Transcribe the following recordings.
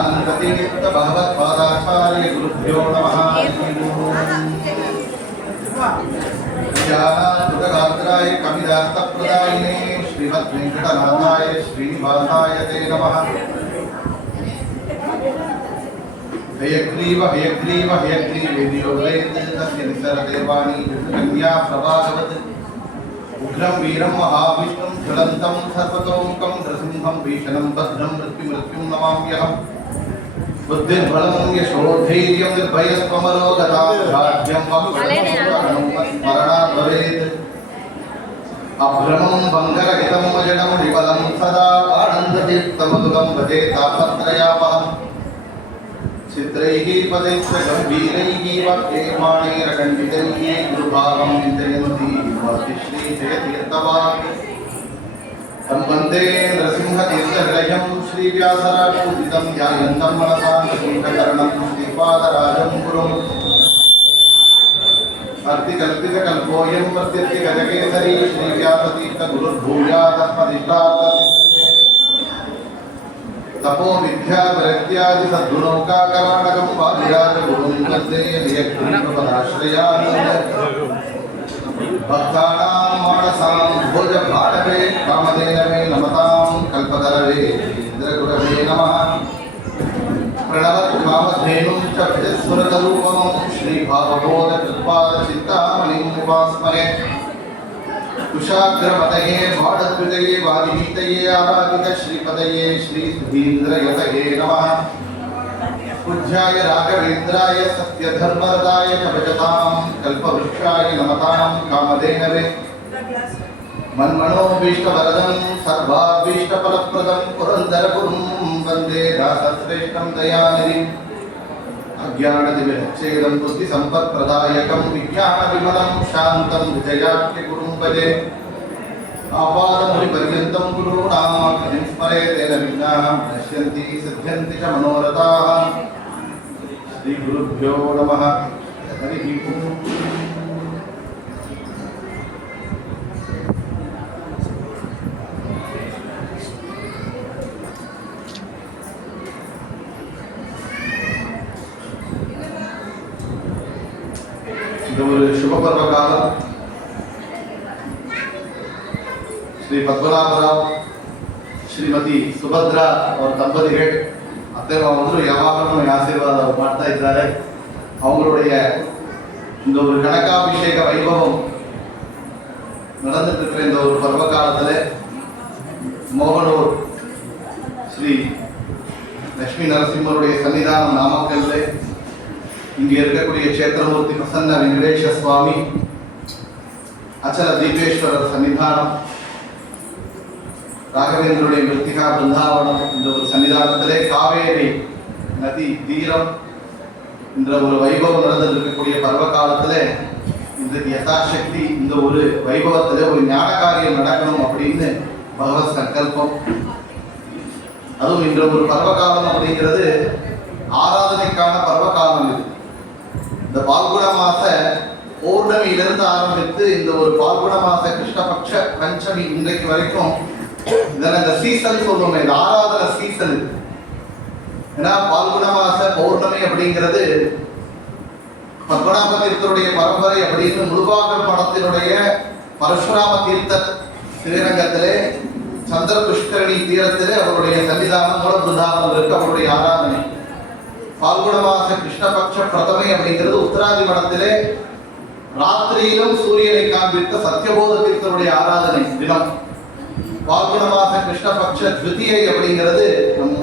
आनंदतीर्थ भगवत्पादाचार्य गुरुभ्यो नमः। ज्ञानामृतगात्राय कविदार्थप्रदायिने श्रीमद्वेंकटनाथाय श्रीनिवासाय ते नमः। हयग्रीव हयग्रीव हयग्रीवेदियोगेत तस्य निसरदेवानी कन्या प्रभागवत् उग्रं वीरं महाविष्णुं ज्वलन्तं सर्वतोमुखं नृसिंहं भीषणं भद्रं मृत्युं नमाम्यहम्। बुद्धिर्बलं यशोधैर्यं निर्भयत्वमरोगता भाग्यं स्मरणात् भवेत्। अभ्रमं बङ्गरहितं वजनं विमलं सदा आनन्दतीर्थमधुरं भजे तापत्रयापहम्। चित्रैः पदैश्च गम्भीरैः वाक्यैर्वाणैरखण्डितैः गुरुभावं चिन्तयन्ति श्रीजयतीर्थवाक् तं वन्दे नृसिंहतीर्थहृदयं श्रीव्यासराजपूजितं ध्यायन्तं मनसा नृसिंहचरणं श्रीपादराजं गुरुम्। अर्तिकल्पितकल्पोऽयं प्रत्यर्थिगजकेसरी श्रीव्यासतीर्थगुरुर्भूयादस्मदिष्टार्थसिद्धये। तपो विद्या विरक्त्यादि सद्गुणौकाकराणकं वादिराजगुरुं वन्दे हयग्रीवपदाश्रयामि। भक्तानां मानसां भोजभाटवे कामधेनवे नमतां कल्पतरवे इन्द्रगुरवे नमः। प्रणवत्कामधेनुं च भजस्वरतरूपं श्रीभावबोधकृत्पादचिन्तामणिं उपास्महे। कुशाग्रपतये भाडद्वितये वादिनीतये आराधित श्रीपदये श्रीसुधीन्द्रयतये नमः। पूज्याय राघवेन्द्राय सत्यधर्मरताय च भजतां कल्पवृक्षाय नमतां कामधेनवे। मन्मनोभीष्टवरदं सर्वाभीष्टफलप्रदं पुरन्दरगुरुं वन्दे दासश्रेष्ठं दयानिधिम्। अज्ञानतिमिरच्छेदं बुद्धिसम्पत्प्रदायकं विज्ञानविमलं शान्तं विजयाख्यगुरुं भजे। आपादमौलिपर्यन्तं गुरूणां स्मरेत् तेन विघ्नाः नश्यन्ति सिद्ध्यन्ति च मनोरथाः। श्रीगुरुभ्यो नमः। हरिः ओम्। ஒரு சுபபர்வ காலம். ஸ்ரீ பத்மநாபராவ் ಶ್ರೀಮತಿ ಸುಭದ್ರಾ ಅವರ ದಂಪತಿಗಳು ಅತ್ತೆ ಮಾವಂದ್ರು ಯಾವಾಗಲೂ ಆಶೀರ್ವಾದ ಮಾಡ್ತಾ ಇದ್ದಾರೆ. அவங்களுடைய இந்த ஒரு கனகாபிஷேக வைபவம் நடந்துட்டு இருக்கிற இந்த ஒரு பருவ காலத்துல மோகனூர் ஸ்ரீ லட்சுமி நரசிம்மருடைய சன்னிதானம் நாமக்கல்ல இங்கே இருக்கக்கூடிய க்ஷேத்திரமூர்த்தி பிரசன்ன வெங்கடேஷ சுவாமி அச்சல தீபேஸ்வரர் சன்னிதானம் ராகவேந்திரனுடைய மிருத்திகா பிருந்தாவனம் என்ற ஒரு சன்னிதானத்திலே காவேரி நதி தீரம் என்ற ஒரு வைபவம் நடந்திருக்கக்கூடிய பருவ காலத்துல இன்றைக்கு யதாசக்தி இந்த ஒரு வைபவத்துல ஒரு ஞான காரியம் நடக்கணும் அப்படின்னு பகவத் சங்கல்பம். அதுவும் இன்ற ஒரு பருவகாலம் அப்படிங்கிறது ஆராதனைக்கான பருவகாலம். இது இந்த பால்குட மாச பௌர்ணமியிலிருந்து ஆரம்பித்து இந்த ஒரு பால்குட மாச கிருஷ்ணபக்ஷ பஞ்சமி இன்றைக்கு வரைக்கும் இதெல்லாம் இந்த சீசன் சொல்லுவோம், இந்த ஆராதனை சீசன். ஏன்னா பால்குட மாச பௌர்ணமி அப்படிங்கிறது பத்மநாப தீர்த்தருடைய பரம்பரை அப்படின்னு முழுபாகல் படத்தினுடைய பரசுராம தீர்த்தர் ஸ்ரீரங்கத்திலே சந்திர புஷ்கரணி தீரத்திலே அவருடைய சன்னிதானம் மூல பிருந்தாவனம் இருக்கு. அவருடைய ஆராதனை பால்குட மாச கிருஷ்ணபக்ஷ பிரதமை அப்படிங்கிறது உத்தராதி மடத்திலே ராத்திரியிலும் சூரியனை காண்பித்த சத்யபோத தீர்த்தருடைய ஆராதனை தினம். பால்குட மாச கிருஷ்ணபக்ஷ த்விதியை அப்படிங்கிறது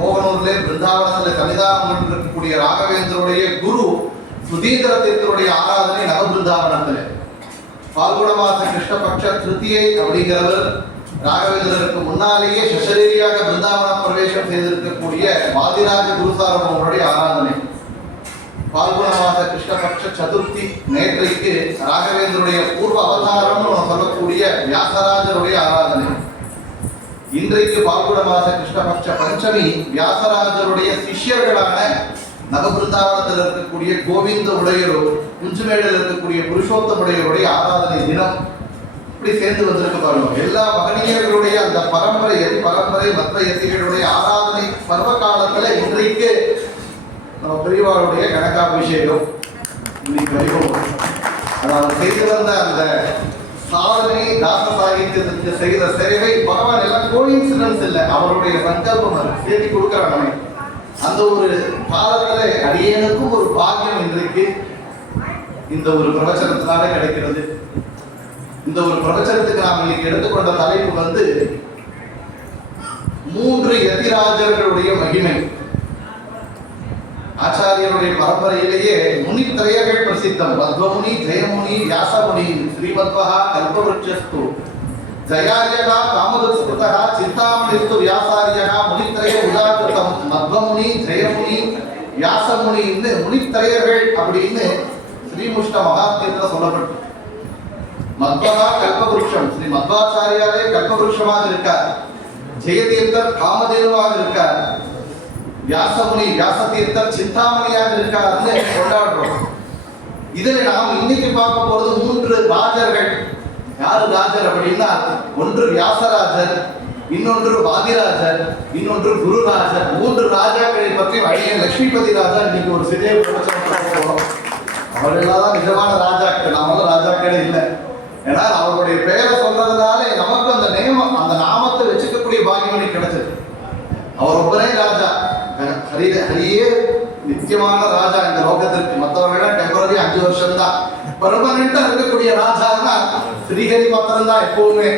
மோகனூர்ல பிருந்தாவனத்துல சன்னிதானம் இருக்கக்கூடிய ராகவேந்திரனுடைய குரு சுதீந்திர தீர்த்தருடைய ஆராதனை நவ பிருந்தாவனத்துல. பால்குட மாச கிருஷ்ணபக்ஷ திருத்தியை அப்படிங்கிறவர் ராகவேந்திரருக்கு முன்னாலேயே சசரீரியாக பிருந்தாவன பிரவேசம் செய்திருக்கக்கூடிய வாதிராஜ குருசாரபவனுடைய ஆராதனை. பால்குட மாச கிருஷ்ணபக்ஷ சதுர்த்தி நேற்றைக்கு ராகவேந்திரனுடைய பூர்வ அவதாரம் சொல்லக்கூடிய வியாசராஜருடைய ஆராதனை. இன்றைக்கு பால்குட மாச கிருஷ்ணபக்ஷ பஞ்சமி வியாசராஜருடைய சிஷ்யர்களான நவபிருந்தாவனத்தில் இருக்கக்கூடிய கோவிந்த உடையரோ குஞ்சுமேடில் இருக்கக்கூடிய புருஷோத்தம் உடையருடைய ஆராதனை தினம். இப்படி சேர்ந்து வந்திருக்க பாருங்க. எல்லா மகனீயர்களுடைய அந்த பரம்பரை மற்ற யதிகளுடைய ஆராதனை பருவ காலத்துல இன்றைக்கு நம்ம பெரியவாளுடைய கனகாபிஷேகம் இன்னைக்கு வைபவம். அதாவது செய்து வந்த அந்த சாதனை தாச சாகித்யத்துக்கு செய்த சேவை பகவான் எல்லாம் கோயின்சிடன்ஸ் இல்லை, அவருடைய சங்கல்பம் அது சேர்த்து கொடுக்குறாங்க நம்ம. அந்த ஒரு காலத்துல அடியனுக்கும் ஒரு பாக்கியம் இன்றைக்கு இந்த ஒரு பிரவச்சனத்தினால கிடைக்கிறது. இந்த ஒரு பிரவச்சனத்துக்கு நாம் இன்னைக்கு எடுத்துக்கொண்ட தலைப்பு வந்து 3 யதிராஜர்களுடைய மகிமை. ஆச்சாரியருடைய பரம்பரையிலேயே முனித்திரையர்கள் பிரசித்தம். மத்வமுனி, ஜெயமுனி, வியாசமுனி, ஸ்ரீமத்வஹா, கல்பவருட்சஸ்து, ஜயார்யகா, காமதுஸ்கிருதா, சிந்தாமணிஸ்து, வியாசாரியகா, முனித்திரைய உதாகிருதம். மத்வமுனி, ஜெயமுனி, வியாசமுனி முனித்திரையர்கள் அப்படின்னு ஸ்ரீமுஷ்ட மகாத்மியத்தில் சொல்லப்பட்டு. மத்வஹா கல்பவருஷம், ஸ்ரீ மத்வாச்சாரியாரே கல்பவருஷமாக இருக்கார். ஜெயதீர்த்தர் காமதேனுவாக இருக்கார். வியாசமுனி வியாசதீர்த்தர் சிந்தாமணியாக இருக்காருன்னு கொண்டாடுறோம். இதுல நாம் இன்னைக்கு பார்க்க போறது 3 ராஜர்கள். யாரு ராஜர் அப்படின்னா, ஒன்று வியாசராஜர், இன்னொன்று வாதிராஜர், இன்னொன்று குருராஜர். 3 ராஜாக்களை பற்றி அடியன் லட்சுமிபதி ராஜா இன்னைக்கு ஒரு சிறிய பிரவச்சனம். அவர்களெல்லாம் தான் நிஜமான ராஜாக்கள், நாமெல்லாம் ராஜாக்களே இல்லை. ஏன்னா அவருடைய பெயரை சொல்றதுனால நமக்கு அந்த அந்த நாமத்தை வச்சுக்கக்கூடிய பாக்கியம் கிடைச்சது. அவர் ஒவ்வொரே ராஜா, ஹரியே நித்தியமான ராஜா இந்த லோகத்திற்கு. மற்றவர்கள் டெம்பரரி 5 வருஷம் தான், பெர்மனண்டா இருக்கக்கூடிய ராஜான்னா ஸ்ரீஹரி மாத்திரம் தான். எப்பவுமே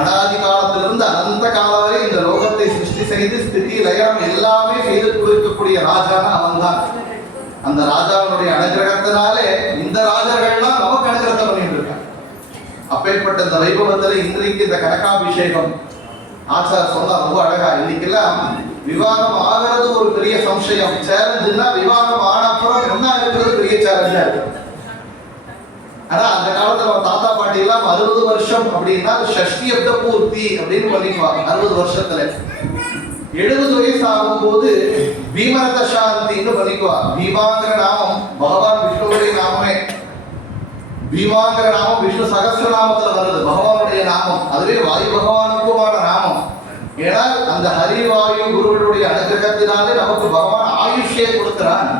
அனாதி காலத்திலிருந்து அனந்த காலம் வரை இந்த லோகத்தை சிருஷ்டி செய்து ஸ்திதி லயம் எல்லாமே செய்து கொடுக்கக்கூடிய ராஜானா அவன் தான். அந்த ராஜாவினுடைய அனுகிரகத்தினாலே இந்த ராஜர்கள்லாம் நமக்கு அனுகிரகம் பண்ணிட்டு இருக்காங்க. அப்பேற்பட்ட இந்த வைபவத்தில் இன்றைக்கு இந்த கனகாபிஷேகம் ஆச்சார் சொன்னா ரொம்ப அழகா. இன்னைக்கெல்லாம் விவாகம் ஆகிறது ஒரு பெரிய சம்சயம், சேலஞ்சுன்னா விவாகம் ஆன அப்புறம் என்ன இருக்கிறது பெரிய சேலஞ்சா இருக்கு. ஆனா அந்த காலத்துல நம்ம தாத்தா பாட்டி எல்லாம் 60 வருஷம் அப்படின்னா ஷஷ்டியப்த பூர்த்தி அப்படின்னு பண்ணிக்குவாங்க. 60 வருஷத்துல 70 வயசு ஆகும் போது பீமரத சாந்தின்னு பண்ணிக்குவாங்க. பீமாங்கிற நாமம் பகவான் விஷ்ணுவுடைய நாமமே. பீமாங்கிற நாமம் விஷ்ணு சகஸ்ரநாமத்துல வருது, பகவானுடைய நாமம். அதுவே வாயு பகவானுக்குமான நாமம். ஏன்னா அந்த ஹரிவாயு குருவனுடைய அனுகிரகத்தினாலே நமக்கு பகவான் ஆயுஷ்யை கொடுக்கிறான்.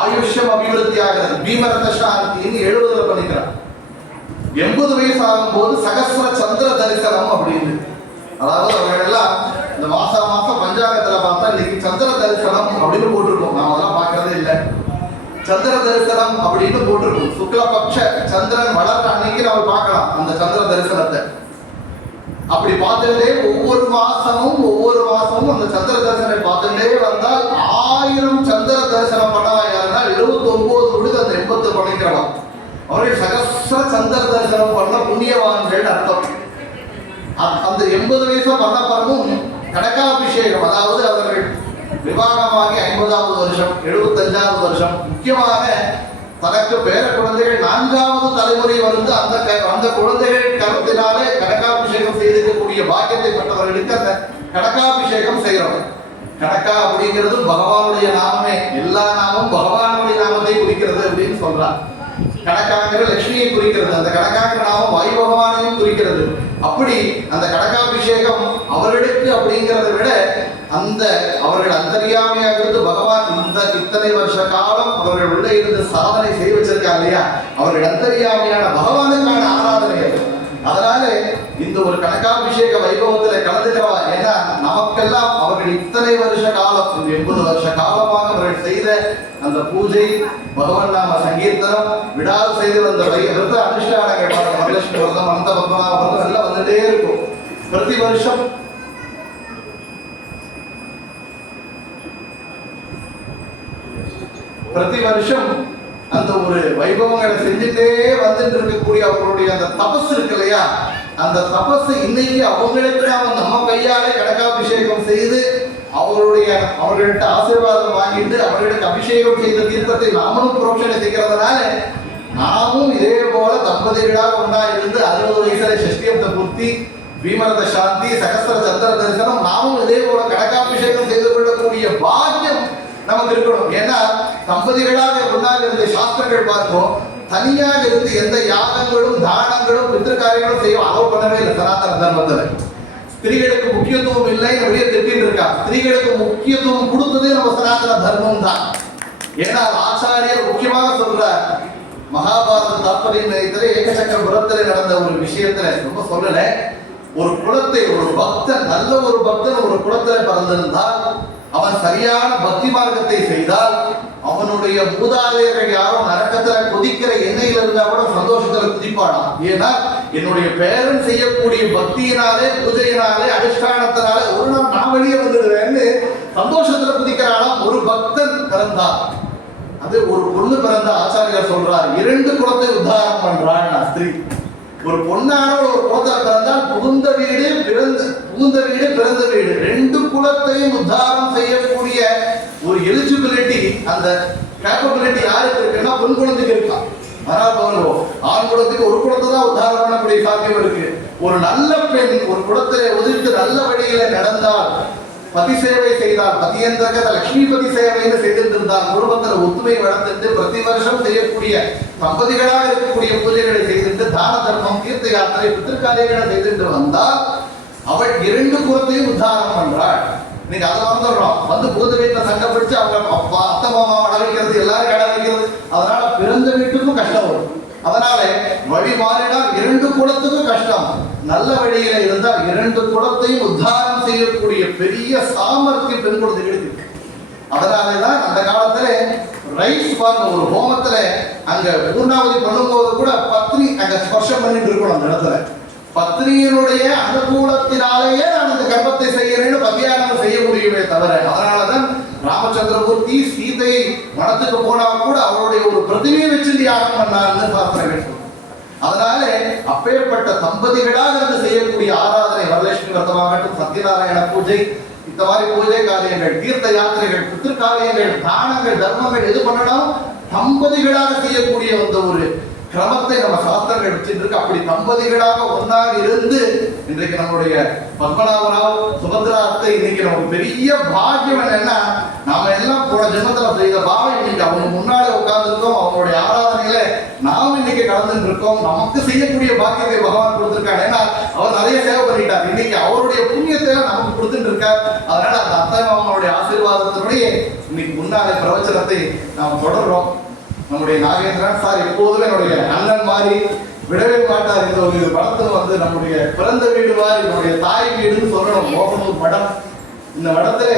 ஆயுஷ்யம் அபிவிருத்தி ஆகிறது. பீமரத சாந்தின்னு 70 பண்ணிக்கிறான். 80 வயசு ஆகும் போது சகஸ்ர சந்திர தரிசனம் அப்படின்னு. அதாவது அவர்கள் எல்லாம் இந்த மாசம் பஞ்சாங்கத்துல பார்த்தா இன்னைக்கு சந்திர தரிசனம் அப்படின்னு போட்டிருக்கோம். நாம அதெல்லாம் பார்க்கறதே இல்லை. சந்திர தரிசனம் அப்படின்னு போட்டிருக்கோம். சுக்லபக்ஷ சந்திரன் வளர்ற அன்னைக்கு நம்ம பார்க்கலாம் அந்த சந்திர தரிசனத்தை. அப்படி பார்த்துட்டே ஒவ்வொரு மாசமும் அந்த சந்திர தரிசனத்தை பார்த்துட்டே வந்தால் 1000 சந்திர தரிசனம் பண்ணவா யாருன்னா 79 விடுது அந்த 80 பண்ணிக்கிறவன். அவர்கள் சகஸ்ர சந்திர தரிசனம் பண்ண புண்ணியவான்கள் அர்த்தம். அந்த 80 வயசு பண்ண பிறகும் கனகாபிஷேகம், அதாவது அவர்கள் விவாகமாகி 50வது வருஷம் 75வது வருஷம், முக்கியமாக தனக்கு பேர குழந்தைகள் 4வது தலைமுறை வந்து அந்த குழந்தைகள் கருத்தினாலே கனகாபிஷேகம் செய்திருக்கக்கூடிய பாக்கியத்தை பெற்றவர்களுக்கு அந்த கனகாபிஷேகம் செய்யறோம். கனகா அப்படிங்கிறது பகவானுடைய நாமமே. எல்லா நாமும் பகவானுடைய நாமத்தை குறிக்கிறது அப்படின்னு சொல்றார். கனகாங்கிற லட்சுமியை குறிக்கிறது, அந்த கனகாங்கிற நாமம் வாயு பகவானையும் குறிக்கிறது. அப்படி அந்த கனகாபிஷேகம் அவர்களுக்கு அப்படிங்கிறத விட அந்த அவர்கள் அந்தரியாமையாக இருந்து பகவான் இத்தனை வருஷ காலம் அவர்கள் உள்ள இருந்து சாதனை செய்ய வச்சிருக்காங்க இல்லையா, அவர்கள் அந்தரியாமையான பகவானுக்கான ஆராதனை. அதனால இந்த ஒரு கனகாபிஷேக வைபவத்துல கலந்துக்கிறவா. ஏன்னா நமக்கெல்லாம் அவர்கள் இத்தனை வருஷ காலம், 80 வருஷ காலமாக அவர்கள் செய்த அந்த பூஜை, பகவான் நாம சங்கீர்த்தனம் விடாது செய்து வந்த விரத அனுஷ்டானங்கள், மகாலட்சுமி விரதம், அனந்த பத்மநாப விரதம் எல்லாம் வந்துட்டே இருக்கும். பிரதி வருஷம் அந்த ஒரு வைபவங்களை செஞ்சுட்டே வந்துட்டு இருக்கக்கூடிய அவர்களுடைய அந்த தபஸ் இருக்கு இல்லையா, அந்த தபஸ் இன்னைக்கு அவங்களுக்கு நாம நம்ம கையாலே கனகாபிஷேகம் செய்து அவர்கள்ட்ட ஆசீர்வாதம் வாங்கிட்டு அவர்களுக்கு அபிஷேகம் செய்த தீர்த்தத்தை நாமளும் புரோஷனை செய்கிறதுனால நாமும் இதே போல தம்பதிகளாக ஒன்றா இருந்து 60 வயசுல ஷஷ்டியப்த பூர்த்தி, பீமரத சாந்தி, சகஸ்ர சந்திர தரிசனம் நாமும் இதே போல கனகாபிஷேகம் செய்து கொள்ளக்கூடிய பாக்கியம் நமக்கு இருக்கணும். ஏன்னா தம்பதிகளாக ஒன்றாக இருந்த சாஸ்திரங்கள் பார்ப்போம், தனியாக இருந்து எந்த யாகங்களும் தானங்களும் பித்திருக்காரியங்களும் செய்ய அலோவ் பண்ணவே இல்லை சனாதன தர்மத்துல. ஸ்திரீகளுக்கு முக்கியத்துவம் இல்லை அப்படியே திட்டின்னு இருக்கா. ஸ்திரீகளுக்கு முக்கியத்துவம் கொடுத்ததே நம்ம சனாதன தர்மம் தான். ஏன்னா ஆச்சாரியர் முக்கியமாக சொல்றார், மகாபாரத தாற்பயம் நிலையத்திலே ஏகசக்கரபுரத்திலே நடந்த ஒரு விஷயத்துல ரொம்ப சொல்லல, ஒரு குலத்தை ஒரு பக்தன் நல்ல ஒரு பக்தன் ஒரு குலத்திலே பிறந்திருந்தால் அவன் சரியான பக்தி மார்க்கத்தை செய்தால் அவனுடைய மூதாதையர்கள் யாரும் நரக்கத்துல குதிக்கிற எண்ணெயில இருந்தா கூட சந்தோஷத்துல குதிப்பானாம். ஏன்னா என்னுடைய பேரன் செய்யக்கூடிய பக்தியினாலே பூஜையினாலே அனுஷ்டானத்தினாலே ஒரு நாள் நான் வெளியே வந்துடுவேன்னு சந்தோஷத்துல குதிக்கிறானாம். ஒரு பக்தன் பிறந்தார், அது ஒரு பொண்ணு பிறந்த ஆச்சாரியர் சொல்றார், 2 குலத்தை உத்தாரணம் பண்றாள் ஸ்திரீ. ஒரு பொண்ணான ஒரு குலத்தை பிறந்தால் புகுந்த வீடு பிறந்த வீடு 2 குலத்தையும் உத்தாரம் செய்யக்கூடிய ஒரு எலிஜிபிலிட்டி, அந்த கேப்பபிலிட்டி யாருக்கு இருக்குன்னா பெண் குழந்தைக்கு இருக்கான். ஆனால் பாருங்க, ஆண் குலத்துக்கு ஒரு குலத்தை தான் உத்தாரம் பண்ணக்கூடிய சாத்தியம் இருக்கு. ஒரு நல்ல பெண் ஒரு குலத்திலே உதிர்த்து நல்ல வழியில நடந்தால், பதி சேவை செய்தால், பதியந்தக லட்சுமிபதி சேவைன்னு செய்திருந்தால், குடும்பத்தில் ஒத்துமை வளர்ந்து பிரதி வருஷம் செய்யக்கூடிய தம்பதிகளாக இருக்கக்கூடிய பூஜைகளை செய்திருந்து தான தர்மம் தீர்த்த யாத்திரை பித்திருக்காரியங்களை செய்திருந்து வந்தால் அவள் 2 குலத்தையும் உத்தாரணம் பண்றாள். நீங்க அதை வந்துடுறோம், வந்து புகுந்த வீட்டில் சண்டை பிடிச்சு அவங்க அத்தை மாமா அட வைக்கிறது, எல்லாரும் கடை வைக்கிறது, அதனால பிறந்த வீட்டுக்கும் கஷ்டம் வரும். அதனால வழி மாறினால் 2 குலத்துக்கும் கஷ்டம். நல்ல வழியில இருந்தால் 2 குலத்தையும் உத்தாரம் செய்யக்கூடிய பெரிய சாமர்த்தியம் பெண் குழந்தைகளுக்கு. அதனாலதான் அந்த காலத்துல ரைஸ் பாருங்க, ஒரு ஹோமத்துல அங்க பூர்ணாவதி பண்ணும்போது கூட பத்னி அங்க ஸ்பர்ஷம் பண்ணிட்டு இருக்கணும். அந்த இடத்துல பத்னியினுடைய அனுகூலத்தினாலேயே நான் இந்த கர்ப்பத்தை செய்யறேன்னு பத்தியானம் செய்ய முடியுமே தவிர, அதனாலதான் ராமச்சந்திரமூர்த்தி சீதையை மனத்துக்கு போனா கூட அவருடைய ஒரு பிரதிமையை வச்சு தியாகம் பண்ணாருன்னு சாஸ்திரங்கள் சொல்லுவோம். அதனால அப்பேற்பட்ட தம்பதிகளாக இருந்து செய்யக்கூடிய ஆராதனை, வரலட்சுமி விரதமாகட்டும், சத்யநாராயண பூஜை, இந்த மாதிரி பூஜை காரியங்கள், தீர்த்த யாத்திரைகள், பித்திருக்காரியங்கள், தானங்கள், தர்மங்கள் எது பண்ணணும் தம்பதிகளாக செய்யக்கூடிய அந்த ஒரு கிரமத்தை நம்ம சாஸ்திரங்கள் வச்சுட்டு இருக்கு. அப்படி தம்பதிகளாக ஒன்றாக இருந்து இன்றைக்கு நம்மளுடைய பத்மநாபராவ் சுபத்ரா அத்தை இன்னைக்கு நமக்கு பெரிய பாக்கியம் என்னன்னா, நாம எல்லாம் போன ஜென்மத்துல செய்த பாவம் இன்னைக்கு அவங்க முன்னாடி உட்கார்ந்துருக்கோம், அவங்களுடைய ஆராதனையில நாம் இன்னைக்கு கலந்துட்டு இருக்கோம். நமக்கு செய்யக்கூடிய பாக்கியத்தை பகவான் கொடுத்திருக்காரு. ஏன்னா அவர் நிறைய சேவை பண்ணிட்டார், இன்னைக்கு அவருடைய புண்ணியத்தை நமக்கு கொடுத்துட்டு இருக்கார். அதனால அந்த அத்தை மாமாவுடைய ஆசீர்வாதத்தினுடைய இன்னைக்கு முன்னாடி பிரவச்சனத்தை நாம் தொடர்றோம். நம்முடைய நாகேந்திரன் சார் எப்போதும் என்னுடைய அண்ணன் மாதிரி விடவே மாட்டார். இந்த ஒரு படத்துல வந்து நம்முடைய பிறந்த வீடு மாதிரி நம்முடைய தாய் வீடுன்னு சொல்லணும். மோகனூர் மடம், இந்த மடத்துல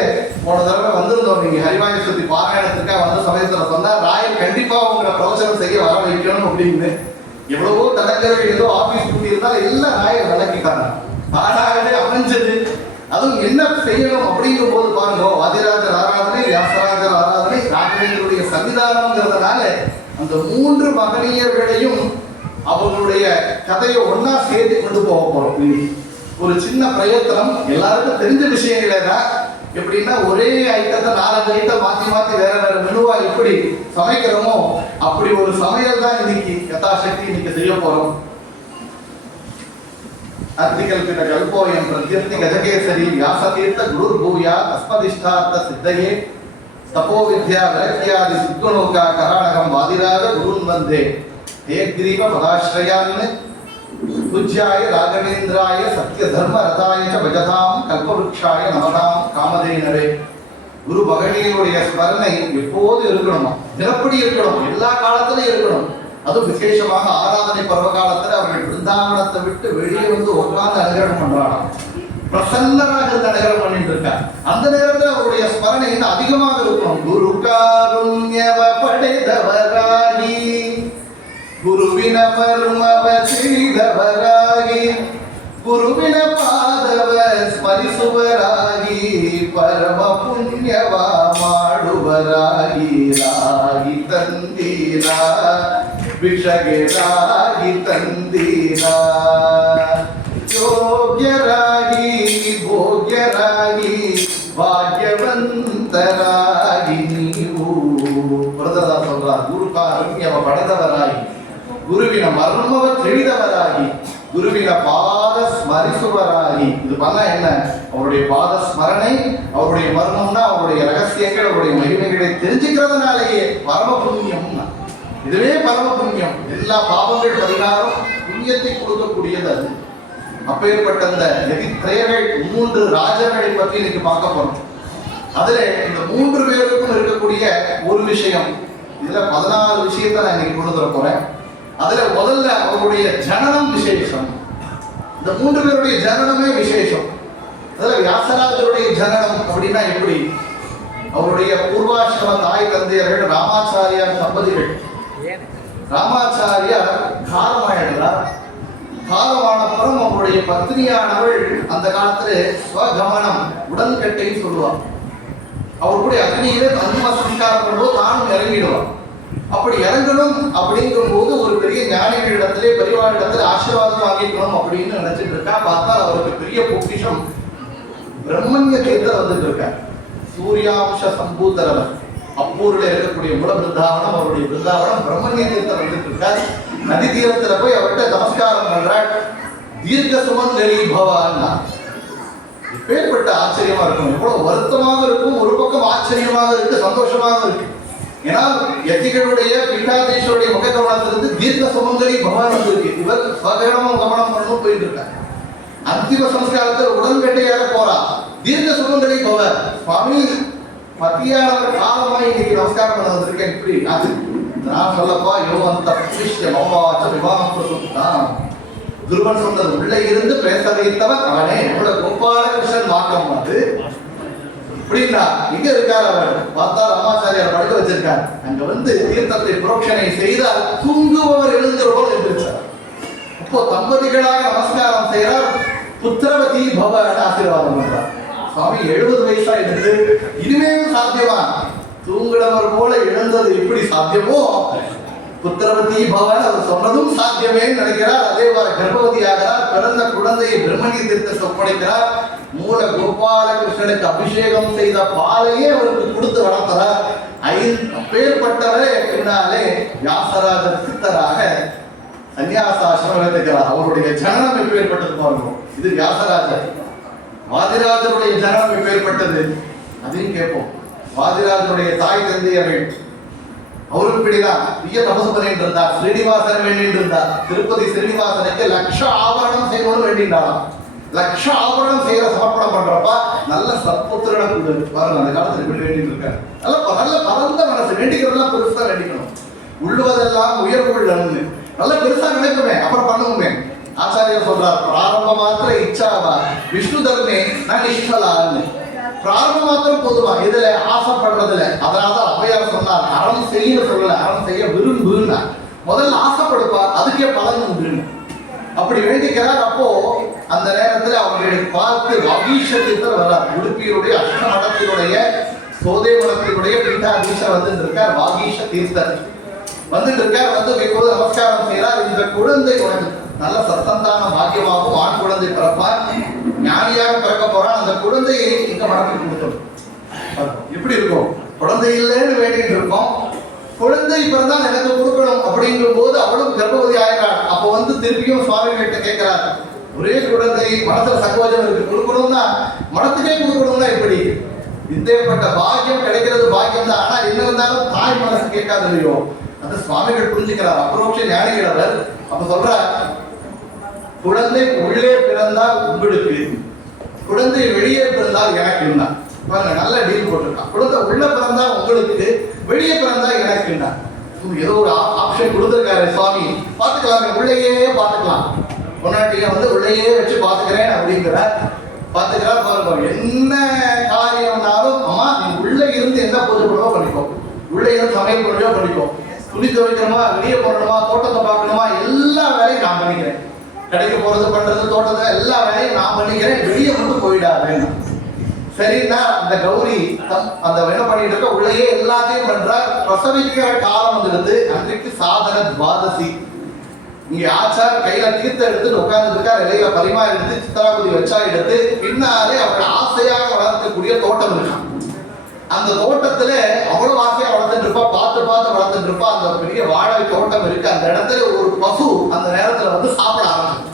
போன தடவை வந்திருந்தோம், நீங்க ஹரிவாய சுத்தி பாராயணத்துக்காக வந்த சமயத்துல சொன்னா ராயன் கண்டிப்பா உங்களை பிரவச்சனம் செய்ய வர வைக்கணும் அப்படின்னு. எவ்வளவோ தடங்கர்கள் ஏதோ ஆபீஸ் கூட்டி இருந்தாலும் எல்லாம் ராயன் விளக்கிட்டாங்க. பாராயணே அமைஞ்சது. அதுவும் என்ன செய்யணும் அப்படிங்கும் போது பாருங்க, வாதிராஜர் ஆராதனை, வியாசராஜர் ஆராதனை, ராகவேந்தருடைய சன்னிதானம்ங்கிறதுனால அந்த 3 மகனியர்களையும் அவங்களுடைய கதையை ஒன்னா சேர்த்து கொண்டு போக போறோம். ஒரு சின்ன பிரயத்தனம், எல்லாருக்கும் தெரிஞ்ச விஷயங்களே தான். எப்படின்னா ஒரே ஐட்டத்தை 4 ஐட்டம் மாத்தி மாத்தி வேற வேற மெனுவா எப்படி சமைக்கிறோமோ அப்படி ஒரு சமையல் தான் இன்னைக்கு யதாசக்தி இன்னைக்கு செய்ய போறோம். அத்திகல்பித கல்போயம் பிரத்யர்த்தி கஜகேசரி வியாசதீர்த்த குரு பூயா அஸ்மதிஷ்டார்த்த சித்தையே தபோ வித்யா விரக்தியாதி சித்துணோகா கராணகம் வாதிராஜ குருன் வந்தே ஏக்ரீவ பதாஸ்ரயான் பூஜ்யாய ராகவேந்திராய சத்ய தர்ம ரதாய பஜதாம் கல்பவருக்ஷாய நமதாம் காமதேனரே. குரு மகனியனுடைய ஸ்மரணை எப்போது இருக்கணுமா, தினப்படி இருக்கணும், எல்லா காலத்திலும் இருக்கணும். அதுவும் விசேஷமாக ஆராதனை பருவ காலத்துல அவர்கள் பிருந்தாவனத்தை விட்டு வெளியே வந்து உட்கார்ந்து அனுகிரகம் பண்றாங்க. பிரசன்னராக இருந்து அனுகிரகம் பண்ணிட்டு இருக்காங்க. அந்த நேரத்தில் அவருடைய ஸ்மரணை இன்னும் அதிகமாக இருக்கணும். குரு காருண்யவ படைத்தவராகி குருவின மர்மவ செய்தவராகி குருவின பாதவ ஸ்மரிசுவராகி பரம புண்ணியவா ಮಾಡುವರಾಗಿ ರಾಗಿ ತಂದೀರಾ ಭಿಕ್ಷಗೆ ರಾಗಿ ತಂದೀರಾ ಯೋಗ್ಯರಾಗಿ ಭೋಗ್ಯರಾಗಿ ಭಾಗ್ಯವಂತರಾಗಿ ನೀವು ಪುರಂದರದಾಸ ಅವರ ಗುರು ಕಾರುಣ್ಯವ ಪಡೆದವರಾಗಿ ಗುರುವಿನ ಮರ್ಮವ ತಿಳಿದವರಾಗಿ குருவின பாத ஸ்மரிசுவராகி. இது பண்ணா என்ன, அவருடைய பாத ஸ்மரணை, அவருடைய மர்மம்னா அவருடைய ரகசியங்கள், அவருடைய மகிமைகளை தெரிஞ்சுக்கிறதுனாலேயே பரம புண்ணியம். இதுவே பரம புண்ணியம். எல்லா பாவங்கள் பரிகாரம் புண்ணியத்தை கொடுக்கக்கூடியது அது. அப்பேற்பட்ட அந்த எதிர்த்திரையர்கள் 3 ராஜர்களை பற்றி இன்னைக்கு பார்க்க போறோம். அதுல இந்த 3 பேருக்கும் இருக்கக்கூடிய ஒரு விஷயம், இதுல 16 விஷயத்தை நான் இன்னைக்கு கொண்டு வர போறேன். அதுல முதல்ல அவருடைய ஜனனம் விசேஷம். இந்த 3 பேருடைய ஜனனமே விசேஷம். அதுல வியாசராஜருடைய ஜனனம் அப்படின்னா எப்படி? அவருடைய பூர்வாசிரம தாய் தந்தையர்கள் ராமாச்சாரியார் தம்பதிகள். ராமாச்சாரியார் காலமாயிடுறார். காலமானப்புறம் அவருடைய பத்னியானவள் அந்த காலத்துல ஸ்வகமனம், உடன்கட்டைன்னு சொல்லுவார். அவருடைய அக்னியில அன்ம சம்ஸ்காரம் பண்ணும்போது தானும் இறங்கிடுவார். அப்படி இறங்கணும் அப்படிங்கும் போது ஒரு பெரிய ஞானிகளிடத்திலே பெரியவாளிடத்துல ஆசீர்வாதம் வாங்கிக்கணும் அப்படின்னு நினைச்சிட்டு இருக்கா. பார்த்தா அவருக்கு பெரிய பொக்கிஷம் பிரம்மண்ய தீர்த்தம் வந்துட்டு இருக்கார். சூர்யாம்ச சம்பூத்தரவர் அப்பூர்ல இருக்கக்கூடிய மூல பிருந்தாவனம், அவருடைய பிருந்தாவனம் பிரம்மண்ய தீர்த்தம் வந்துட்டு இருக்கார். நதி தீரத்துல போய் அவர்கிட்ட நமஸ்காரம் பண்றாள். தீர்க்க சுமங்கலி பவான்னா பேர்பட்ட ஆச்சரியமா இருக்கும். எவ்வளவு வருத்தமாக இருக்கும், ஒரு பக்கம் ஆச்சரியமாக இருக்கு, சந்தோஷமாக இருக்கு. ஏன்னா யதிகளுடைய பீட்டாதீஸ்வருடைய முக கவனத்திலிருந்து தீர்க்க சுமங்கலி பகவான் வந்திருக்கு. இவர் ஸ்வகரணம் கவனம் பண்ணணும் போயிட்டு இருக்காங்க. அந்திம சம்ஸ்காரத்தில் உடன்கட்டையாக போறா. தீர்க்க சுமங்கலி பவர் சுவாமி மத்தியானவர் காலமாய் இன்னைக்கு நமஸ்காரம் பண்ண வந்திருக்கேன். இப்படி அது நான் சொல்லப்பா யோகந்த மௌவாச்ச விவாகம் பிரசுத்தான். துருவன் சொன்னது உள்ள இருந்து பேச வைத்தவன் அவனே. எவ்வளவு கோபாலகிருஷ்ணன் வாக்கம் அது அப்படின்னா இங்க இருக்கார். அவர் பார்த்தா ராமாச்சாரியார் படுக்க வச்சிருக்கார். அங்க வந்து தீர்த்தத்தை புரோக்ஷனை செய்தால் தூங்குபவர் எழுந்துருவோம் என்றார். அப்போ தம்பதிகளாக நமஸ்காரம் செய்யறார். புத்திரவதி பவன் ஆசீர்வாதம் பண்றார். சுவாமி 70 வயசா இருந்து இனிமேல் சாத்தியமா? தூங்குறவர் போல இழந்தது எப்படி சாத்தியமோ புத்திரவதி பவன் அவர் சொன்னதும் சாத்தியமே நினைக்கிறார். அதே போல கர்ப்பவதி ஆகிறார். பிறந்த குழந்தையை பிரம்மணி தீர்த்தத்தை ஒப்படைக்கிறார். மூல கோபாலகிருஷ்ணனுக்கு அபிஷேகம் செய்த பாலையே அவருக்கு கொடுத்து வளர்க்கிறார். அப்பேற்பட்டவரே பின்னாலே வியாசராஜர் சித்தராக சன்னியாசாசிரமம் எடுக்கிறார். அவருடைய ஜனனம் எப்பேற்பட்டது பாருங்க. இது வியாசராஜர். வாதிராஜருடைய ஜனனம் எப்பேற்பட்டது அதையும் கேட்போம். வாதிராஜருடைய தாய் தந்தையர்கள் அவருக்கு இப்படிதான் பெரிய தபசு பண்ணிட்டு இருந்தார். ஸ்ரீனிவாசன் வேண்டிட்டு இருந்தார். திருப்பதி ஸ்ரீனிவாசனுக்கு 1,00,000 ஆபரணம் செய்யணும்னு வேண்டினாராம். 1,00,000 ஆபரணம் செய்யற சமர்ப்பணம் பண்றப்ப நல்ல சத்புத்திரனை கொடு பாருங்க. அந்த காலத்துல இப்படி வேண்டிட்டு இருக்காரு. நல்ல பரந்த மனசு. வேண்டிக்கிறதெல்லாம் பெருசா வேண்டிக்கணும். உள்ளுவதெல்லாம் உயர்வுள்ளன்னு நல்ல பெருசா நினைக்குமே, அப்புறம் பண்ணுவோமே. ஆச்சாரியர் சொல்றார், பிராரம்ப மாத்திர இச்சாவா விஷ்ணு தர்மே நான் நிஷ்கலான்னு. பிராரம்ப மாத்திரம் போதுமா இதுல ஆசைப்படுறதுல. அதனாலதான் அவ்வையார் சொன்னார், அறம் செய்ய சொல்லல, அறம் செய்ய விரும்புன்னா. முதல்ல ஆசைப்படுப்பா, அதுக்கே பலன் உண்டு. அப்படி வேண்டிக்கிறார். அப்போ அந்த நேரத்துல அவர்களை பார்த்து வாகீஷத்தீர்த்தர் வர்றார். உடுப்பியுடைய அஷ்டமடத்தினுடைய சோதே மடத்தினுடைய பீட்டாதீசர் வந்துட்டு இருக்கார். வாகீஷ தீர்த்தர் வந்துட்டு இருக்கார். வந்து இப்போது நமஸ்காரம் செய்யறார். இந்த குழந்தை உனக்கு நல்ல சத்தந்தான பாக்கியமாகவும் ஆண் குழந்தை பிறப்பார், ஞானியாக பிறக்க போறான். அந்த குழந்தையை இங்க மனத்தில் கொடுக்கணும். எப்படி இருக்கும்? குழந்தை இல்லைன்னு வேண்டிட்டு இருக்கோம். குழந்தை பிறந்தான் எனக்கு கொடுக்கணும் அப்படிங்கும் போது அவளும் கர்ப்பவதி ஆகிறாள். அப்போ வந்து திருப்பியும் சுவாமி கிட்ட கேட்கிறார், ஒரே குழந்தை மனசுல சங்கோஜம் இருக்கு, கொடுக்கணும்னா மனத்துக்கே கொடுக்கணும்னா எப்படி? இந்தேப்பட்ட பாக்கியம் கிடைக்கிறது பாக்கியம் தான். ஆனா என்ன இருந்தாலும் தாய் மனசு கேட்காது இல்லையோ? அந்த சுவாமிகள் புரிஞ்சுக்கிறார். அப்ரோக்ஷ ஞானிகள். அப்ப சொல்றார், குழந்தை உள்ளே பிறந்தால் உங்களுக்கு, குழந்தை வெளியே பிறந்தால் எனக்கு என்ன. பாருங்க, நல்ல டீல் போட்டிருக்கான். குழந்தை உள்ள பிறந்தா உங்களுக்கு, வெளியே பிறந்தா எனக்கு என்ன. ஏதோ ஒரு ஆப்ஷன் கொடுத்துருக்காரு சுவாமி. பார்த்துக்கலாமே, உள்ளேயே பார்த்துக்கலாம். பொன்னாட்டியை வந்து உள்ளேயே வச்சு பார்த்துக்கிறேன் அப்படிங்கிற பார்த்துக்கிறார். பாருங்க, என்ன காரியம்னாலும் அம்மா நீ உள்ள இருந்து என்ன பூஜை பண்ணவோ பண்ணிக்கோ, உள்ளே இருந்து சமையல் பண்ணவோ பண்ணிக்கோ, துணி துவைக்கணுமா, வெளியே போடணுமா, தோட்டத்தை பார்க்கணுமா, எல்லா வேலையும் நான் பண்ணிக்கிறேன். கடைக்கு போறது பண்றது தோட்டத்தை எல்லா வேலையும் நான் பண்ணிக்கிறேன், வெளியே மட்டும் போயிடாது. சரின்னா அந்த கௌரி அந்த என்ன பண்ணிட்டு இருக்க உள்ளேயே எல்லாத்தையும் பண்றார். பிரசவிக்கிற காலம் வந்துடுது. அன்றைக்கு சாதன துவாதசி. இங்க ஆச்சார் கையில தீர்த்த எடுத்து உட்கார்ந்து இருக்கா. இலையில பரிமா எடுத்து சித்தராபதி வச்சா எடுத்து பின்னாலே அவர்கள் ஆசையாக வளர்க்கக்கூடிய தோட்டம் இருக்கான். அந்த தோட்டத்துல அவ்வளவு ஆசையா வளர்த்துட்டு இருப்பா, பார்த்து பார்த்து வளர்த்துட்டு இருப்பா. அந்த பெரிய வாழை தோட்டம் இருக்கு. அந்த இடத்துல ஒரு பசு அந்த நேரத்துல வந்து சாப்பிட ஆரம்பிச்சு.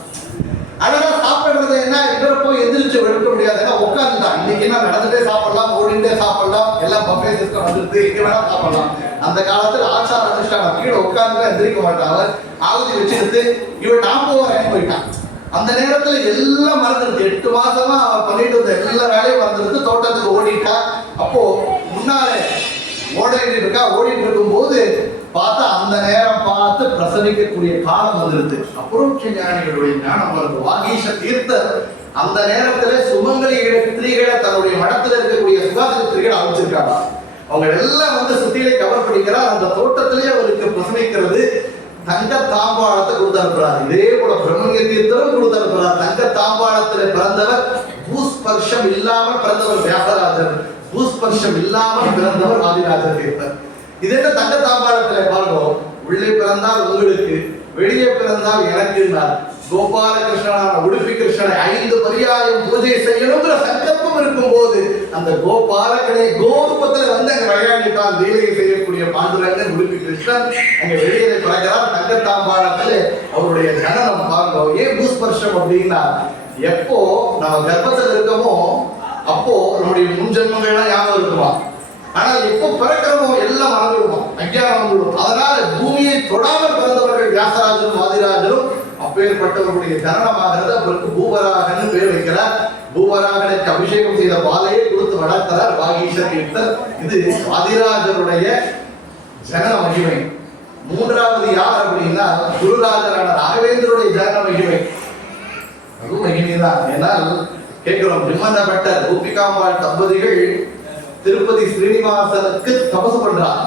அழகா சாப்பிடுறது என்ன, இவரை போய் எந்திரிச்சு எடுக்க முடியாது. ஏன்னா உட்காந்துதான். இன்னைக்கு என்ன நடந்துட்டே சாப்பிடலாம், ஓடிண்டே சாப்பிடலாம், எல்லாம் பஃபே சிஸ்டம் வந்துருக்கு, இங்க வேணா சாப்பிடலாம். அந்த காலத்துல ஆச்சார அதிர்ஷ்டான கீழே உட்கார்ந்து எந்திரிக்க மாட்டாங்க. ஆகுதி வச்சுக்கிட்டு இவன் நான் போறேன்னு போயிட்டான். அந்த நேரத்துல எல்லாம் மறந்துருது. 8 மாசமா அவன் பண்ணிட்டு இருந்த எல்லா வேலையும் மறந்துருக்கு. தோட்டத்துக்கு ஓடிட்டா. அப்போ முன்னாலே ஓடிட்டு இருக்கும் போது பார்த்தா அந்த நேரம் பார்த்து பிரசவிக்கக்கூடிய காலம் வந்துருது. அபரோக்ஷ ஞானிகளுடைய ஞானம் வருது. வாகீஷ தீர்த்தர் அந்த நேரத்துல சுமங்கலி ஸ்திரீகளை தன்னுடைய மடத்துல இருக்கக்கூடிய சுகாதார ஸ்திரீகளை அமைச்சிருக்காங்க. அவங்க எல்லாம் வந்து சுத்தியிலே கவர் பண்ணிக்கிறார். அந்த தோட்டத்திலேயே அவருக்கு பிரசவிக்கிறது. தங்க தாம்பாளத்தை கொடுத்து அனுப்புறாரு. இதே போல பிரம்மண்ய தீர்த்தரும் கொடுத்து அனுப்புறார். தங்க தாம்பாளத்துல பிறந்தவர், பூஸ்பர்ஷம் இல்லாமல் பிறந்தவர் வியாசராஜர், பூஸ்பர்ஷம் இல்லாமல் பிறந்தவர் ஆதிராஜர் தீர்த்தர். இது என்ன தங்க தாம்பாளத்துல பாருங்க, உள்ளே பிறந்தால் உங்களுக்கு, வெளியே பிறந்தால் எனக்கு. கோபாலகிருஷ்ணனான உடுப்பி கிருஷ்ணனை 5 பரியாயம் பூஜை செய்யணுங்கிற சங்கல்பம் இருக்கும் போது அந்த கோபாலகனை கோரூபத்துல வந்து அங்க விளையாடிட்டான். லீலையை செய்யக்கூடிய பாண்டுரங்கன் உடுப்பி கிருஷ்ணன் அங்க வெளியே பிறக்கிறார். தங்க தாம்பாளத்துல அவருடைய ஜனனம் பாருங்க. ஏன் பூஸ்பர்ஷம் அப்படின்னா, எப்போ நம்ம கர்ப்பத்தில் இருக்கமோ அப்போ நம்முடைய முன்ஜென்மங்கள்லாம் ஞாபகம் இருக்குமா. ஆனால் எப்போ பிறக்கிறமோ எல்லாம் மறந்துடுவோம், அஞ்ஞானம் வந்துடும். அதனால பூமியை தொடாமல் பிறந்தவர்கள் வியாசராஜரும் ஆதிராஜரும். அப்பேற்பட்டவர்களுடைய ஜனனமாகிறது. அவருக்கு பூவராகன் பேர் வைக்கிறார். பூவராகனுக்கு அபிஷேகம் செய்த பாலையை கொடுத்து வளர்க்கிறார் வாகீஷ தீர்த்தர். இது ஆதிராஜருடைய ஜனன மகிமை. மூன்றாவது யார் அப்படின்னா குருராஜரான ராகவேந்திரருடைய ஜனன மகிமை. அதுவும் மகிமைதான். ஏன்னால் கேட்கிறோம், நிம்மந்த பட்டர் கோபிகாம்பாள் தம்பதிகள் திருப்பதி ஸ்ரீனிவாசனுக்கு தபசு பண்றார்.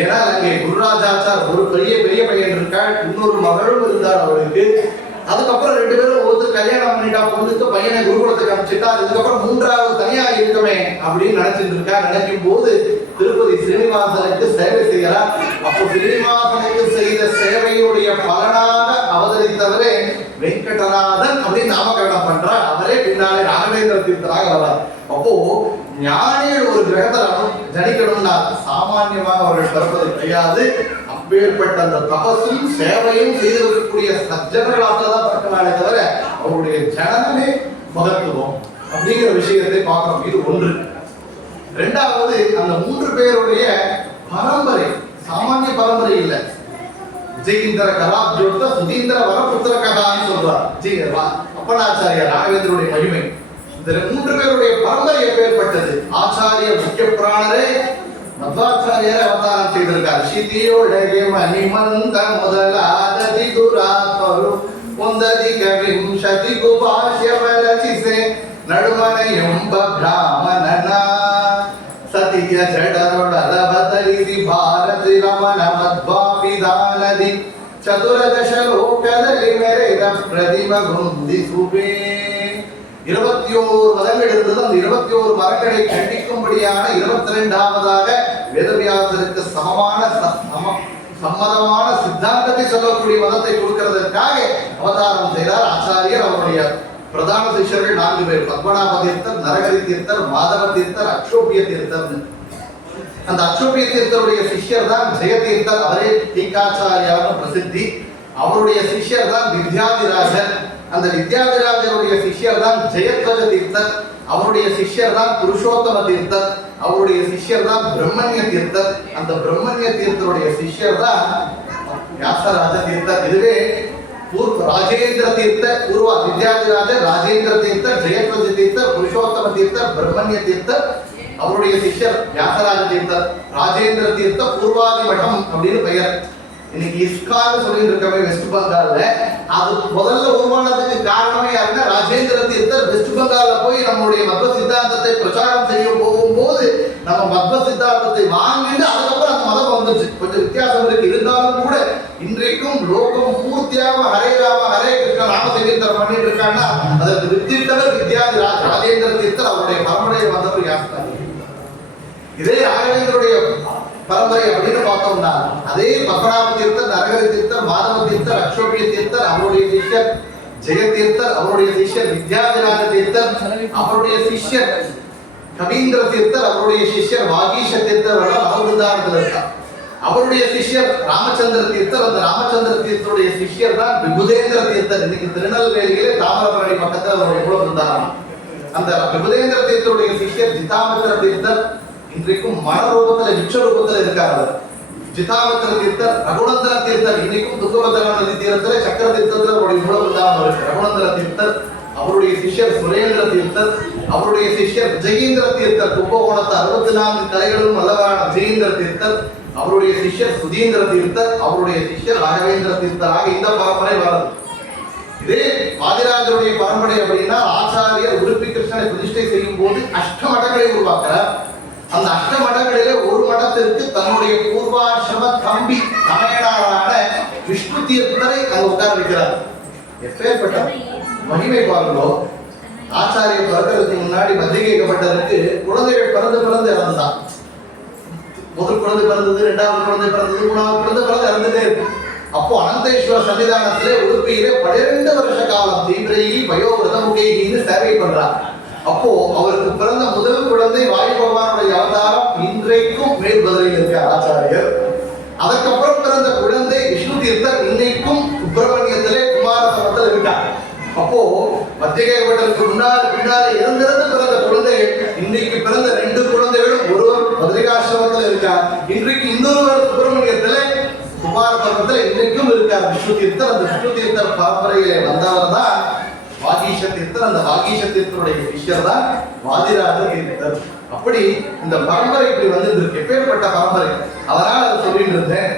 ஏன்னா அங்கே குருராஜாச்சார் ஒரு பெரிய பையன் இருக்காள், இன்னொரு மகளும் இருந்தார் அவருக்கு. அதுக்கப்புறம் 2 பேரும் ஒருத்தர் கல்யாணம் பண்ணிட்டா, பொண்ணுக்கு பையனை குருகுலத்துக்கு அனுப்பிச்சுட்டா. அதுக்கப்புறம் 3வது தனியா இருக்கமே அப்படின்னு நினைச்சிட்டு இருக்கா. நினைக்கும் போது திருப்பதி ஸ்ரீனிவாசனுக்கு சேவை செய்யறார். அப்போ ஸ்ரீனிவாசனுக்கு செய்த சேவையுடைய பலனாக அவதரித்தவரே வெங்கடநாதன் அப்படின்னு நாமகரணம் பண்றார். அவரே பின்னாலே ராகவேந்திர தீர்த்தராக வர்றார். அப்போ ஞானிகள் ஒரு கிரகத்தில் ஜனிக்கணும்னா சாமான்யமாக அவர்கள் பிறப்பது கிடையாது. அப்பேற்பட்ட அந்த தபசும் சேவையும் செய்திருக்கக்கூடிய சஜ்ஜனர்களாக தான் பிறக்கனாலே தவிர அவருடைய ஜனனமே மகத்துவம் அப்படிங்கிற விஷயத்தை பார்க்கணும். இது ஒன்று. 2வது, அந்த 3 பேருடைய பரம்பரை சாமானிய பரம்பரை இல்லை. ஜெயிந்திர கலாப்ஜோத்த சுதீந்திர வரபுத்திர கதான்னு சொல்றார் அப்பனாச்சாரியார் ராகவேந்திரருடைய மகிமை. இந்த 3 பேருடைய பரம்பரை எப்பேற்பட்டது. ஆச்சாரிய முக்கிய பிராணரே மத்வாச்சாரியர் அவதாரம் செய்திருக்கார். சிதியோடகே மணிமந்த முதலாததி துராத்மரு ಒಂದಧಿಕ ವಿಂಶತಿಗೂ ಭಾಷ್ಯವ ರಚಿಸೆ ನಡುಮನೆಯೆಂಬ ಬ್ರಾಹ್ಮಣನ ಸತಿಯ ಜಡರೊಡದ ಬದಲಿಸಿ ಭಾರತಿ ರಮಣ ಮಧ್ವಾಪಿದಾನದಿ ಚತುರದಶ ಲೋಕದಲ್ಲಿ ಮೆರೆದ ಪ್ರತಿಮಗುಂದಿಸುವೆ. 21 மதங்கள் இருந்தது. அந்த 21 மரங்களை கண்டிக்கும்படியான 22வது வேதவியாசருக்கு சம்மதமான சித்தாந்தத்தை சொல்லக்கூடிய மதத்தை கொடுக்கிறதற்காக அவதாரம் செய்தார் ஆச்சாரியர். அவருடைய பிரதான சிஷ்யர்கள் 4 பேர், பத்மநாப தீர்த்தர், நரகரி தீர்த்தர், மாதவ தீர்த்தர், அக்ஷோபிய தீர்த்தர். அந்த அக்ஷோபிய தீர்த்தருடைய சிஷ்யர் தான் ஜெயதீர்த்தர். அவரே டீகாச்சாரியார் பிரசித்தி. அவருடைய சிஷ்யர் தான் வித்யாதிராஜர். அந்த வித்யாதிராஜருடைய சிஷ்யர் தான் ஜெயத்வஜ தீர்த்தர். அவருடைய சிஷ்யர் தான் புருஷோத்தம தீர்த்தர். அவருடைய சிஷ்யர் தான் பிரம்மண்ய தீர்த்தர். அந்த பிரம்மண்ய தீர்த்தருடைய சிஷ்யர் தான் வியாசராஜ தீர்த்தர். இதுவே ராஜேந்திர தீர்த்தர், பூர்வ வித்யாதிராஜர், ராஜேந்திர தீர்த்தர், ஜெயத்வஜ தீர்த்தர், புருஷோத்தம தீர்த்தர், பிரம்மண்ய தீர்த்தர். அவருடைய சிஷ்யர் வியாசராஜ தீர்த்தர். ராஜேந்திர தீர்த்தர் பூர்வாதி மடம் அப்படின்னு பெயர். இன்னைக்கு இஸ்கான் சொல்லிட்டு இருக்கவே வெஸ்ட் பெங்கால்ல, அது முதல்ல உருவானதுக்கு காரணமே யாருன்னா ராஜேந்திர தீர்த்தர் வெஸ்ட் பெங்கால்ல போய் நம்மளுடைய மத்வ சித்தாந்தத்தை பிரச்சாரம் செய்ய போகும்போது நம்ம மத்வ சித்தாந்தத்தை வாங்கிட்டு அதுக்கப்புறம் அந்த மதம் வந்துச்சு. கொஞ்சம் வித்தியாசம் இருக்கு. இருந்தாலும் கூட இன்றைக்கும் லோகம் பூர்த்தியாக ஹரே ராம ஹரே கிருஷ்ண ராம சங்கீர்த்தனம் பண்ணிட்டு இருக்காங்கன்னா அதற்கு வித்திட்டவர் வித்யாதிராஜ் ராஜேந்திர தீர்த்தர். அவருடைய பரம்பரையை வந்தவர் யாஸ்தாரி. இதே ராகவேந்திரருடைய பரம்பரை அப்படின்னு பார்த்தோம்னா அதே பத்மநாப தீர்த்தர், நரகரி தீர்த்தர், மாதவ தீர்த்தர், அக்ஷோபிய தீர்த்தர், அவருடைய சிஷ்யர் ஜெயதீர்த்தர், அவருடைய சிஷ்யர் வித்யாதிராஜ தீர்த்தர், அவருடைய சிஷ்யர் கவீந்திர தீர்த்தர், அவருடைய சிஷ்யர் வாகீஷ தீர்த்தர் அவருதாரத்தில் இருக்கார். அவருடைய சிஷ்யர் ராமச்சந்திர தீர்த்தர். அந்த ராமச்சந்திர தீர்த்தருடைய சிஷ்யர் தான் விபுதேந்திர தீர்த்தர். இன்னைக்கு திருநெல்வேலியிலே தாமிரபரணி பக்கத்தில் அவருடைய குலம் இருந்தாராம். அந்த விபுதேந்திர தீர்த்தருடைய சிஷ்யர் ஜிதாமித்திர தீர்த்தர். இன்றைக்கும் மன ரூபத்துல விக்ஷ ரூபத்துல இருக்கார். ஜிதாமித்திர தீர்த்தர், ரகுநந்தர தீர்த்தர். இன்னைக்கும் துங்கபத்ரா நதி தீரத்துல சக்கர தீர்த்தத்துல அவருடைய மூலம் இல்லாம இருக்கு. ரகுநந்தர தீர்த்தர் அவருடைய சிஷ்யர் சுரேந்திர தீர்த்தர், அவருடைய சிஷ்யர் விஜயேந்திர தீர்த்தர், கும்பகோணத்து 64 கலைகளும் வல்லவரான விஜயேந்திர தீர்த்தர், அவருடைய சிஷ்யர் சுதீந்திர தீர்த்தர், அவருடைய சிஷ்யர் ராகவேந்திர தீர்த்தராக இந்த பரம்பரை வருது. இதே வாதிராஜருடைய பரம்பரை அப்படின்னா ஆச்சாரியர் உடுப்பி கிருஷ்ணனை பிரதிஷ்டை செய்யும் போது அஷ்டமடங்களை உருவாக்குறார். அந்த அஷ்டமடங்களிலே ஒரு மடத்திற்கு தன்னுடைய பூர்வாசிரம தம்பி தமையனாரான விஷ்ணு தீர்த்தரை அங்கு உட்கார வைக்கிறார். எப்பேற்பட்ட மகிமை பாருங்களோ! ஆச்சாரியர் பிறக்கிறதுக்கு முன்னாடி மத்திய கேட்கப்பட்டதற்கு குழந்தைகள் பிறந்து இறந்துதான். முதல் குழந்தை பிறந்தது, 2வது குழந்தை பிறந்தது, 3வது குழந்தை பிறந்து இறந்துட்டே இருக்கு. அப்போ அனந்தேஸ்வர சன்னிதானத்திலே உடுப்பியிலே 12 வருஷ காலம் தீவிரையி வயோவிரதமுகேகின்னு சேவை பண்றார். அப்போ அவருக்கு பிறந்த முதல் குழந்தை வாயு பகவானுடைய அவதாரம் இன்றைக்கும் மேல்பதரையில் இருக்கார் ஆச்சாரியர். அதற்கப்புறம் பிறந்த குழந்தை விஷ்ணு தீர்த்தர் இன்னைக்கும் சுப்பிரமணியத்திலே குமாரசமத்தில் இருக்கார். அப்போ மத்தியகேவட்டத்துக்கு பின்னாலே இறந்திருந்து பிறந்த குழந்தைகள் இன்னைக்கு பிறந்த 2 குழந்தைகளும் ஒருவர் பத்ரிகாசிரமத்தில் இருக்கார், இன்றைக்கு இன்னொருவர் சுப்பிரமணியத்திலே குமாரசமத்தில் இன்னைக்கும் இருக்கார் விஷ்ணு தீர்த்தர். அந்த விஷ்ணு தீர்த்தர் பரம்பரையிலே வந்தவர் தான் வாகீஷ தீர்த்தர். அந்த வாகீஷ தீர்த்தருடைய சிஷ்யர் தான் வாதிராஜ தீர்த்தர். அப்படி இந்த பரம்பரை இப்படி வந்து இருக்கு. எப்பேற்பட்ட பரம்பரை! அதனால அதை சொல்லிட்டு இருந்தேன்.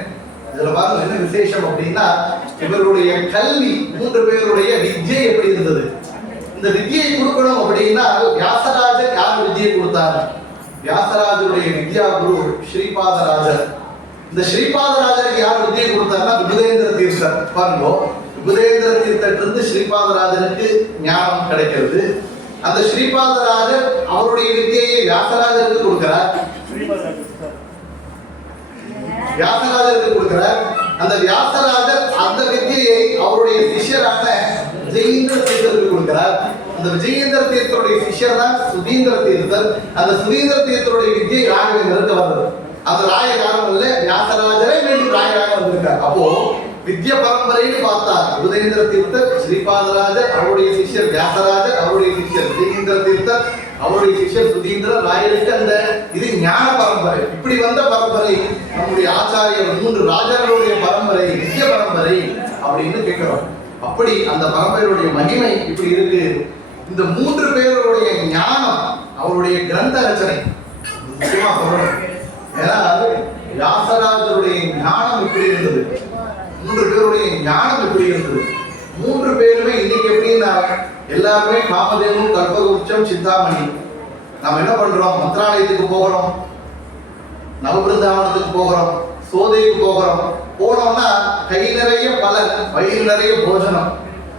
இதுல பாருங்க என்ன விசேஷம் அப்படின்னா, இவருடைய கல்வி 3 பேருடைய வித்யை எப்படி இருந்தது. இந்த வித்யை கொடுக்கணும் அப்படின்னா வியாசராஜர் யார் வித்யை கொடுத்தாரு? வியாசராஜருடைய வித்யா குரு ஸ்ரீபாதராஜர். இந்த ஸ்ரீபாதராஜருக்கு யார் வித்யை கொடுத்தாருன்னா விபுதேந்திர தீர்த்தர். பாருங்க, விபுதேந்திர தீர்த்தத்திலிருந்து ஸ்ரீபாதராஜருக்கு ஞானம் கிடைக்கிறது. அந்த ஸ்ரீபாதராஜர் அவருடைய வித்யையை வியாசராஜருக்கு கொடுக்கிறார். அந்த வியாசராஜர் அந்த வித்யையை அவருடைய சிஷ்யரான விஜயேந்திர தீர்த்தருக்கு கொடுக்கிறார். அந்த விஜயேந்திர தீர்த்தருடைய சிஷ்யர் தான் சுதீந்திர தீர்த்தர். அந்த சுதீந்திர தீர்த்தருடைய வித்யை ராகவேந்திரருக்கு வந்தது. அந்த ராயகாரம் இல்ல, வியாசராஜரே மீண்டும் ராயராக வந்திருக்கார். அப்போ வித்ய பரம்பரைன்னு பார்த்தா விபுதேந்திர தீர்த்தர், ஸ்ரீபாதராஜர், அவருடைய சிஷ்யர் வியாசராஜர், அவருடைய சிஷ்யர் விஜயேந்திர தீர்த்தர், அவருடைய சிஷ்யர் சுதீந்திர ராயருக்கு அந்த இது ஞான பரம்பரை. இப்படி வந்த பரம்பரை நம்முடைய ஆச்சாரியர் 3 ராஜர்களுடைய பரம்பரை, வித்ய பரம்பரை அப்படின்னு கேட்கிறோம். அப்படி அந்த பரம்பரையுடைய மகிமை இப்படி இருக்கு. இந்த 3 பேருடைய ஞானம், அவருடைய கிரந்த ரச்சனை முக்கியமா சொல்லணும். ஏன்னா வியாசராஜருடைய ஞானம் இப்படி இருந்தது, 3 பேருடைய ஞானம் இப்படி இருந்தது. 3 பேருமே இன்னைக்கு எப்படின்னா எல்லாருமே காமதேனு, கல்பகுச்சம், சிந்தாமணி. நாம் என்ன பண்றோம்? மந்திராலயத்துக்கு போகிறோம், நவபிருந்தாவனத்துக்கு போகிறோம், சோதைக்கு போகிறோம். போனோம்னா கை நிறைய பலன், வயிறு நிறைய போஜனம்,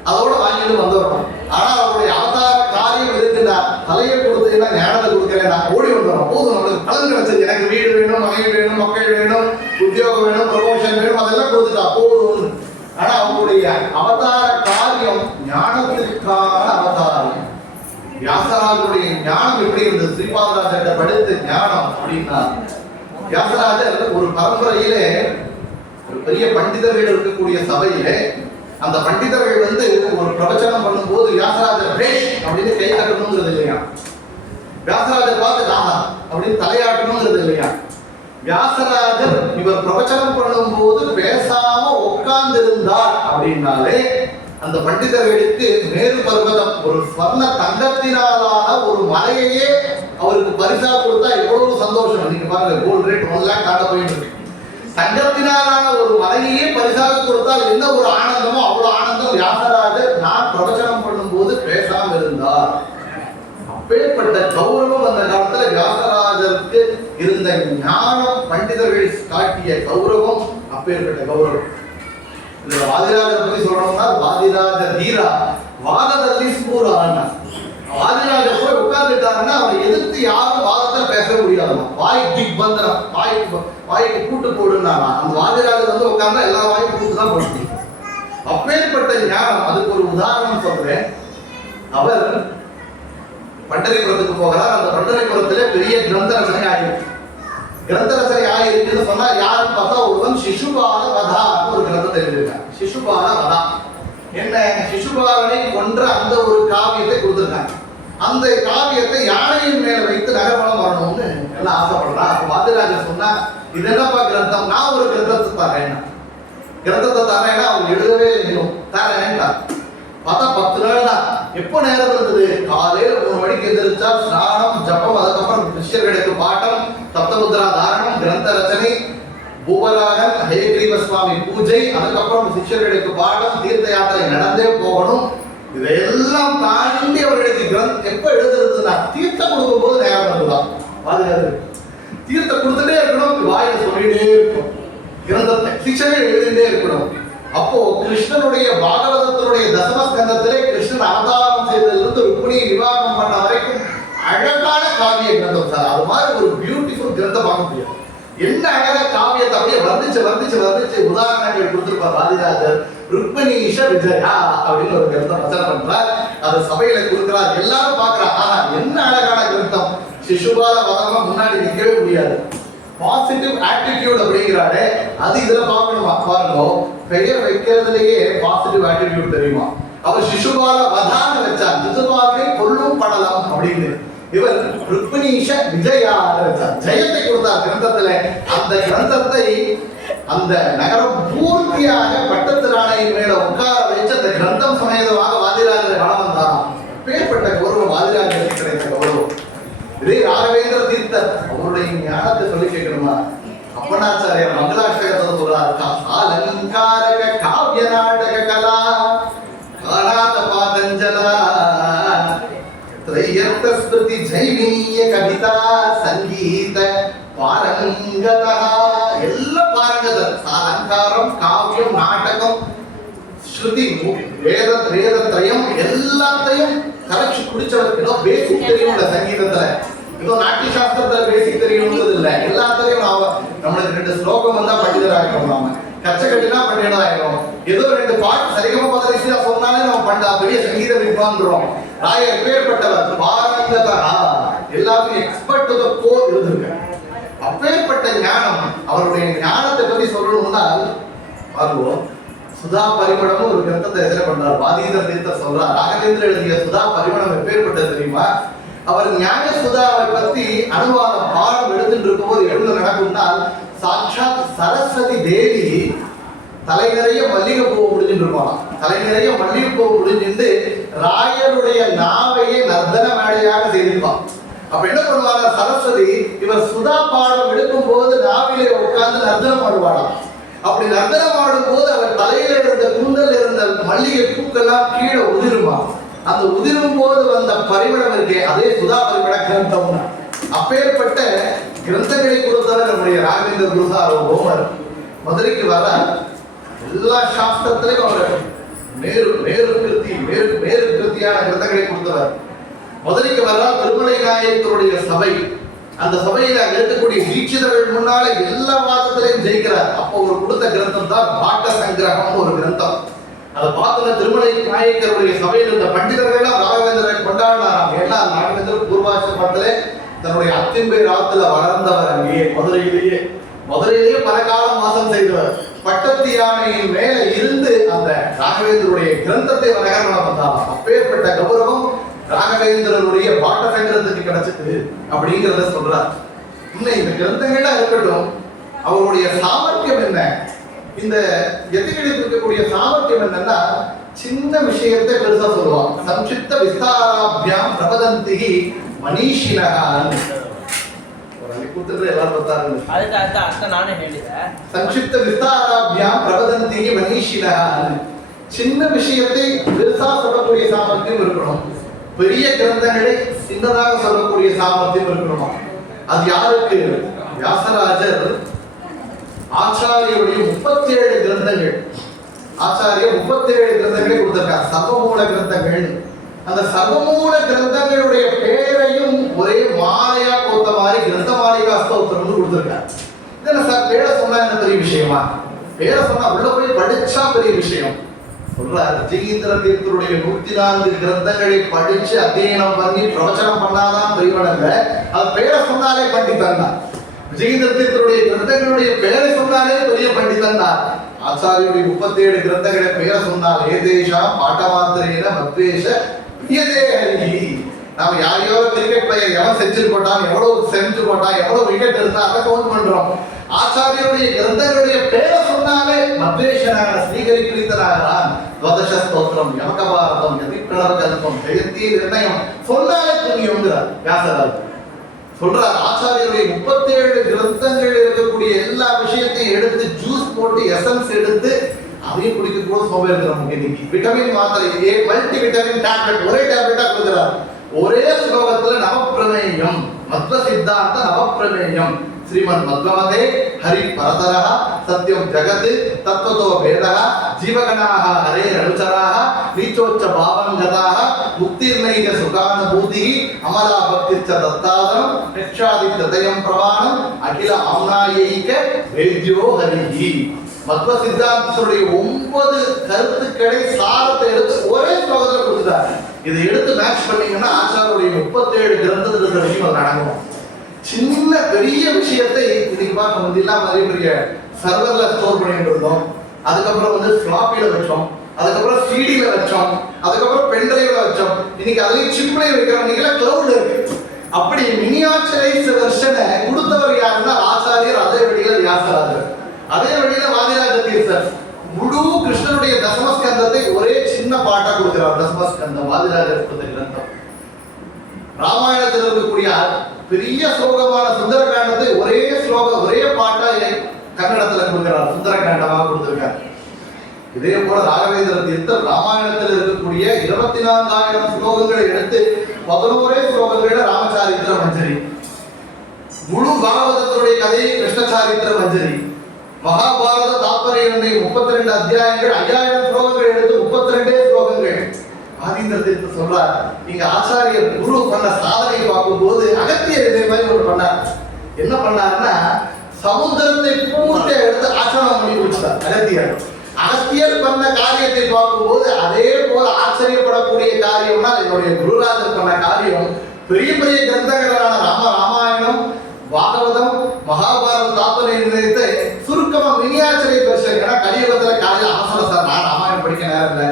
அதோட வாங்கிட்டு வந்துடுறோம். ஆனா அவருடைய அவதார காரியம் இருக்குன்னா தலையை கொடுத்தீங்கன்னா ஞானத்தை கொடுக்கிறேன், ஓடி வந்துடும். போதும், நம்மளுக்கு பலன் கிடைச்சது. எனக்கு வீடு வேணும், மனைவி வேணும், மக்கள் வேணும், உத்தியோகம் வேணும், ப்ரமோஷன் வேணும், அதெல்லாம் கொடுத்துட்டா போதும். ஆனா அவருடைய அவதார காரியம் ஞானத்திற்கான அவதாரம். வியாசராஜருடைய ஞானம் எப்படி இருந்தது? ஸ்ரீபாதராஜர் படித்த ஞானம் அப்படின்னா, வியாசராஜர் ஒரு பரம்பரையிலே ஒரு பெரிய பண்டிதர்கள் இருக்கக்கூடிய சபையிலே அந்த பண்டிதர்கள் வந்து ஒரு பிரவச்சனம் பண்ணும் போது வியாசராஜர் பேஷ் அப்படின்னு கை தட்டணுங்கிறது இல்லையா, வியாசராஜர் பார்த்து ஆஹா அப்படின்னு தலையாட்டணுங்கிறது இல்லையா. வியாசராஜர் இவர் பிரவச்சனம் பண்ணும் போது பேசாம உட்கார்ந்து இருந்தார் அப்படின்னாலே அந்த பண்டிதர்களுக்கு மேரு பர்வதம், ஒரு ஸ்வர்ண தங்கத்தினாலான ஒரு மலையையே அவருக்கு பரிசா கொடுத்தா எவ்வளவு சந்தோஷம். நீங்க பாருங்க, கோல்ட் ரேட் 1 lakh தாண்ட போயிட்டு இருக்கு. தங்கத்தினாலான ஒரு மலையையே பரிசாக கொடுத்தால் என்ன ஒரு ஆனந்தமோ அவ்வளவு ஆனந்தம். வியாசராஜர் நான் பிரவச்சனம் பண்ணும் போது பேசாம இருந்தார். அப்பேற்பட்ட கௌரவம் அந்த காலத்துல வியாசராஜருக்கு இருந்த ஞானம், பண்டிதர்கள் காட்டிய கௌரவம், அப்பேற்பட்ட கௌரவம். இதுல வாதிராஜர் பத்தி சொல்லணும்னா வாதிராஜ தீரா வாதದಲ್ಲಿ ஸ்பூர் ஆனா. வாதிராஜர் போய் உட்கார்ந்துட்டாருன்னா அவரை எதிர்த்து யாரும் வாதத்தில் பேச முடியாது. வாய் திக்பந்தனம், வாய்க்கு கூட்டு போடுனாரா. அந்த வாதிராஜர் வந்து உட்கார்ந்தா எல்லா வாயும் கூட்டு தான் போடுது. அப்பேற்பட்ட ஞானம். அதுக்கு ஒரு உதாரணம் சொல்றேன். அவர் பண்டரிபுரத்துக்கு போகிறார். அந்த பண்டரிபுரத்திலே பெரிய கிரந்த ரச்சனை ஆயிருக்கு. கிரந்த ரச்சனை ஆயிருக்குன்னு சொன்னா யாருன்னு பார்த்தா ஒருவன் சிசுபால வதா ஒரு கிரந்தத்தை எழுதியிருக்காங்க. சிசுபால வதா என்ன, சிசுபாலனை கொன்ற அந்த ஒரு காவியத்தை கொடுத்திருக்காங்க. அந்த காவியத்தை யானையின் மேல வைத்து நகர்வலம் வரணும்னு எல்லாம் ஆசைப்படுறான். அப்ப வாதிராஜர் சொன்னா, இது என்னப்பா கிரந்தம்? நான் ஒரு கிரந்தத்தை தரேன், கிரந்தத்தை தரேன்னா அவங்க எழுதவே இல்லையும் தரேன்டா. பார்த்தா 10 நாள் தான். எப்போ நேரம் இருந்தது? காலையில 3 மணிக்கு எந்திரிச்சா ஸ்நானம், ஜபம், அதுக்கப்புறம் சிஷ்யர்களுக்கு பாட்டம், சப்தமுத்ரா தாரணம், கிரந்த ரச்சனை, பூவராகன், ஹயக்ரீவ சுவாமி பூஜை, அதுக்கப்புறம் சிஷ்யர்களுக்கு பாடம், தீர்த்த யாத்திரை நடந்தே போகணும். இதெல்லாம் தாண்டி அவர்களுக்கு எப்ப எழுதுறதுன்னா தீர்த்தம் கொடுக்கும் போது நேரம் இருந்துதான். பாதுகாப்பு தீர்த்தம் கொடுத்துட்டே இருக்கணும், வாயில சொல்லிட்டே இருக்கணும், கிரந்தத்தை சிஷ்யர்கள் எழுதிட்டே இருக்கணும். அப்போ கிருஷ்ணனுடைய பாகவதத்தினுடைய தசமஸ்கந்தத்திலே கிருஷ்ணன் அவதாரம் செய்ததிலிருந்து ருக்மிணியை விவாகம் பண்ண வரைக்கும் அழகான காவிய கிரந்தம் சார். அது மாதிரி ஒரு பியூட்டிஃபுல் கிரந்தம் பார்க்க முடியும். என்ன அழகா காவியத்தை அப்படியே வர்ணிச்சு உதாரணங்கள் கொடுத்திருப்பார் வாதிராஜர். ருக்மிணீஷ விஜயா அப்படின்னு ஒரு கிரந்தம் ரச்சனை பண்றார். அதை சபையில கொடுக்கிறார், எல்லாரும் பாக்குறாங்க. ஆனா என்ன அழகான கிரந்தம்! சிசுபால வதமா முன்னாடி நிற்கவே முடியாது. பாசிட்டிவ் ஆட்டிடியூட் அப்படிங்கிறாரு, அது இதுல பார்க்கணுமா? பாருங்க, பெயர் வைக்கிறதுலயே பாசிட்டிவ் ஆட்டிடியூட் தெரியுமா? அவர் சிசுபால வதான்னு வச்சார், சிசுபாலை கொல்லும் படலம் அப்படின்னு. இவர் ருக்மிணீஷ விஜயான்னு வச்சார், ஜெயத்தை கொடுத்தார் கிரந்தத்துல. அந்த கிரந்தத்தை அந்த நகரம் பூர்த்தியாக பட்டத்து ராணையின் மேல உட்கார வச்சு அந்த கிரந்தம் சமேதமாக வாதிராஜரை வளம் வந்தாராம். பேர்பட்ட கௌரவம் வாதிராஜருக்கு கிடைத்த கௌரவம். இதே ராகவேந்திர தீர்த்தர் அவருடைய ஞானத்தை சொல்லி கேட்கணுமா? அப்பனாச்சாரியர் மங்களாட்சகத்தை சொல்றார், அலங்காரக காவிய நாடக கலா காலாத பாதஞ்சலா த்ரையர்த்த ஸ்ருதி ஜைவீய கவிதா சங்கீத பாரங்கதா. எல்லாம் பாரங்கதர். அலங்காரம், காவியம், நாடகம், ஸ்ருதி, வேதத்ரயம் எல்லாத்தையும் கரைச்சு குடிச்சவர். ஏதோ பேசிக் தெரியும் சங்கீதத்துல, ஏதோ நாட்டிய சாஸ்திரத்துல பேசிக் தெரியும்ன்றது இல்லை. எல்லாத்தையும் நம்மளுக்கு 2 ஸ்லோகம் வந்தா பண்டிதர் ஆகிடும், நாம கச்சக்கட்டினா பண்டிதர் ஆகிடும். ஏதோ 2 பாட்டு சரிகம பதரிசியா சொன்னாலே நம்ம பெரிய சங்கீத வித்வான்றோம். ராயர் பேர்பட்டவர் பாரங்கதா, எல்லாத்தையும் எக்ஸ்பர்ட் டு தி கோர் இருந்திருக்காரு. அப்பேற்பட்ட ஞானம். அவருடைய ஞானத்தை பத்தி சொல்லணும்னா பாருவோம், சுதா பரிமளமும் ஒரு கிரந்தத்தை எதிர பண்றார். வாதீதர் தீர்த்தர் சொல்றார், ராகவேந்திர எழுதிய சுதா பரிமளம் எப்பேற்பட்டது தெரியுமா? அவர் ஞான சுதாவை பத்தி அனுவாத பாடம் எடுத்துட்டு இருக்கும்போது என்ன நடக்கும்னா, சாட்சாத் சரஸ்வதி தேவி தலை நிறைய மல்லிகை பூ முடிஞ்சுட்டு இருப்பான். தலை நிறைய மல்லிகை பூ முடிஞ்சுட்டு ராயருடைய நாவையே நர்தன மேடையாக செய்திருப்பான். அப்ப என்ன பண்ணுவாங்க சரஸ்வதி, இவர் சுதா பாடம் எடுக்கும் போது நாவிலே உட்கார்ந்து நர்தனம் ஆடுவாளாம். அப்படி நர்தனம் ஆடும் போது அவர் தலையில இருந்த குண்டல் இருந்த மல்லிகை பூக்கெல்லாம் கீழே உதிருமா. அந்த உதிரும் போது வந்த பரிமளம் இருக்கே, அதே சுதா பரிமள கிரந்தம். அப்பேற்பட்ட கிரந்தங்களை கொடுத்தவர் நம்முடைய ராகவேந்திர குருசார் ஓமர். மதுரைக்கு வர எல்லா சாஸ்திரத்திலையும் அவர் மேரு கிருத்தியான கிரந்தங்களை கொடுத்தவர். மதுரைக்கு வர்றால் திருமலை நாயக்கருடைய சபை. அந்த சபையில அங்க இருக்கக்கூடிய தீட்சிதர்கள் முன்னால எல்லா வாதத்திலையும் ஜெயிக்கிறார். அப்போ ஒரு கொடுத்த கிரந்தம் தான் பாட்ட சங்கிரகம் ஒரு கிரந்தம். அதை பார்த்துன திருமலை நாயக்கருடைய சபையில் இருந்த பண்டிதர்கள் எல்லாம் ராகவேந்திரரை கொண்டாடினாராம். ஏன்னா ராகவேந்திரர் பூர்வாசிரமத்திலே தன்னுடைய அத்திம்பேர் ஆத்துல வளர்ந்தவர். அங்கேயே மதுரையிலேயே பல காலம் வாசம் செய்தவர். பட்டத்து யானையின் மேல இருந்து அந்த ராகவேந்திரருடைய கிரந்தத்தை நகர்மணம் வந்தார். அப்பேற்பட்ட கௌரவம் ராகவேந்திரருடைய பாட்ட சங்கரத்துக்கு கிடைச்சது அப்படிங்கிறத சொல்றார். இன்னும் இந்த கிரந்தங்கள்லாம் இருக்கட்டும், அவருடைய சாமர்த்தியம் என்ன? இந்த எதிரிகளுக்கு இருக்கக்கூடிய சாமர்த்தியம் என்னன்னா, சின்ன விஷயத்தை பெருசா சொல்லுவான். சம்சிப்த விஸ்தாராபியாம் பிரபதந்தி மனிஷினஹான். சம்சிப்த விஸ்தாராபியாம் பிரபதந்தி மனிஷினஹான். சின்ன விஷயத்தை பெருசா சொல்லக்கூடிய சாமர்த்தியம் இருக்கணும். பெரிய கிரந்தங்களை சின்னதாக சொல்லக்கூடிய சாமர்த்தியம் இருக்கணுமா? அது யாருக்கு? வியாசராஜர் ஆச்சாரியுடைய 37 கிரந்தங்கள், ஆச்சாரிய 37 கிரந்தங்களை கொடுத்திருக்கார், சர்வமூல கிரந்தங்கள். அந்த சர்வமூல கிரந்தங்களுடைய பேரையும் ஒரே மாலையா கோத்த மாதிரி கிரந்த மாளிகா ஸ்தோத்திரம் கொடுத்திருக்கார். இதெல்லாம் சார் பேரை சொன்னா என்ன பெரிய விஷயமா? பேரை சொன்னா உள்ள போய் படிச்சா பெரிய விஷயம். சொல்றார், விஜயேந்திர தீர்த்தருடைய 104 கிரந்தங்களை படிச்சு அத்தியனம் பண்ணி பிரவச்சனம் பண்ணாதான் பெரியவனங்க. அது பேரை சொன்னாலே பண்டிதன் தான். விஜயேந்திர தீர்த்தருடைய கிரந்தங்களுடைய பெயரை சொன்னாலே பெரிய பண்டிதன் தான். ஆச்சாரியுடைய 37 கிரந்தங்களை பெயரை சொன்னால் ஏதேஷா பாட்டமாத்திரேன மத்வேஷ பிரியதே ஹரி. நாம யாரையோ கிரிக்கெட் பிளேயர் எவன் செஞ்சுட்டு போட்டான், எவ்வளவு செஞ்சு போட்டான், எவ்வளவு விக்கெட் எடுத்தா அதை கவுண்ட் பண்றோம். ஆச்சாரியருடைய கிரந்தங்களுடைய பேரை சொன்னாலே மத்வேஷனாக ஸ்ரீகரிப்பிரித்தனாகிறான் துவதச ஸ்தோத்திரம் யமகபாரதம் யதி பிரணவ கல்பம் ஜெயந்தி நிர்ணயம் சொன்னாலே புண்ணியம்ங்கிறார் வியாசராஜர். சொல்றார் ஆச்சாரியருடைய 37 கிரந்தங்கள் இருக்கக்கூடிய எல்லா விஷயத்தையும் எடுத்து ஜூஸ் போட்டு எசன்ஸ் எடுத்து அதையும் குடிக்க கூட சோம்பேறி நமக்கு. இன்னைக்கு விட்டமின் மாத்திரை மல்டி விட்டமின் டேப்லெட் ஒரே டேப்லெட்டா கொடுக்குறார். ஒரே ஸ்லோகத்துல நவப்பிரமேயம் மத்வ சித்தாந்த நவப்பிரமேயம் ஸ்ரீமன் மத்வமதே ஹரி பரதரஹ சத்யம் ஜகத் தத்வதோ வேதஹ ஜீவகணாஹ ஹரே அனுச்சராஹ நீச்சோச்ச பாவங்கதாஹ முக்திர்நைக சுகானுபூதிஹி அமலா பக்திச்ச தத்தாதனம் ரக்ஷாதி ததயம் பிரமாணம் அகில ஆம்னாயைக வேத்யோ ஹரிஹி. மத்வ சித்தாந்தத்துடைய 9 கருத்துக்களை சாரத்தை எடுத்து ஒரே ஸ்லோகத்துல கொடுத்துட்டார். இதை எடுத்து மேட்ச் பண்ணீங்கன்னா ஆச்சாரியருடைய 37 கிரந்தத்துல இருக்கிற விஷயம் நடக்கும். சின்ன பெரிய விஷயத்தை இன்னைக்கு பார்க்க முடியலாம். நிறைய பெரிய சர்வர்ல ஸ்டோர் பண்ணிட்டு இருந்தோம், அதுக்கப்புறம் வந்து ஃபிளாப்பில வச்சோம், அதுக்கப்புறம் சிடில வச்சோம், அதுக்கப்புறம் பென்ட்ரைவ்ல வச்சோம், இன்னைக்கு அதுலயும் சிப்ல வைக்கிறோம். இன்னைக்கு கிளவுட்ல இருக்கு. அப்படி மினியாச்சரைஸ் வெர்ஷனை கொடுத்தவர் யாருன்னா ஆச்சாரியர். அதே வழியில வியாசராஜர், அதே வழியில வாதிராஜ தீர்த்தர் முழு கிருஷ்ணனுடைய தசமஸ்கந்தத்தை ஒரே சின்ன பாட்டா கொடுக்கிறார். தசமஸ்கந்தம் வாதிராஜர் கொடுத்த கிரந்தம். ராமாயணத்தில் இருக்கக்கூடிய பெரிய ஸ்லோகமான சுந்தரகாண்டத்தை ஒரே ஸ்லோகம் ஒரே பாட்டா கன்னடத்துல கொடுக்கிறார், சுந்தரகாண்டமா கொடுத்திருக்கார். இதே போல ராகவேந்திர தீர்த்தர் ராமாயணத்தில் இருக்கக்கூடிய 24,000 ஸ்லோகங்களை எடுத்து 11 ஸ்லோகங்கள ராமசாரித்திர மஞ்சரி, முழு பாகவதத்துடைய கதையை கிருஷ்ணசாரித்திர மஞ்சரி, மகாபாரத தாத்பரியனுடைய 32 அத்தியாயங்கள் 5000 ஸ்லோகங்கள் எடுத்து 32 ஸ்லோகங்கள். ஆதிந்திர தீர்த்தர் சொல்றார், நீங்க ஆச்சாரியர் குரு பண்ண சாதனை பார்க்கும்போது அகத்தியர் இதே மாதிரி ஒரு பண்ணார். என்ன பண்ணாருன்னா சமுத்திரத்தை பூர்த்தியா எடுத்து ஆச்சரணம் பண்ணி கொடுத்தார் அகத்தியர். அகத்தியர் பண்ண காரியத்தை பார்க்கும்போது அதே போல ஆச்சரியப்படக்கூடிய காரியம்னா என்னுடைய குருராஜர் பண்ண காரியம். பெரிய பெரிய கிரந்தங்களான ராமாயணம், பாகவதம், மகாபாரத தாத்பரிய நிலையத்தை சுருக்கமா மினியாச்சரை பெருசு. கலியுகத்துல காலையில் அவசரம் சார், நான் ராமாயணம் படிக்க நேரம் இல்லை,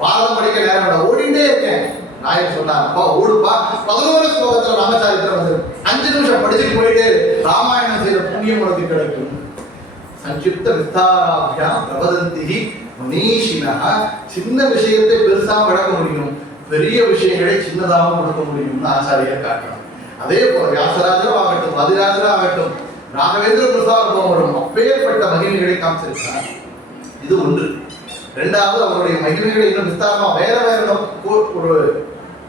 பாரதம் படிக்க நேரம் இல்லை, ஓடிட்டே இருக்கேன். நாயர் சொன்னார்ப்பா ஓடுப்பா 11 ஸ்லோகத்துல ராமசாரித்திரம் வந்து 5 நிமிஷம் படிச்சுட்டு போயிட்டு ராமாயணம் செய்த புண்ணியம் உனக்கு கிடைக்கும். சங்கிப்த விஸ்தாராபியா பிரபதந்தி மனீஷினஹ. சின்ன விஷயத்தை பெருசா விளக்க முடியும், பெரிய விஷயங்களை சின்னதாக கொடுக்க முடியும்னு ஆச்சாரியர் காட்டணும். அதே போல வியாசராஜரும் ஆகட்டும், வாதிராஜரும் ஆகட்டும், ராகவேந்திர பிரசாத் போவரும் அப்பேற்பட்ட மகிமைகளை காமிச்சிருக்கார். இது ஒன்று. இரண்டாவது, அவருடைய மகிமைகளை இன்னும் விஸ்தாரமா வேற வேற ஒரு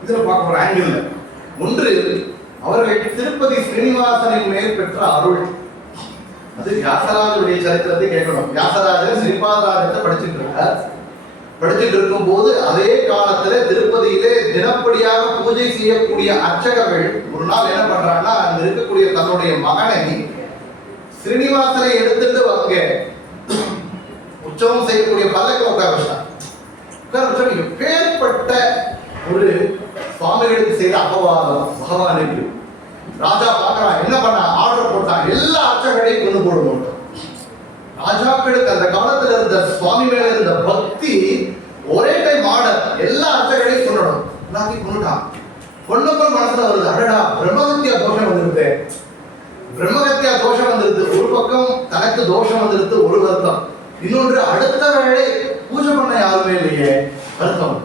இதுல பார்க்க ஒரு ஆங்கிள். ஒன்று, அவர்கள் திருப்பதி ஸ்ரீனிவாசனின் மேல் பெற்ற அருள். அது வியாசராஜருடைய சரித்திரத்தை கேட்கணும். வியாசராஜர் ஸ்ரீபாதராஜத்தை படிச்சுட்டு இருக்கும் போது அதே காலத்துல திருப்பதியிலே தினப்படியாக பூஜை செய்யக்கூடிய அர்ச்சகர்கள் ஒரு நாள் என்ன பண்றாங்கன்னா, அங்க இருக்கக்கூடிய தன்னுடைய மகனை ஸ்ரீனிவாசனை எடுத்துட்டு அங்க உற்சவம் செய்யக்கூடிய பல்லக்கில் உட்கார வச்சாங்க. எப்பேற்பட்ட ஒரு சுவாமிகளுக்கு செய்த அபவாதம் பகவானுக்கு. ராஜா பார்க்கறான், என்ன பண்ண ஆர்டர் போட்டான், எல்லா அர்ச்சகர்களையும் கொண்டு போடணும். ராஜாக்களுக்கு அந்த காலத்துல இருந்த சுவாமி மேல இருந்த பக்தி ஒரே டைம் ஆர்டர், எல்லா அர்ச்சகர்களையும் கொள்ளணும். எல்லாத்தையும் கொண்டுட்டான். கொண்டப்பறம் மனசுல வருது, அடடா பிரம்மகத்தியா தோஷம் வந்துருது, பிரம்மகத்தியா தோஷம் வந்துருது. ஒரு பக்கம் தனக்கு தோஷம் வந்துருது, ஒரு வருத்தம். இன்னொன்று, அடுத்த வேளை பூஜை பண்ண யாருமே இல்லையே, வருத்தம்.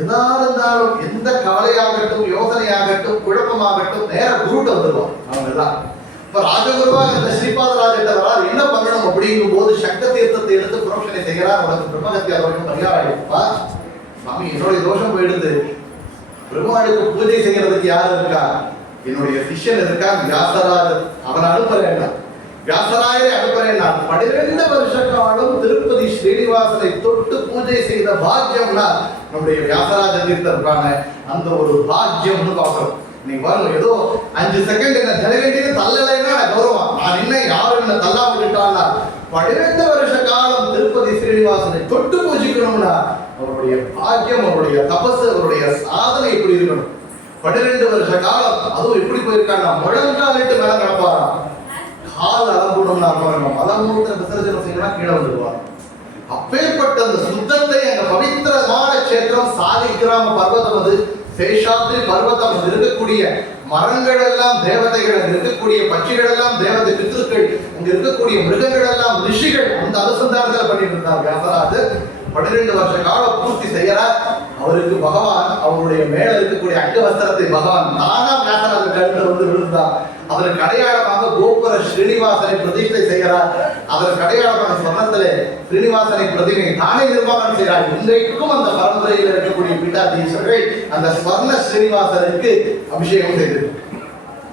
எதா இருந்தாலும் எந்த கவலையாகட்டும், யோசனையாகட்டும், குழப்பமாகட்டும், நேர குருட்ட வந்துருவோம் அவங்க எல்லாம். இப்ப ராஜகுருவாக இந்த ஸ்ரீபாதராஜர் வரார், என்ன பண்ணணும் அப்படிங்கும் போது சக்த தீர்த்தத்தை எடுத்து புரோஷனை செய்கிறார். உனக்கு பிரம்மகத்தியா தோஷம் பரிகாரம் ஆயிடுப்பா சாமி, என்னுடைய தோஷம் போயிடுது. பெருமாளுக்கு பூஜை செய்யறதுக்கு யாரு இருக்கா? என்னுடைய சிஷ்யன் இருக்கா வியாசராஜர், அவனை அனுப்புறேன். வியாசராயரை அனுப்புறேன். 12 வருஷ காலம் திருப்பதி ஸ்ரீனிவாசனை தொட்டு பூஜை செய்த பாக்கியம்னா நம்முடைய வியாசராஜ தீர்த்தர் இருக்காங்க. அந்த ஒரு பாக்கியம்னு பார்க்கிறோம். நீங்க பாருங்க, ஏதோ 5 செகண்ட் என்ன ஜனகண்டின்னு தள்ளலைன்னா கௌரவம். நான் இன்னும் யாரும் என்ன தள்ளா விட்டுட்டான்னா 12 வருஷ காலம் திருப்பதி ஸ்ரீனிவாசனை தொட்டு பூஜிக்கணும்னா அவருடைய பாக்கியம், அவருடைய தபசு, அவருடைய சாதனை எப்படி இருக்கணும். 12 வருஷ காலம் அதுவும் எப்படி போயிருக்காங்க, முழங்காலிட்டு மேல நடப்பாராம். கால் அலம்புடம்னா மலமூத்திர விசர்ஜனம் செய்யணும், கீழே வந்துடுவார். அப்பேற்பட்ட அந்த சுத்தத்தை, அந்த பவித்திரமான கஷேத்திரம் சாலி கிராம பர்வதம், அது சேஷாத்ரி பர்வதம் இருக்கக்கூடிய மரங்கள் எல்லாம் தேவதைகள், அங்க இருக்கக்கூடிய பட்சிகள் எல்லாம் தேவதை பித்ருக்கள், அங்க இருக்கக்கூடிய மிருகங்கள் எல்லாம் ரிஷிகள். அந்த அனுசந்தானத்தில் பண்ணிட்டு இருந்தார் வியாசராஜர். 12 வருஷ காலம் பூர்த்தி செய்யறார். அவருக்கு பகவான் அவருடைய மேல இருக்கக்கூடிய அங்க வஸ்திரத்தை பகவான் தானா வியாசராஜர் கழுத்துல வந்து விழுந்தார். அதற்கு அடையாளமாக கோபுர ஸ்ரீனிவாசனை பிரதிஷ்டை செய்கிறார். அதற்கு அடையாளமாக சொன்னத்திலே ஸ்ரீனிவாசனை பிரதிமை தானே நிர்மாணம் செய்கிறார். இன்றைக்கும் அந்த பரம்பரையில் இருக்கக்கூடிய பீட்டாதீஸ்வரர்கள் அந்த ஸ்வர்ண ஸ்ரீனிவாசனுக்கு அபிஷேகம் செய்தது.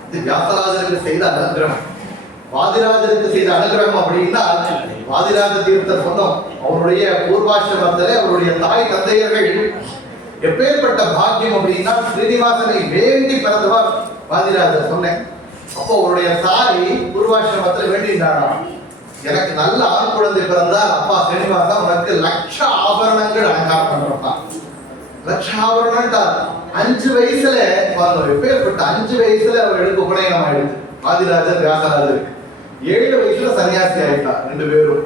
இது வியாசராஜருக்கு செய்த அனுகிரகம். வாதிராஜருக்கு செய்த அனுகிரகம் அப்படின்னா, வாதிராஜ தீர்த்தர் சொன்னோம், அவருடைய பூர்வாசிரமத்திலே அவருடைய தாய் தந்தையர்கள் எப்பேற்பட்ட பாக்கியம் அப்படின்னா, ஸ்ரீனிவாசனை வேண்டி பிறந்தவர் வாதிராஜர் சொன்னேன். அப்போ அவருடைய தாய் பூர்வாசிரமத்தில் வேண்டினாராம், எனக்கு நல்ல ஆண் குழந்தை பிறந்தால் அப்பா ஸ்ரீனிவாசா உனக்கு லட்ச ஆபரணங்கள் அலங்காரம் பண்றப்பா. லட்ச ஆபரணம் 5 வயசுல எப்பேற்பட்ட 5 வயசுல அவர்களுக்கு உபநயனம் ஆயிடுச்சு. வாதிராஜர் வியாசராஜருக்கு 7 வயசுல சன்னியாசி ஆயிட்டார். 2 பேரும்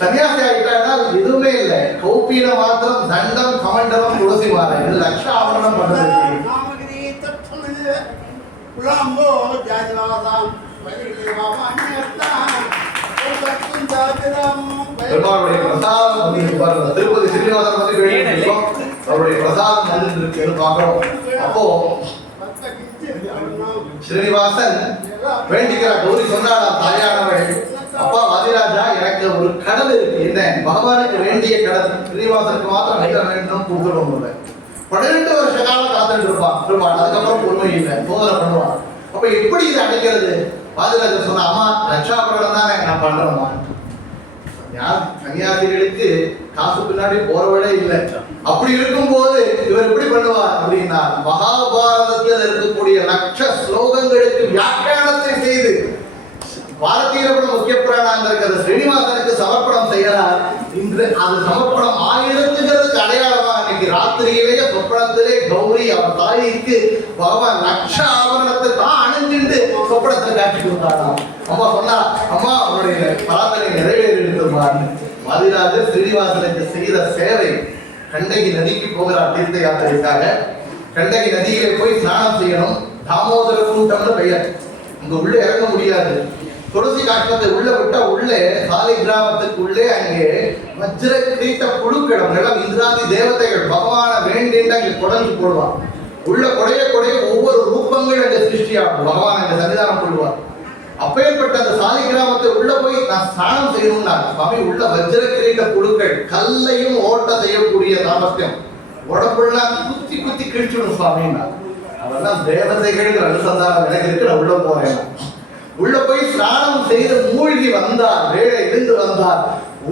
சன்னியாசி ஆயிட்டாங்கன்னா எதுவுமே இல்லை, கௌப்பீன மாத்திரம், தண்டம், கமண்டலம், துளசி மாலை, இது லட்ச ஆபரணம் பண்றது. பெருமாளுடைய பிரசாதம் வந்து திருப்பதி ஸ்ரீனிவாசன் வந்து அவருடைய பிரசாதம் வந்து இருக்குன்னு பார்க்கிறோம். அப்போ ஸ்ரீனிவாசன் வேண்டிக்கிறார். கௌரி சொன்னாலாம் தாயானவள், அப்பா வாதிராஜா எனக்கு ஒரு கடல் இருக்கு, என்ன பகவானுக்கு வேண்டிய கடல், ஸ்ரீனிவாசனுக்கு மாத்திரம் அடைக்க வேண்டும் கூப்பிடுவோம். 12 வருஷ காலம் காத்துட்டு இருப்பான் பெருமாள். அதுக்கப்புறம் பொறுமை இல்லை, சோதனை பண்ணுவான். அப்ப எப்படி இதை அடைக்கிறது? வாதிராஜர் சொன்ன, அம்மா ரட்சாபரணம் தானே நான் பண்றேம்மா. சன்னியாசிகளுக்கு காசு பின்னாடி போறவளே இல்லை. அப்படி இருக்கும் போது இவர் எப்படி பண்ணுவார் அப்படின்னா, மகாபாரதத்தில் இருக்கக்கூடிய லட்ச ஸ்லோகங்களுக்கு வியாக்கியானத்தை செய்து பாரதிய முக்கிய புராணம் இருக்கிற ஸ்ரீனிவாசனுக்கு சமர்ப்பணம் செய்யறார். இன்று அது சமர்ப்பணம் ஆயிரத்துங்கிறதுக்கு அடையாளமா இன்னைக்கு ராத்திரியிலேயே சொப்பனத்திலே கௌரி அவர் தாய்க்கு பகவான் லட்ச ஆபரணத்தை தான் அணிஞ்சிட்டு சொப்பனத்தை காட்சி கொடுத்தாராம். அம்மா சொன்னா, அம்மா அவருடைய பிரார்த்தனை நிறைவேறியிருக்கிறார். வாதிராஜர் ஸ்ரீனிவாசனுக்கு செய்த சேவை. கண்டகி நதிக்கு போகிறார் தீர்த்த யாத்திரைக்காக. கண்டகி நதியிலே போய் ஸ்நானம் செய்யணும். தாமோதர கூட்டம்னு பெயர். இங்க உள்ள இறங்க முடியாது. துளசி காஷ்டத்தை உள்ள விட்டா உள்ளே சாலை கிராமத்துக்குள்ளே அங்கே வஜ்ர கிரீட்ட புழுக்கள் எல்லாம் இந்திராதி தேவதைகள் பகவான வேண்டிட்டு அங்கே குடஞ்சு போடுவான். உள்ள குடைய குடைய ஒவ்வொரு ரூபங்கள் அங்கே சிருஷ்டியாகும். பகவான் அங்கே சன்னிதானம் கொள்வார். அப்பேற்பட்ட அந்த சாலை கிராமத்தை உள்ள போய் நான் ஸ்நானம் செய்யணும்னா சுவாமி உள்ள வஜ்ர கிரீட்ட புழுக்கள் கல்லையும் ஓட்ட செய்யக்கூடிய சாமர்த்தியம் உடம்புலாம் குத்தி குத்தி கிழிச்சிடும் சுவாமின்னா. அதெல்லாம் தேவதைகள் அனுசந்தானம் எனக்கு இருக்கு, நான் உள்ள போறேன். உள்ள போய் ஸ்நானம் செய்து மூழ்கி வந்தார். வேலை எழுந்து வந்தார்.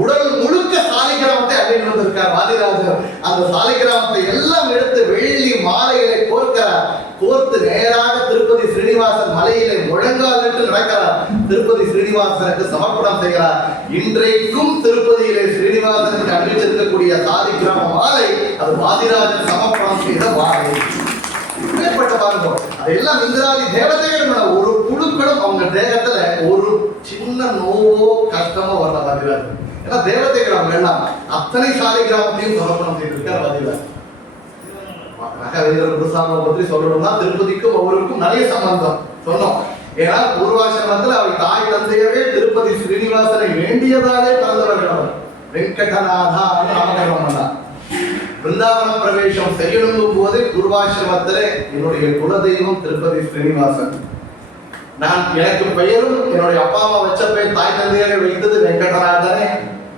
உடல் முழுக்க சாலிகிராமத்தை அடைந்து வந்திருக்கார் வாதிராஜர். அந்த சாலிகிராமத்தை எல்லாம் எடுத்து வெள்ளி மாலைகளை கோர்க்கிறார். கோர்த்து நேராக திருப்பதி ஸ்ரீனிவாசன் மலையிலே முழங்கால் நின்று நடக்கிறார். திருப்பதி ஸ்ரீனிவாசனுக்கு சமர்ப்பணம் செய்கிறார். இன்றைக்கும் திருப்பதியிலே ஸ்ரீனிவாசனுக்கு அணிவிச்சிருக்கக்கூடிய சாலிகிராம மாலை அது வாதிராஜர் சமர்ப்பணம் செய்த மாலை. பாருங்க, அதெல்லாம் இந்திராதி தேவதைகள் ஒரு புழுக்களும் அவங்க தேகத்துல ஒரு சின்ன நோவோ கஷ்டமோ வரல வாதிராஜர். ஏன்னா தேவதைகள் அவங்க எல்லாம் அத்தனை சாலை கிராமத்தையும் சமர்ப்பணம் செய்திருக்கார் வாதிராஜர். ராகவேந்திர குருசாமியை பற்றி சொல்லணும்னா திருப்பதிக்கும் அவருக்கும் நிறைய சம்பந்தம் சொன்னோம். ஏன்னா பூர்வாசிரமத்தில் அவர் தாய் தந்தையவே திருப்பதி ஸ்ரீனிவாசனை வேண்டியதாலே பிறந்தவர்கள். அவர் வெங்கடநாதா நாமகரணம் பண்ணார். பிருந்தாவன பிரவேசம் செய்யணும் போது பூர்வாசிரமத்திலே என்னுடைய குலதெய்வம் திருப்பதி ஸ்ரீனிவாசன். நான் எனக்கு பெயரும் என்னுடைய அப்பா அம்மா வச்ச பெயர் தாய் தந்தையரை வைத்தது வெங்கடநாதனே.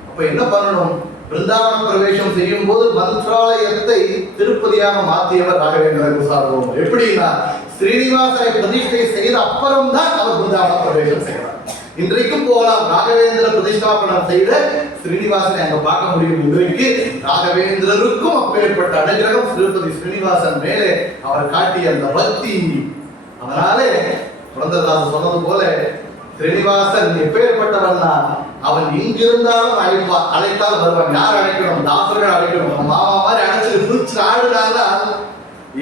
அப்ப என்ன பண்ணணும்? பிருந்தாவன பிரவேசம் செய்யும் போது மந்திராலயத்தை திருப்பதியாக மாற்றியவர் ராகவேந்திர குருசாமி. எப்படின்னா ஸ்ரீனிவாசனை பிரதிஷ்டை செய்த அப்புறம் தான் அவர் பிருந்தாவன பிரவேசம் செய்கிறார். இன்றைக்கும் போகலாம். ராகவேந்திர பிரதிஷ்டாபனம் செய்த ஸ்ரீனிவாசனை அங்க பார்க்க முடியும். இன்றைக்கு ராகவேந்திரருக்கும் அப்பேற்பட்ட அனுகிரகம் திருப்பதி ஸ்ரீனிவாசன் மேலே அவர் காட்டிய அந்த பக்தி. அதனாலே குழந்தைதாசன் சொன்னது போல ஸ்ரீனிவாசன் எப்பேற்பட்டவன்னா அவன் இங்கிருந்தாலும் அழைத்தாலும் வருவான். யார் அழைக்கணும்? தாசர்கள் அழைக்கணும். மாமா மாதிரி அழைச்சு பிடிச்சு ஆடுனாதான்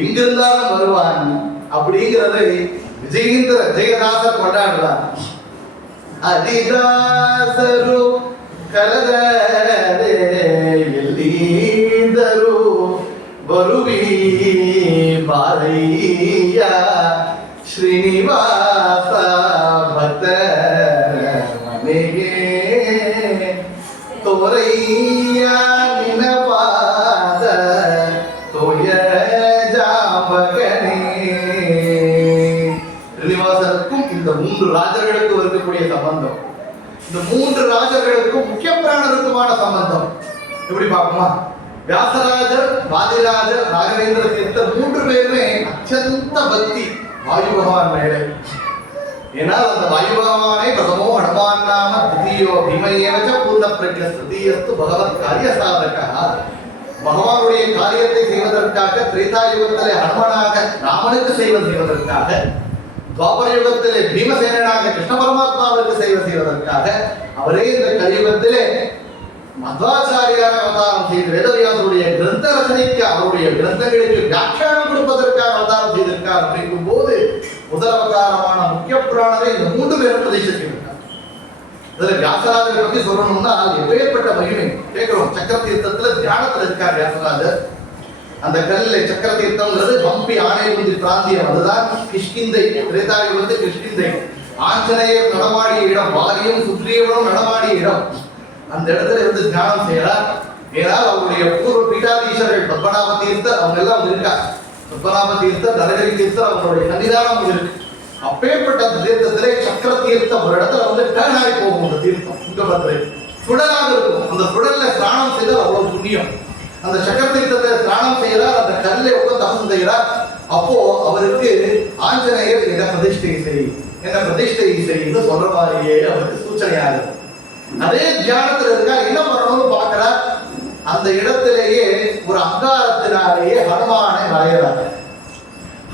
எங்கிருந்தாலும் வருவான். அப்படிங்கிறதை ஜெயதாசர் கொண்டாடுறார். அதிதாசரு ಕಲದರೆ ಎಲ್ಲಿಂದರು ಬರುವಿ ಬಾರಯ್ಯ ಶ್ರೀನಿವಾಸ ಭಕ್ತರ ಮನೆಗೆ ತೋರಯ್ಯ ನಿನ್ನ ಪಾದ ತೋಯ ಜಾಂಬಗನೇ. ஸ்ரீனிவாசனுக்கும் இந்த 3 ராஜர்களுக்கும் இருக்கக்கூடிய சம்பந்தம், இந்த 3 ராஜர்களுக்கும் முக்கிய பிராணருக்குமான சம்பந்தம் எப்படி பார்ப்போமா? வியாசராஜர், வாதிராஜர், ராகவேந்திர தீர்த்தர் 3 பேருமே அச்சந்த பக்தி வாயு பகவான் மேலே. ஏன்னா அந்த வாயு பகவானே பிரதமோ ஹனுமான் நாம திதியோ பீமயேவச்ச பூர்ண பிரக்ஞ ஸ்ருதியஸ்து பகவத் காரிய சாதகா. பகவானுடைய காரியத்தை செய்வதற்காக திரேதா யுகத்திலே ஹனுமனாக ராமனுக்கு செய்வதற்காக, துவாபர யுகத்திலே பீமசேனனாக கிருஷ்ண பரமாத்மாவுக்கு செய்வதற்காக, அவரே இந்த கலியுகத்திலே மத்வாச்சாரியார் அவதாரம் செய்து வேதவியாசருடைய கிரந்த ரச்சனைக்கு, அவருடைய கிரந்தங்களுக்கு வியாக்கியானம் கொடுப்பதற்காக அவதாரம் செய்திருக்கார். அப்படிங்கும் போது முதல் அவதாரமான முக்கிய புராணரை இந்த 3 பேரும் பிரதிஷ்டித்திருக்கார். இதுல வியாசராஜரை பத்தி சொல்லணும்னா எப்பேற்பட்ட மகிமை கேட்கிறோம். சக்கர தீர்த்தத்துல தியானத்துல இருக்கார் வியாசராஜர். அந்த கல்ல சக்கர தீர்த்தம்ங்கிறது ஹம்பி ஆணையகுந்தி பிராந்தியம், அதுதான் கிஷ்கிந்தை, திரேதாயுகத்து கிஷ்கிந்தை. ஆஞ்சநேயர் நடமாடிய இடம், வாரியும் சுக்ரீவனும் நடமாடிய இடம். அந்த இடத்துல இருந்து தியானம் செய்யறார். ஏனால் அவருடைய பூர்வ பீடாதீஸ்வரர்கள் பத்மநாப தீர்த்தர் அவங்க எல்லாம் இருக்கா. பத்மநாப தீர்த்தர், நரகரி தீர்த்தர் அவங்களுடைய சன்னிதானம் இருக்கு. அப்பேற்பட்ட அந்த தீர்த்தத்திலே சக்கர தீர்த்தம் ஒரு இடத்துல வந்து டர்ன் ஆகி போகும். அந்த தீர்த்தம் துங்கபத்திரை சுடலாக இருக்கும். அந்த சுடல்ல ஸ்நானம் செய்தால் அவ்வளவு புண்ணியம். அந்த சக்கர தீர்த்தத்தை ஸ்நானம் செய்யறார், அந்த கல்லை உட்கார்ந்து தபசம் செய்கிறார். அப்போ அவருக்கு ஆஞ்சநேயர் என்ன பிரதிஷ்டை செய்து சொல்ற மாதிரியே அவருக்கு சூச்சனையாகுது. அதே தியானத்துல இருக்கா, என்ன பண்ணணும்னு பார்க்கிறார். அந்த இடத்திலேயே ஒரு அங்காரத்தினாலேயே ஹனுமானை வரைகிறார்.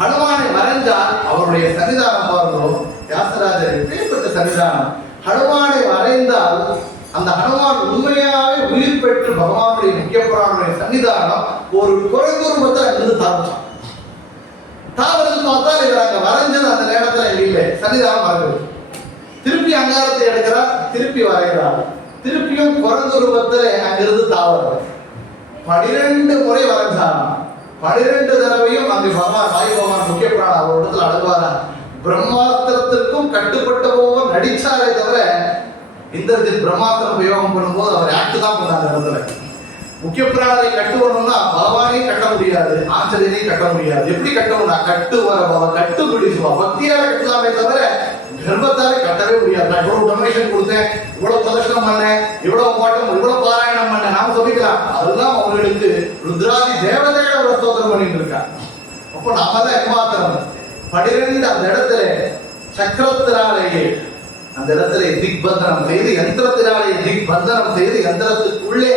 ஹனுமானை வரைஞ்சால் அவருடைய சன்னிதானம் பாருங்களோம். வியாசராஜர் எப்பேற்பட்ட சன்னிதானம். ஹனுமானை வரைந்தால் அந்த ஹனுமான் உண்மையாவே உயிர் பெற்று பகவானுடைய முக்கிய புராணனுடைய சன்னிதானம் ஒரு குரங்குருவத்தை அங்கிருந்து தாவச்சான். தாவறது பார்த்தால் இவர் அங்க வரைஞ்சது அந்த நேரத்துல இல்லை, சன்னிதானம் மறந்து திருப்பி அங்காரத்தை எடுக்கிறார், திருப்பி வரைகிறார், திருப்பியும் குரங்கு ரூபத்தில் அங்கிருந்து தாவறார். 12 முறை வரைஞ்சாராம். 12 தடவையும் அங்கு பகவான் வாயு பகவான் முக்கிய பிராண அவர் இடத்துல அழுவாராம். பிரம்மாஸ்திரத்திற்கும் கட்டுப்பட்ட போவர் நடிச்சாரே தவிர இந்திரஜித் பிரம்மாஸ்திரம் உபயோகம் பண்ணும்போது அவர் ஆக்ட் தான் பண்ணாங்க. இடத்துல முக்கிய பிராணரை கட்டுவணும்னா பகவானையும் கட்ட முடியாது, ஆஞ்சநேயரையும் கட்ட முடியாது. எப்படி கட்டணும்னா கட்டு வர பவன் கட்டு பிடிச்சுவா பக்தியால கட்டலாமே தவிர கர்ப்பத்தாலே கட்டவே முடியாது. நான் இவ்வளவு டொனேஷன் கொடுத்தேன், இவ்வளவு பிரதர்ஷனம் பண்ணேன், இவ்வளவு பாட்டம், இவ்வளவு பாராயணம் பண்ணேன், நாம சொல்லிக்கலாம். அதெல்லாம் அவங்களுக்கு ருத்ராதி தேவதையோட ஸ்தோத்திரம் பண்ணிட்டு இருக்காங்க. அப்போ நாம தான் ஏமாத்திரம். 12 அந்த இடத்துல சக்கரத்தினாலேயே அந்த இடத்துல திக்பந்தனம் செய்து, யந்திரத்தினாலே திக்பந்தனம் செய்து, யந்திரத்துக்குள்ளே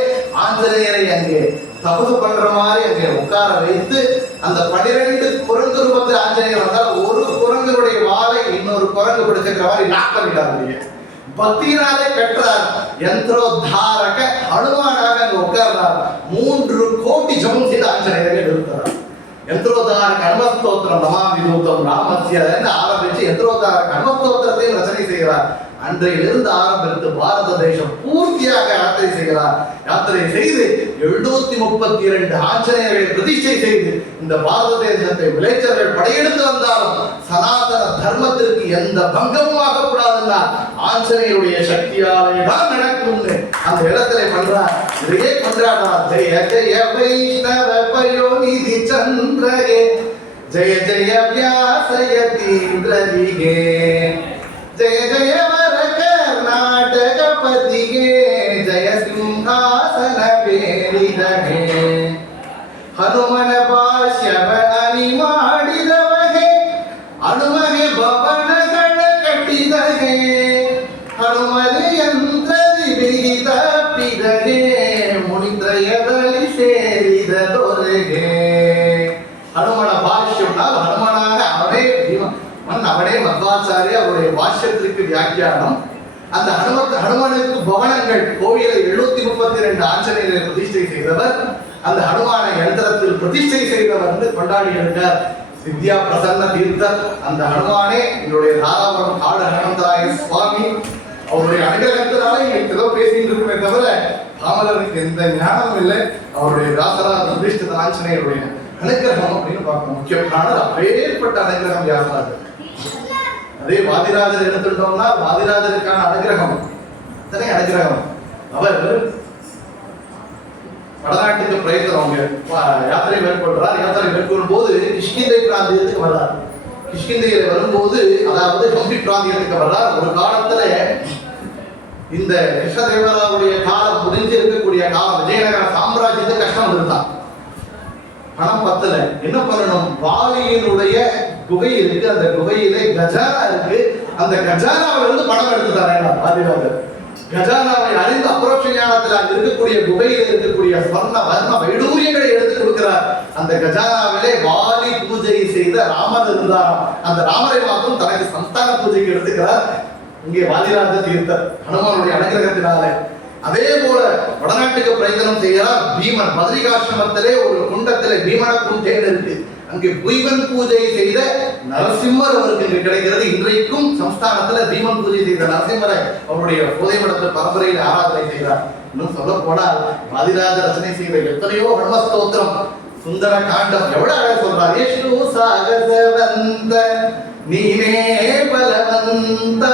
ஆஞ்சநேயரை அங்கே தபசு பண்ற மாதிரி அங்கே உட்கார வைத்து, அந்த 12 குரங்கு ரூபத்தில் ஆஞ்சநேயர் வந்தால் ஒரு குரங்குடைய வாளை இன்னொரு குரங்கு பிடிச்சிருக்கிற மாதிரி லாக் பண்ணிட்டார். பக்தியினாலே கட்டுறார். யந்திரோத்தாரக ஹனுமானாக அங்க உட்கார்றார். 3 கோடி ஜபம் செய்து ஆஞ்சநேயரை நிறுத்துறார். யந்திரோத்தாரக ஹனுமஸ்தோத்திரம் நமாமி தூதம் ராமஸ்ய ஆரம்பிச்சு யந்திரோத்தாரக ஹனுமஸ்தோத்திரத்தையும் ரச்சனை செய்கிறார். அன்றையிலிருந்து ஆரம்பித்து பாரத தேசம் பூர்த்தியாக யாத்திரை செய்கிறார். யாத்திரை செய்து 732 ஆஞ்சநேயர்களை பிரதிஷ்டை செய்து இந்த பாரத தேசத்தை விளைச்சர்கள் படையெடுத்து வந்தாலும் சனாதன தர்மத்திற்கு எந்த பங்கமும் ஆகக்கூடாதுன்னா ஆஞ்சநேயருடைய சக்தியாலே தான் நடக்கும்னு அந்த இடத்துல பண்றார். இதையே கொண்டாடுறார். ஜெய ஜெய வைஷ்ணவ பயோநிதி சந்திரகே, ஜெய ஜெய வியாசயதீந்திரவிகே, ஜெய ஜெய கர்நாடகபதிகே, ஜெய சிம்ஹாசன வேலிதகே, ಹನುಮನ ಭಾಷ್ಯವ ಅನಿ ಮಾಡಿದವಗೆ, ಹನುಮಗೆ ಭವನಗಳ ಕಟ್ಟಿದಗೆ, ಹನುಮನೆ ಯಂತ್ರದಿ ಬಿಗಿದ ಪಿದಗೆ, ಮುನಿತ್ರಯದಲ್ಲಿ ಸೇರಿದ ದೊರೆಗೆ. ஹனுமன பாஷ்யம்னால் ஹனுமனாக அவனே மத்வாச்சாரிய அவருடைய பாஷ்யத்திற்கு வியாக்கியானம். அந்த ஹனுமனுக்கு பவனங்கள் கோவிலை 732 ஆஞ்சநேயரை பிரதிஷ்டை செய்தவர். அந்த ஹனுமான யந்திரத்தில் பிரதிஷ்டை செய்தவர் என்று கொண்டாடி இருந்தார் வித்யா பிரசன்ன தீர்த்தர். அந்த ஹனுமானே என்னுடைய தாராபுரம் காடு ஹனுமந்தராய சுவாமி. அவருடைய அனுகிரகத்தினாலே ஏதோ பேசிட்டு இருக்குமே தவிர பாமரருக்கு எந்த ஞானமும் இல்லை. அவருடைய வியாசராஜ பிரதிஷ்டித ஆஞ்சநேயருடைய அனுகிரகம் அப்படின்னு பார்க்கணும். முக்கிய பிராணர் அப்பேற்பட்ட அனுகிரகம் வியாசராஜர். அதே வாதிராஜர் எடுத்துட்டோம்னா வாதிராஜருக்கான அனுகிரகம் இத்தனை அனுகிரகம். அவர் வடநாட்டுக்கு பிரயத்தனம் அவங்க யாத்திரை மேற்கொள்றார். யாத்திரை மேற்கொள்ளும் போது கிஷ்கிந்தை பிராந்தியத்துக்கு வர்றார். கிஷ்கிந்தையில வரும்போது அதாவது கம்பி பிராந்தியத்துக்கு வர்றார். ஒரு காலத்துல இந்த கிருஷ்ணதேவராவுடைய காலம் புரிஞ்சு இருக்கக்கூடிய காலம், விஜயநகர சாம்ராஜ்யத்துக்கு கஷ்டம் இருந்தான், பணம் பத்தல. என்ன பண்ணணும்? வாலியினுடைய குகை இருக்கு, அந்த குகையிலே கஜானா இருக்கு. அந்த கஜானாவில இருந்து பணம் எடுத்துட்டாரா வாதிராஜர். கஜானாவை அறிந்து அபரோக்ஷ ஞானத்தில் அங்க இருக்கக்கூடிய குகையில் இருக்கக்கூடிய ஸ்வர்ண வர்ண வைடூரியங்களை எடுத்து கொடுக்கிறார். அந்த கஜானாவிலே வாலி பூஜை செய்த ராமர் இருந்தார். அந்த ராமரை மாத்திரம் தனக்கு சந்தான பூஜைக்கு எடுத்துக்கிறார். இங்கே வாதிராஜ தீர்த்தர் ஹனுமானுடைய அனுகிரகத்தினால. அதே போல வடநாட்டுக்கு பிரயத்தனம் செய்கிறார் பீமன். பத்ரிகாசிரமத்திலே ஒரு குண்டத்திலே பீமன குண்டேன் இருக்கு. அங்கே பீமன் பூஜை செய்த நரசிம்மர் அவருக்கு இங்கு கிடைக்கிறது. இன்றைக்கும் சம்ஸ்தானத்துல பீமன் பூஜை செய்த நரசிம்மரை அவருடைய புதைமடத்து பரம்பரையில் ஆராதனை செய்கிறார். இன்னும் சொல்ல போனால் வாதிராஜ ரச்சனை செய்த எத்தனையோ ஹனுமஸ்தோத்திரம், சுந்தர காண்டம் எவ்வளவு அழகா சொல்றார். யஷ்ணு சாகசவந்த நீனே பலவந்த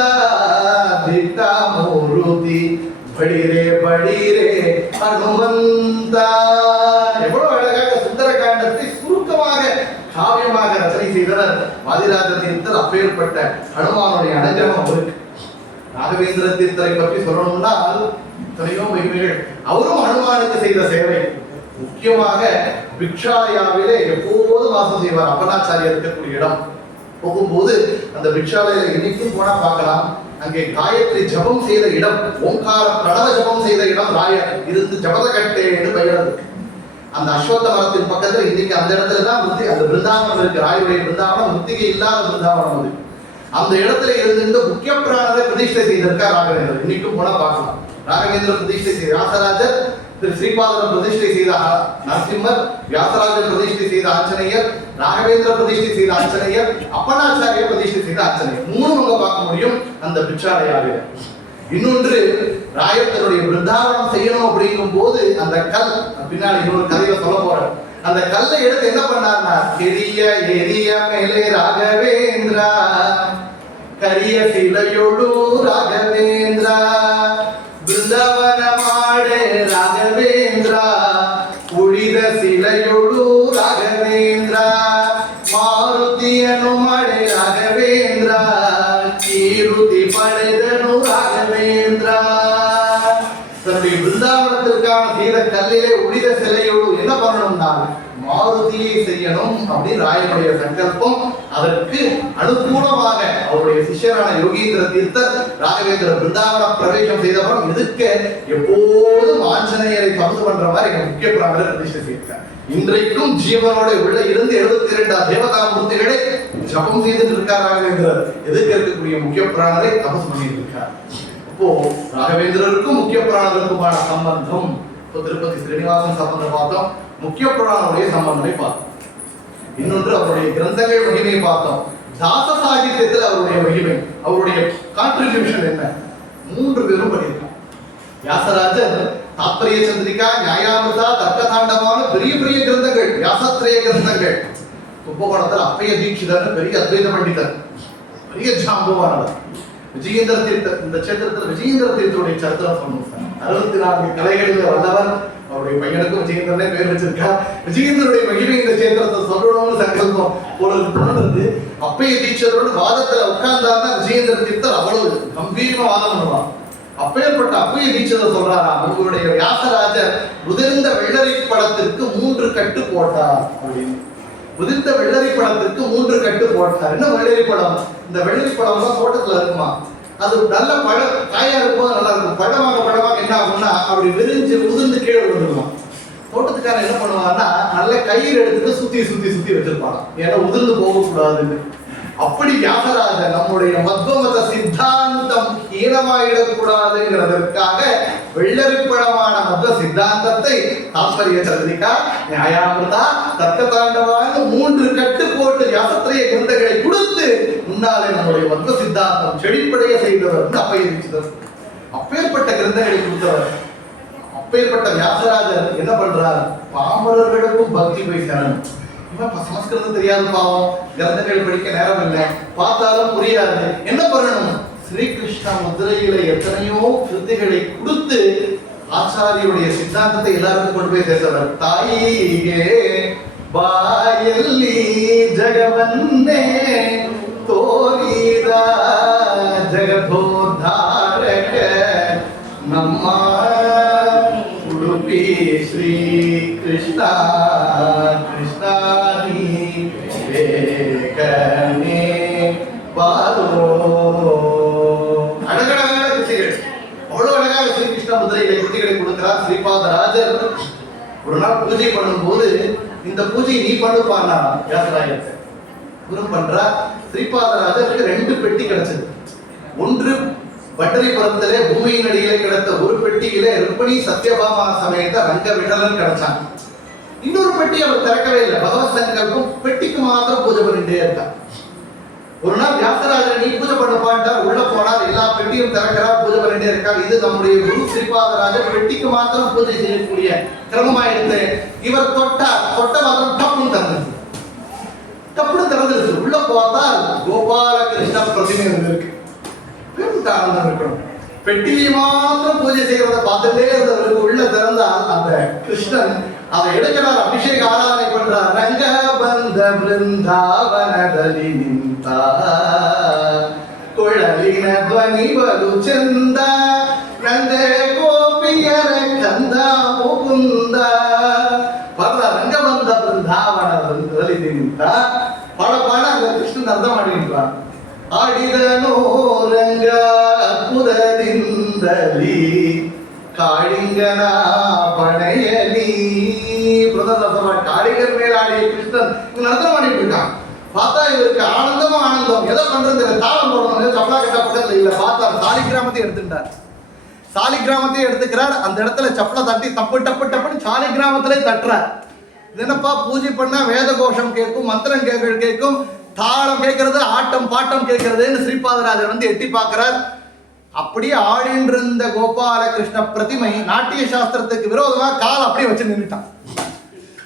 திட்டா மூருதி படிரே படிரே ஹனுமந்தா. எவ்வளவு அழகாக சுந்தர காண்டத்தை சுருக்கமாக காவியமாக ரச்சனை செய்தனர் வாதிராஜ தீர்த்தர். அப்பேற்பட்ட ஹனுமானுடைய அனுகிரகம் அவருக்கு. ராகவேந்திர தீர்த்தரை பற்றி சொல்லணும்னா எத்தனையோ மகிமைகள். அவரும் ஹனுமானுக்கு செய்த சேவை. முக்கியமாக பிக்ஷாலயாவிலே எப்போதும் வாசம் செய்வார். அப்பனாச்சாரியா இருக்கக்கூடிய இடம் போகும்போது அந்த பிக்ஷாலயில இன்னைக்கும் போனா பார்க்கலாம். அங்கே காயத்ரி ஜபம் செய்த இடம், ஓங்கார பிரணவ ஜபம் செய்த இடம் ராயர் இருந்து ஜபதகட்டேன்னு பெயர்றது. அந்த அஸ்வத்த மரத்தின் பக்கத்துல இன்னைக்கு அந்த இடத்துல தான் அந்த பிருந்தாவனம் இருக்கு. ராயருடைய பிருந்தாவனம் முத்திகை இல்லாத பிருந்தாவனம் அது. அந்த இடத்துல இருந்து முக்கிய பிராணரை பிரதிஷ்டை செய்திருக்கார் ராகவேந்திரர். இன்னைக்கும் போனா பார்க்கலாம். ராகவேந்திர பிரதிஷ்டை செய்த வியாசராஜர், திரு ஸ்ரீபாதன் பிரதிஷ்டை செய்த நரசிம்மர், வியாசராஜர் பிரதிஷ்டை செய்த ஆஞ்சநேயர், ராகவேந்திர பிரதிஷ்டை செய்த ஆஞ்சநேயர், அப்பனாச்சாரிய பிரதிஷ்டை செய்த ஆஞ்சநேயர். மூணு அங்க பார்க்க முடியும் அந்த பிச்சாலயாவில. இன்னொன்று ராயர் தன்னுடைய பிருந்தாவனம் செய்யணும் அப்படிங்கும் போது அந்த கல், பின்னாடி இன்னொரு கதையை சொல்ல போறேன். அந்த கல்லை எடுத்து என்ன பண்ணார்னா, எரிய எரிய மேலே ராகவேந்திரா கரிய சிலையொடு ராகவேந்திரா பிருந்தாவன மாடே ராகவேந்திரா ಉಳಿದ ಸಿಲೆಯೊಳು ರಾಘವೇಂದ್ರ ಮಾರುತಿಯನು ಮಡೆ ರಾಘವೇಂದ್ರ ಕೀರುತಿ ಪಡೆದನು ರಾಘವೇಂದ್ರ. தன்னுடைய பிருந்தாவனத்திற்கான செய்த கல்லிலே உளித சிலையோடு என்ன பண்ணணும்னா மாருதியை செய்யணும் அப்படின்னு ராயனுடைய சங்கல்பம். அதற்கு அனுகூலமாக அவருடைய சிஷ்யரான யோகீந்திர தீர்த்தர் ராகவேந்திர பிருந்தாவன பிரவேசம் செய்தவரும் இதுக்கு எப்போதும் ஆஞ்சநேயரை தமசு பண்ற மாதிரி முக்கிய பிராணரை பிரதிஷ்டை செய்தார். இன்றைக்கும் ஜீவனோட உள்ள இருந்து 72 தேவதா மூர்த்திகளை ஜபம் செய்துட்டு இருக்கார் ராகவேந்திரர். எதுக்கு இருக்கக்கூடிய முக்கிய பிராணரை தபசு பண்ணிட்டு இருக்கார். அப்போ ராகவேந்திரருக்கும் முக்கிய பிராணருக்குமான சம்பந்தம். திருப்பதி ஸ்ரீனிவாசன் சம்பந்தம் பார்த்தோம், முக்கிய புராணனுடைய சம்பந்தத்தை பார்த்தோம். இன்னொன்று அவருடைய கிரந்தங்கள் மகிமை பார்த்தோம். தாச சாகித்யத்தில் அவருடைய மகிமை, அவருடைய கான்ட்ரிபியூஷன் என்ன? 3 பேரும் பண்ணியிருக்காங்க. வியாசராஜர் தாத்பரிய சந்திரிகா, நியாயாமிருதா, தர்க்கதாண்டமான பெரிய பெரிய கிரந்தங்கள், வியாசத்ரய கிரந்தங்கள். கும்பகோணத்தில் அப்பைய தீட்சிதர் பெரிய அத்வைத பண்டிதர், பெரிய ஜாம்பவானவர். விஜயேந்திர தீர்த்தர், இந்த சேத்திரத்தில் விஜயேந்திர தீர்த்தருடைய சரித்திரம் சொன்னோம். 64 கலைகளில் வல்லவர். அவருடைய பையனுக்கும் விஜயேந்திரனே பேர் வச்சிருக்கார். விஜயேந்திரனுடைய மகிமை இந்த சேத்திரத்தை சொல்லணும்னு சங்கல்பம் போனது. அப்பைய தீட்சரோட வாதத்துல உட்கார்ந்தாருன்னா விஜயேந்திர தீர்த்தர் அவ்வளவு கம்பீரமா வாதம் பண்ணுவார். அப்பேற்பட்ட அப்பைய தீட்சரை சொல்றாரா, உங்களுடைய வியாசராஜர் உதிர்ந்த வெள்ளரி படத்திற்கு 3 கட்டு போட்டார் அப்படின்னு. உதிர்ந்த வெள்ளரி படத்திற்கு 3 கட்டு போட்டார். என்ன வெள்ளரி படம்? இந்த வெள்ளரி படம் தான் தோட்டத்துல இருக்குமா, அது நல்ல பழம் காயா இருக்கும்போது நல்லா இருக்கும். பழமாக என்ன ஆகும்னா அப்படி விரிஞ்சு உதிர்ந்து கீழே விழுந்துருமா. தோட்டத்துக்காரன் என்ன பண்ணுவாங்கன்னா நல்ல கயிறு எடுத்துட்டு சுத்தி வச்சிருப்பாங்க, ஏன்னா உதிர்ந்து போகக்கூடாதுன்னு. அப்படி வியாசராஜர் நம்முடைய மத்வமத சித்தாந்தம் ஹீனமாயிடக்கூடாதுங்கிறதற்காக வெள்ளரிப்பழமான மத்வ சித்தாந்தத்தை தாத்பரிய சந்திரிகா, நியாயாமிருதா, தர்க்கதாண்டவான்னு 3 கட்டு போட்டு வியாசத்ரய கிரந்தங்களை கொடுத்து முன்னாலே நம்முடைய மத்வ சித்தாந்தம் செழிப்படைய செய்தவர் அப்பைய தீட்சிதர். அப்பேற்பட்ட கிரந்தங்களை கொடுத்தவர். அப்பேற்பட்ட வியாசராஜர் என்ன பண்றார், பாமரர்களுக்கும் பக்தி போய் சேரணும். சமஸ்கிருதம் தெரியாது பாவம், கிரந்தங்கள் படிக்க நேரம் இல்லை, பார்த்தாலும் புரியாது. என்ன பண்ணணும், ஸ்ரீகிருஷ்ண முத்திரையில எத்தனையோ கிருதிகளை கொடுத்து ஆச்சாரியுடைய சித்தாந்தத்தை எல்லாருக்கும் கொண்டு போய் சேர்த்தவர். தாயே ಬಾಯಲ್ಲಿ ಜಗವನ್ನೇ ತೋರಿದ ಜಗದೋದ್ಧಾರಕ ನಮ್ಮ ಉಡುಪಿ ಶ್ರೀ ಕೃಷ್ಣ ಕೃಷ್ಣಾನಿ ಬೇಗನೆ ಬಾರೋ. அழகழகான கிருதிகள், அவ்வளவு அழகாக ஸ்ரீகிருஷ்ண முதிரைகளை கிருதிகளை கொடுக்கிறார் ஸ்ரீபாதராஜர். ஒரு நாள் பூஜை பண்ணும் போது, இந்த பூஜை நீ பண்ணுப்பானா வியாசராயர் குரு பண்றா. ஸ்ரீபாதராஜருக்கு 2 பெட்டி கிடைச்சது. ஒன்று பட்டரிபுரத்திலே பூமியின் அடியிலே கிடைத்த ஒரு பெட்டியிலே ருக்மிணி சத்யபாமா சமேத ரங்க விடலன் கிடைச்சான். இன்னொரு பெட்டி அவர் திறக்கவே இல்லை. பகவத் சங்கல்பம், பெட்டிக்கு மாத்திரம் பூஜை பண்ணிட்டே இருக்கான். ஒரு நாள் வியாசராஜர் நீ பூஜை பண்ணப்பான்ட்டார். உள்ள போனார், எல்லா பெட்டியும் திறக்கிறார், பூஜை பண்ணிட்டே இருக்கார். இது நம்முடைய குரு ஸ்ரீபாதராஜர் பெட்டிக்கு மாத்திரம் பூஜை செய்யக்கூடிய கிரமமாயிடுது. இவர் தொட்ட மாத்திரம் டப்புன்னு திறந்துச்சு. டப்புன்னு திறந்துருச்சு. உள்ள பார்த்தால் கோபாலகிருஷ்ண பிரதிமை இருக்கு. ஆனந்தம் இருக்கணும். பெட்டியை மாத்திரம் பூஜை செய்யறத பார்த்துட்டே இருந்தவருக்கு உள்ள திறந்தால் அந்த கிருஷ்ணன் அதை எடுக்கிறார், அபிஷேக ஆராதனை பண்றார். ரங்க பந்த பிருந்தாவனದಲ್ಲಿ ನಿಂತ ಕೊಳಲಿನ ಧ್ವನಿ ಬಲು ಚಂದ ನಂದ ಗೋಪಿಯರ ಕಂದ ಮುಕುಂದ. பரத ரங்கபந்த பிருந்தாவனದಲ್ಲಿ ನಿಂತ பாட அந்த கிருஷ்ணன் அர்த்தம் ஆடின்றான். ஆடிதனோ ರಂಗ ಪುರದಿಂದಲಿ காளிங்கனா படையலி. காளிங்கர் மேல் ஆடிய கிருஷ்ணன் நடத்தம் பண்ணிட்டு இருக்கான். பார்த்தா இவருக்கு ஆனந்தமா ஆனந்தம். எதை பண்றது, தாளம் போடணும், சப்பலா கட்டா பக்கத்துல இல்ல. பார்த்தா சாலிகிராமத்தை எடுத்துட்டார். சாலிகிராமத்தையும் எடுத்துக்கிறார். அந்த இடத்துல சப்பலை தட்டி டப்பு டப்பு டப்புன்னு சாலிகிராமத்திலே தட்டுறார். என்னப்பா பூஜை பண்ணா வேத கோஷம் கேட்கும், மந்திரம் கேட்கும், தாளம் கேட்கறது, ஆட்டம் பாட்டம் கேட்கறதுன்னு ஸ்ரீபாதராஜர் வந்து எட்டி பார்க்கிறார். அப்படியே ஆடின்றிருந்த கோபாலகிருஷ்ண பிரதிமை நாட்டிய சாஸ்திரத்துக்கு விரோதமா கால் அப்படியே வச்சு நின்றுட்டான்.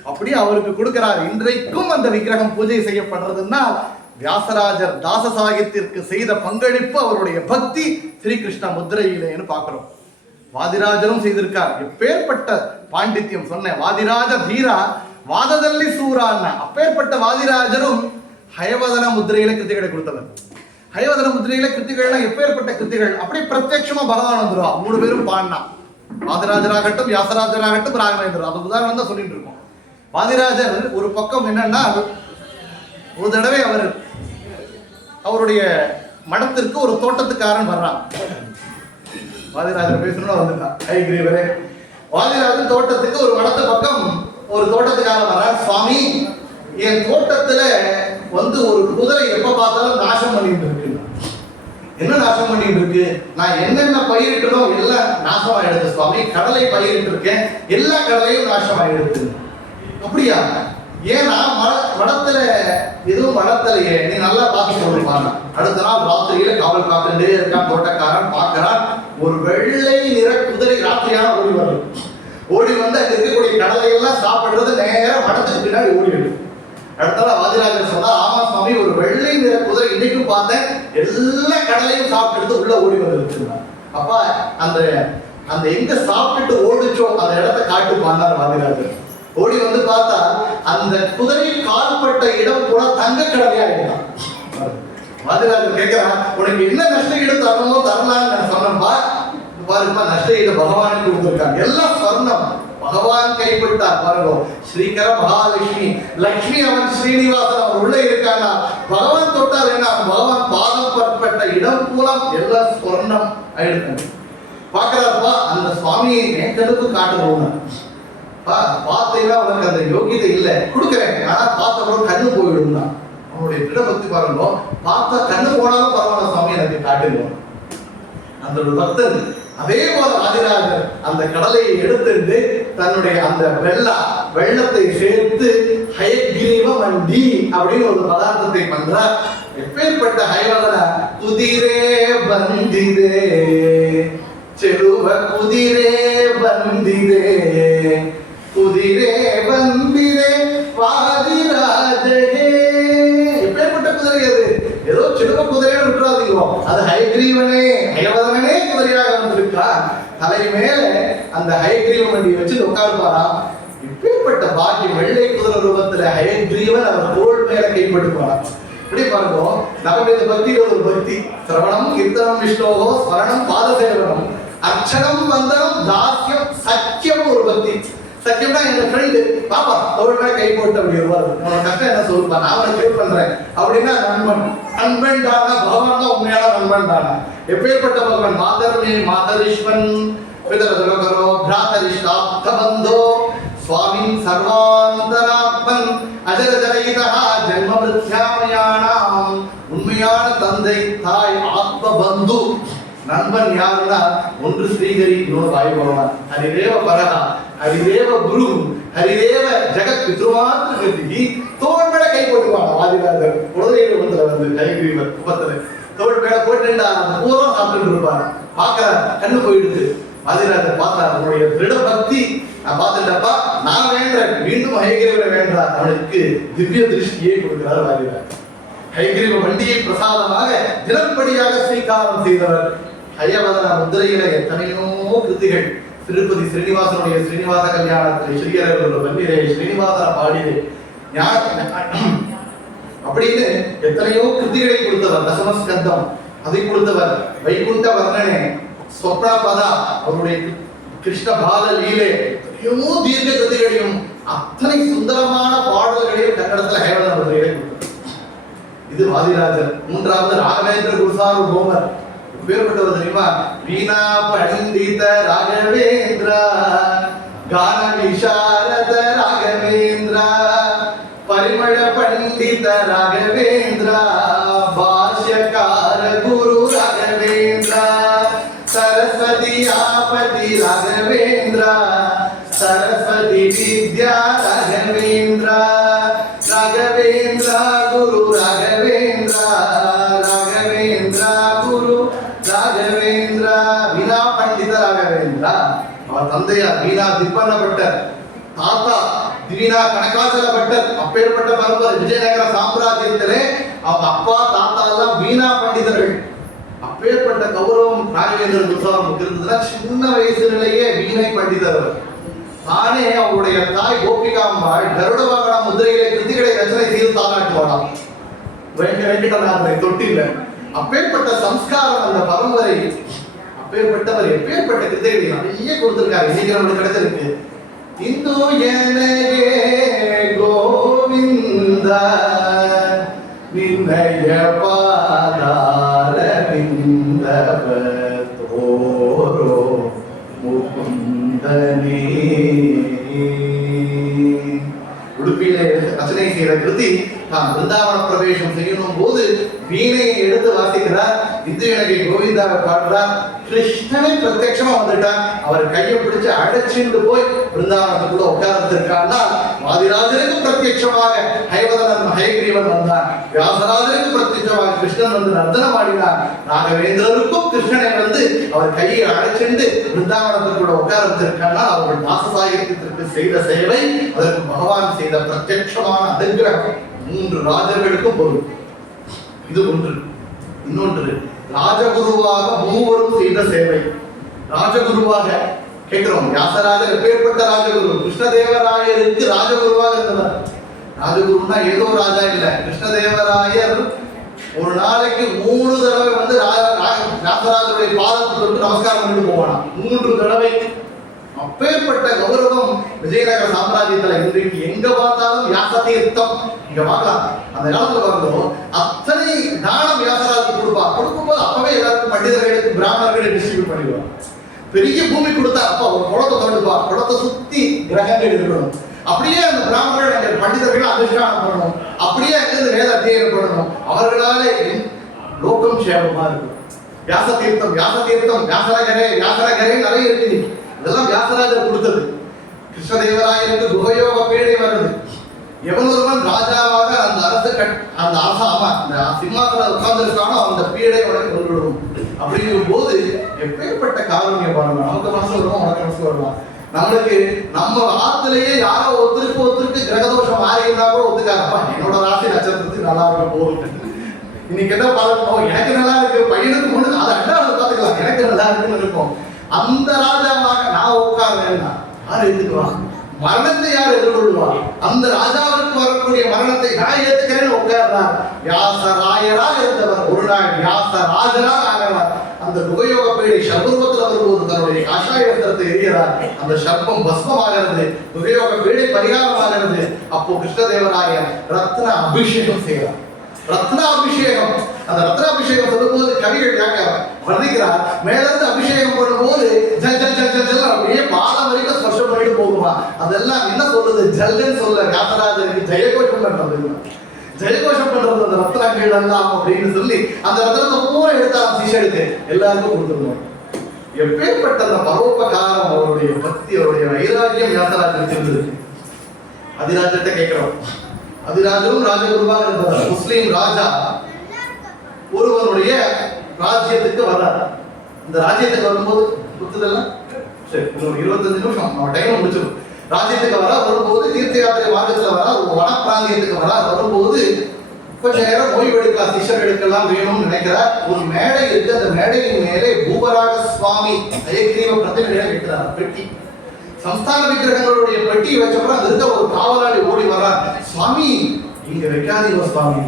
அப்படியே அவருக்கு கொடுக்கிறார். இன்றைக்கும் அந்த விக்கிரகம் பூஜை செய்யப்படுறதுன்னா வியாசராஜர் தாச சாகித்யத்திற்கு செய்த பங்களிப்பு, அவருடைய பக்தி ஸ்ரீகிருஷ்ண முத்திரையிலேன்னு பார்க்கிறோம். வாதிராஜரும் செய்திருக்கார். எப்பேற்பட்ட பாண்டித்யம் சொன்ன வாதிராஜ தீரா வாதದಲ್ಲಿ சூரான்னா. அப்பேற்பட்ட வாதிராஜரும் ஹயவதன முத்திரையில கிருத்திகளை கொடுத்தவர். ஹயவதன முத்திரையில கிருத்திகள்லாம் எப்பேற்பட்ட கிருத்திகள், அப்படியே பிரத்யட்சமா பகவான் வந்துருவா. 3 பேரும் பாடினா, வாதிராஜராகட்டும், வியாசராஜராகட்டும், ராகவேந்திரர். அது உதாரணம் தான் சொல்லிட்டு இருக்கோம். வாதிராஜர் ஒரு பக்கம் என்னன்னா, ஒரு தடவை அவருடைய மடத்திற்கு ஒரு தோட்டத்துக்காரன் வர்றான். வாதிராஜர் பேசணும்னா வந்துட்டான். ஐகிரீவரே, வாதிராஜன் தோட்டத்துக்கு ஒரு மடத்து பக்கம் ஒரு தோட்டத்துக்காரன் வர்றான். சுவாமி, என் தோட்டத்துல வந்து ஒரு குதிரை எப்ப பார்த்தாலும் நாசம் பண்ணிட்டு இருக்கு. என்ன நாசம் பண்ணிட்டு இருக்கு? நான் என்னென்ன பயிரிட்டனோ எல்லாம் நாசம் ஆயிடுது சுவாமி. கடலை பயிரிட்டு இருக்கேன், எல்லா கடலையும் நாசம் ஆயிடுது. அப்படியா? ஏன்னா மடத்துல எதுவும் வளர்த்தலையே, நீ நல்லா பார்த்து சொல்லுவாங்க. அடுத்த நாள் ராத்திரியில காவல் காத்துட்டே இருக்கான் தோட்டக்காரன். பார்க்கிறான், ஒரு வெள்ளை நிற குதிரை ராத்திரியான ஓடி வந்து அங்க இருக்கக்கூடிய கடலை எல்லாம் சாப்பிடுறது நேரம் மடத்துக்கு பின்னாடி ஓடிடுது. அடுத்த வாதிராஜர் சொன்னா, ஆமா சுவாமி, ஒரு வெள்ளை நிற குதிரை இன்னைக்கும் பார்த்தேன், எல்லா கடலையும் சாப்பிட்டு உள்ள ஓடி வந்து. அப்பா அந்த எங்க சாப்பிட்டு ஓடிச்சோ அந்த இடத்த காட்டு பாண்டார் வாதிராஜர். ஓடி வந்து பார்த்தா அந்த குதிரை கால்பட்ட இடம் கூட தங்க கடலையா இருந்தான். வாதிராஜர் கேட்கிறான், உனக்கு என்ன நஷ்ட ஈடு தரணுமோ தரலான்னு நான் சொன்னப்பா. பாருப்பா, நஷ்ட ஈடு பகவானுக்கு கொடுத்துருக்காங்க, எல்லாம் சொர்ணம். பகவான் கைப்பட்டார் பாருங்க. ஸ்ரீகர மகாலட்சுமி லட்சுமி, அவன் ஸ்ரீனிவாசன், அவன் உள்ள இருக்காங்க. பகவான் தொட்டார் என்ன, பகவான் பாதம் பற்பட்ட இடம் மூலம் எல்லாம் சொர்ணம் ஆயிடுறாங்க. பாக்குறாருப்பா, அந்த சுவாமியை என் கடுப்பு காட்டுறோம். பார்த்தீங்கன்னா உனக்கு அந்த யோகியதை இல்லை, கொடுக்குறேன், ஆனா பார்த்தவங்க கண்ணு போயிடும் தான். அவனுடைய திடபக்தி பாருங்க. பார்த்தா கண்ணு போனாலும் பரவாயில்ல சுவாமி, எனக்கு காட்டுவோம். அந்த ஒரு பக்தன். அதே போல வாதிராஜர் அந்த கடலையை எடுத்துட்டு தன்னுடைய அந்த வெள்ளத்தை சேர்த்து ஹயக்ரீவ மண்டி அப்படின்னு ஒரு பதார்த்தத்தை பண்றார். எப்பேற்பட்ட ஹயவதன குதிரே பந்திரே ಚೆಲುವ ಕುದಿರೆ ಬಂದಿದೆ ಕುದಿರೆ ಬಂದಿದೆ வாதிராஜகே. எப்பேற்பட்ட குதிரை அது? ஏதோ சிலுவ குதிரைன்னு விட்டுறாதீங்க, அது ஹயக்ரீவனே ஹயவதனே குதிரையாக வந்திருக்கா. தலை மேல அந்த ஹயக்ரீவ வண்டியை வச்சு உட்கார்ப்பாராம். இப்பேற்பட்ட பாக்கியம், வெள்ளை குதிரை ரூபத்துல ஹயக்ரீவன் அவர் தோள் மேல கைப்பட்டுவாராம். இப்படி பாருங்க, நம்முடைய பக்தி ஒரு பக்தி. சிரவணம் கீர்த்தனம் விஷ்ணோகோ ஸ்மரணம் பாதசேவனம் அர்ச்சனம் வந்தனம் தாஸ்யம் சத்தியம் ஒரு பக்தி. சத்தியம்னா எங்க ஃப்ரெண்டு பாப்பா தோள் மேல கை போட்டு அப்படி வருவாரு, உனக்கு கஷ்டம் என்ன சொல்லுப்பா, நான் அவனை கேள்வி பண்றேன் அப்படின்னா நண்பன். நண்பன் தானா பகவான் தான் உண்மையான நண்பன் தானா? எப்பேற்பட்ட பகவான்? மாதர்மே மாதரிஷ்வன் பிதரதரகரோ பிராதரிஷ்டாப்த பந்தோ சுவாமின் சர்வாந்தராத்மன் அஜரஜரயிதா ஜன்ம மிருத்யாமயானாம். உண்மையான தந்தை தாய் ஆத்ம பந்து. நண்பன் யாருன்னா ஒன்று ஸ்ரீஹரி, இன்னொரு வாயு பகவான். ஹரிதேவ பரஹா ஹரிதேவ குரு ஹரிதேவ ஜெகத் பித்ருமாத்ருகதி. தோள் மேல கை போட்டுவாங்க வாதிராஜர். குழந்தை ரூபத்துல வந்து கைகிரீவர் உபத்துல தோள் மேல போட்டுண்டா அந்த பூரா சாப்பிட்டு இருப்பாரு. பாக்குற கண்ணு போயிடுது. வாதிராஜர் பார்த்தா அவனுடைய திருட பக்தி, நான் பார்த்துட்டப்பா நான் வேண்டேன், மீண்டும் ஹயகிரீவரை வேண்டாம், அவனுக்கு திவ்ய திருஷ்டியை கொடுக்கிறார் வாதிராஜர். ஹயகிரீவ வண்டியை பிரசாதமாக தினப்படியாக ஸ்வீகாரம் செய்தவர். ஹயவதன முத்திரையில எத்தனையோ கிருத்திகள். திருப்பதி ஸ்ரீனிவாசனுடைய ஸ்ரீனிவாச கல்யாணத்தில் ஸ்ரீஹரியோட வண்டியிலே ஸ்ரீனிவாசன பாடிலே அப்படின்னு எத்தனையோ கிருத்திகளை கொடுத்தவர். தசமஸ்கந்தம் அதை கொடுத்தவர். வைகுண்ட வர்ணனே ஸ்வப்ன பதா அவருடைய கிருஷ்ண பால லீலே எத்தனையோ தீர்க்க கிருத்திகளையும் அத்தனை சுந்தரமான பாடல்களையும் கன்னடத்துல ஹயவதன முத்திரையிலே கொடுத்தார். இது வாதிராஜர். மூன்றாவது ராகவேந்திர குருசாரு கோமர். பேர்பட்டவர் தெரியுமா? வீணா பண்டித ராகவேந்திர கான விசாரத ராகவேந்திர பரிமள பண்டித ராகவேந்திர பாஷ்யகார குரு ராகவேந்திர சரஸ்வதி ஆபதி ராகவேந்திர சரஸ்வதி வித்யா ராகவேந்திர ராகவேந்திர குரு ராகவேந்திர ராகவேந்திர குரு ராகவேந்திர வீணா பண்டித ராகவேந்திர. அவர் தந்தையார் வீணா திப்பண்ண பட்டர், தாத்தா வீணா கனகாச்சல பட்டர். அப்பேற்பட்ட பரம்பரை விஜயநகர சாம்ராஜ்யத்திலே அவங்க அப்பா தாத்தா எல்லாம் வீணா பண்டிதர்கள். அப்பேற்பட்ட கௌரவம் ராகவேந்திர குருசாமிக்கு இருந்ததுன்னா சின்ன வயசுலேயே வீணை பண்டிதர். தானே அவருடைய தாய் கோபிகாம்பாள் கருட வாகன முதிரையிலே கிருத்திகளை ரச்சனை செய்து தாளாட்டுவாராம் வெங்கடநாதனை தொட்டில. அப்பேற்பட்ட சம்ஸ்காரம் அந்த பரம்பரை. அப்பேற்பட்டவர் எப்பேற்பட்ட கிருத்திகளை நிறைய கொடுத்திருக்காரு. இன்னைக்கு நம்மளுக்கு கிடைச்சிருக்கு. இந்து எனகே கோவிந்தா நின்னய பாதார விந்தவ தோரோ முகுந்தனே. உடுப்பிலே ரச்சனை செய்கிற கிருதி தான் பிருந்தாவன பிரவேசம் செய்யணும் போது வீணையை எடுத்து வாசிக்கிறார். இந்து எனகை கோவிந்தாவை பாடுறார். கிருஷ்ணனை பிரத்யட்சமா வந்துட்டார். அவர் கையை பிடிச்சு அழைச்சிட்டு போய் பிருந்தாவனத்துக்குள்ள உட்கார்ந்திருக்கான்னா வாதிராஜருக்கு பிரத்யட்சமாக ஹயவதனன் ஹயகிரீவன் வந்தார். வியாசராஜருக்கு பிரத்யட்சமாக கிருஷ்ணன் வந்து நர்த்தனம் ஆடினார். ராகவேந்திரருக்கும் கிருஷ்ணனை வந்து அவர் கையை அழைச்சிட்டு பிருந்தாவனத்துக்குள்ள உட்கார்ந்திருக்கான்னா அவர்கள் தாச சாகித்யத்திற்கு செய்த சேவை, அதற்கு பகவான் செய்த பிரத்யட்சமான அனுகிரகம். மூன்று ராஜர்களுக்கும் பொருள். இது ஒன்று. இன்னொன்று ராஜகுருவாக மூவரும் செய்த சேவை. ராஜகுருவாக கேட்கிறோம், வியாசராஜர் எப்பேற்பட்ட ராஜகுரு? கிருஷ்ணதேவராயருக்கு ராஜகுருவாக இருந்தவர். ராஜகுருன்னா ஏதோ ராஜா இல்ல. கிருஷ்ணதேவராயர் ஒரு நாளைக்கு 3 தடவை வந்து வியாசராஜருடைய பாதத்தை தொட்டு நமஸ்காரம் பண்ணிட்டு போவானா. 3 தடவை. அப்பேற்பட்ட கௌரவம் விஜயநகர சாம்ராஜ்யத்துல இன்றைக்கு எங்க பார்த்தாலும் வியாச தீர்த்தம். இங்க பார்க்கலாம், அந்த காலத்துல பார்க்கணும் அத்தனை தானம் வியாசராஜுக்கு கொடுக்கும்போது அப்பவே எல்லாருக்கும் பண்டிதர்களுக்கு பிராமணர்களுக்கு டிஸ்ட்ரிபியூட் பண்ணிடுவாங்க. பெரிய பூமி கொடுத்தா அப்ப ஒரு குளத்தை தோண்டுப்பா, குளத்தை சுத்தி கிரகங்கள் இருக்கணும். அப்படியே அந்த பிராமணர்கள் எங்கள் பண்டிதர்கள் அதிஷ்டானம் பண்ணணும். அப்படியே அங்கிருந்து வேத அத்தியனம் பண்ணணும். அவர்களாலே லோகம் சேவமா இருக்கும். வியாச தீர்த்தம் வியாசரகரே நிறைய இருக்கு. இதெல்லாம் வியாசராஜர் கொடுத்தது. கிருஷ்ணதேவராயருக்கு குகயோக பேடை வருது. எவன் ஒருவன் ராஜாவாக அந்த அந்த அரசாம அந்த சிம்மாசன உட்கார்ந்துருக்கானோ அந்த பீடை உடனே கொண்டுவிடும். அப்படிங்கும் போது எப்பேற்பட்ட காரணியம் பாருங்க. நமக்கு மனசு வருவோம், உனக்கு மனசு வருவான். நம்மளுக்கு நம்ம ஆத்துலயே யாரோ ஒருத்தருக்கு கிரகதோஷம் மாறி இருந்தா கூட ஒத்துக்காதப்பா, என்னோட ராசி நட்சத்திரத்துக்கு நல்லா இருக்க போகுது, இன்னைக்கு என்ன பழக்கம், எனக்கு நல்லா இருக்கு, பையனுக்கு முன்னு அதை பார்த்துக்கலாம், எனக்கு நல்லா இருக்குன்னு இருக்கும். அந்த ராஜாவாக நான் உட்கார்றேன்னா யார் எதுக்குவான்? மரணத்தை யார் எதிர்கொள்வா? அந்த ராஜாவுக்கு வரக்கூடிய மரணத்தை நான் ஏத்துக்கிறேன்னு உட்கார்றார். வியாசராயராக இருந்தவர் ஒரு நாள் வியாசராஜராக ஆகிறார். அந்த குகயோக பீடை சர்வரூபத்தில் வரும்போது தன்னுடைய காஷாய வஸ்திரத்தை எரிகிறார். அந்த சர்ப்பம் பஸ்மமாகிறது, குகயோக பீடை பரிகாரமாகிறது. அப்போ கிருஷ்ணதேவராயர் ரத்ன அபிஷேகம் செய்கிறார். ரத்னாபிஷேகம், அந்த ரத்னாபிஷேகம் சொல்லும்போது கவிகள் வர்ணிக்கிறார். மேலிருந்து அபிஷேகம் பண்ணும்போது ஜல் ஜல் ஜல் ஜல் ஜல் அப்படியே பாலம் வரைக்கும் ஸ்பர்ஷம் பண்ணிட்டு போகுமா. அதெல்லாம் என்ன சொல்லுது? ஜல்லுன்னு சொல்ல காசராஜனுக்கு ஜெயகோஷம் பண்றது, ஜெயகோஷம் பண்றது அந்த ரத்னங்கள் எல்லாம் அப்படின்னு சொல்லி அந்த ரத்னத்தை பூரா எடுத்தாலும் சீஷனுக்கு எல்லாருக்கும் கொடுத்துருந்தோம். எப்பேற்பட்ட அந்த பரோபகாரம், அவருடைய பக்தி, அவருடைய வைராக்கியம் வியாசராஜனுக்கு இருந்தது. அதிராஜத்தை கேட்கிறோம். அதிராஜரும் ராஜகுருவாக இருந்தவர். முஸ்லீம் ராஜா ஒருவனுடைய ராஜ்யத்துக்கு வர்றார். இந்த ராஜ்யத்துக்கு வரும்போது புத்துதெல்லாம் சரி, ஒரு 25 நிமிஷம் நம்ம டைம் முடிச்சிடும். ராஜ்யத்துக்கு வரும்போது தீர்த்த யாத்திரை மார்க்கத்துல ஒரு வன பிராந்தியத்துக்கு வரும்போது கொஞ்ச நேரம் ஓய்வு எடுக்கலாம், சிஷ்யர்களுக்கெல்லாம் வேணும்னு நினைக்கிறார். ஒரு மேடை இருக்கு, அந்த மேடையின் மேலே பூபராக சுவாமி ஹயக்ரீவ பிரதிநிதியாக வைக்கிறார். பெட்டி, சம்ஸ்தான விக்கிரகங்களுடைய பெட்டியை வச்சப்பறம் அது இருக்க ஒரு காவலாளி ஓடி வர்றார். சுவாமி இங்க வைக்காதீங்க சுவாமி,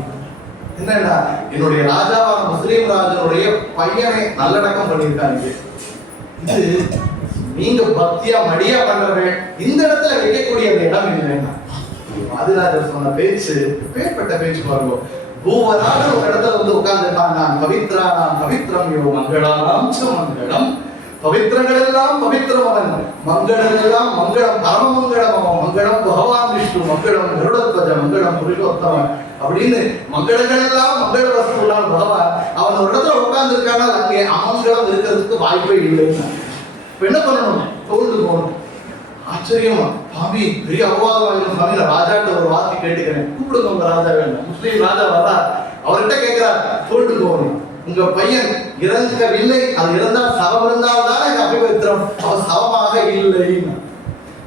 என்னடா என்னுடைய ராஜாவான முஸ்லீம் ராஜனுடைய பையனை நல்லடக்கம் பண்ணியிருக்காங்க, இது நீங்க பக்தியா மடியா பண்றவன் இந்த இடத்துல வைக்கக்கூடிய அந்த இடம் இல்லைன்னா. ஆதிராஜர் சொன்ன பேச்சு பேர்பட்ட பேச்சு பாருங்க. பூவராக ஒரு இடத்துல வந்து உட்கார்ந்துட்டான். நான் பவித்ரா, நான் பவித்ரம் யோ மங்களம் மங்களம், பவித்திரங்கள் எல்லாம் பவித்திரமவன், மங்களம் எல்லாம் மங்களம், பரமமங்களம் அவன், மங்களம் பகவான் விஷ்ணு, மங்களம் கருடத்வஜ, மங்களம் புருஷோத்தமன் அப்படின்னு மங்களங்கள் எல்லாம் மங்கள வஸ்துள்ளான் பகவான். அவன் ஒரு இடத்துல உட்கார்ந்துருக்கானா அங்கே அமங்கலம் இருக்கிறதுக்கு வாய்ப்பே இல்லைன்னு. இப்ப என்ன பண்ணணும்? தோல்ந்து போகணும். ஆச்சரியமா பாபி பெரிய அபவாதம் சுவாமி, ராஜாட்ட ஒரு வார்த்தை கேட்டுக்கிறேன், கூப்பிடுங்க உங்க ராஜா வேண்டாம். முஸ்லீம் ராஜா வர்றா, அவர்கிட்ட கேட்கிறார், தோல்ந்து போகணும், உங்க பையன் இறங்கவில்லை, அது இருந்தால் சவம் இருந்தால் தானே அபிபத்திரம், அவர் சவமாக இல்லை.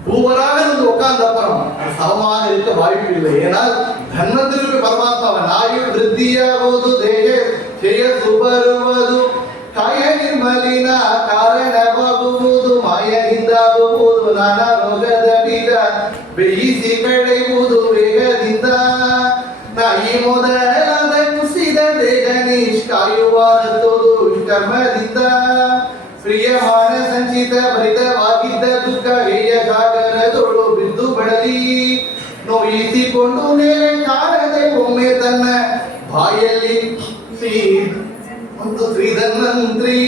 பூவராக இருந்து உட்கார்ந்த அப்புறம் சவமாக இருக்க வாய்ப்பு இல்லை. ஏனால் தன்வந்திற்கு பரமாத்மாவன் ஆயு விருத்தியாவது தேய ஜெய சுபருவது ಕಾಯ ನಿರ್ಮಲಿನ ಕಾರಣವಾಗುವುದು ಮಾಯದಿಂದಾಗುವುದು ನಾನಾ ರೋಗದ ಬೀಗ ಬೇಯಿಸಿ ಕಳೆಯುವುದು ವೇಗದಿಂದ ನಾಯಿ ಮೊದಲಾದ ಕುಸಿದ ಬೇಗ ನಿಷ್ಕಾಯುವಾದದ್ದು ದುಷ್ಕರ್ಮದಿಂದ ಪ್ರಿಯಮಾನ ಸಂಚಿತ ಭರಿತವಾಗಿದ್ದ ದುಃಖ ಹೇಯ ಸಾಗರದೊಳು ಬಿದ್ದು ಬಡಲಿ ನೋಯಿಸಿಕೊಂಡು ಮೇಲೆ ಕಾಣದೆ ಒಮ್ಮೆ ತನ್ನ ಬಾಯಲ್ಲಿ ಒಂದು ಶ್ರೀಧನ್ವಂತ್ರಿ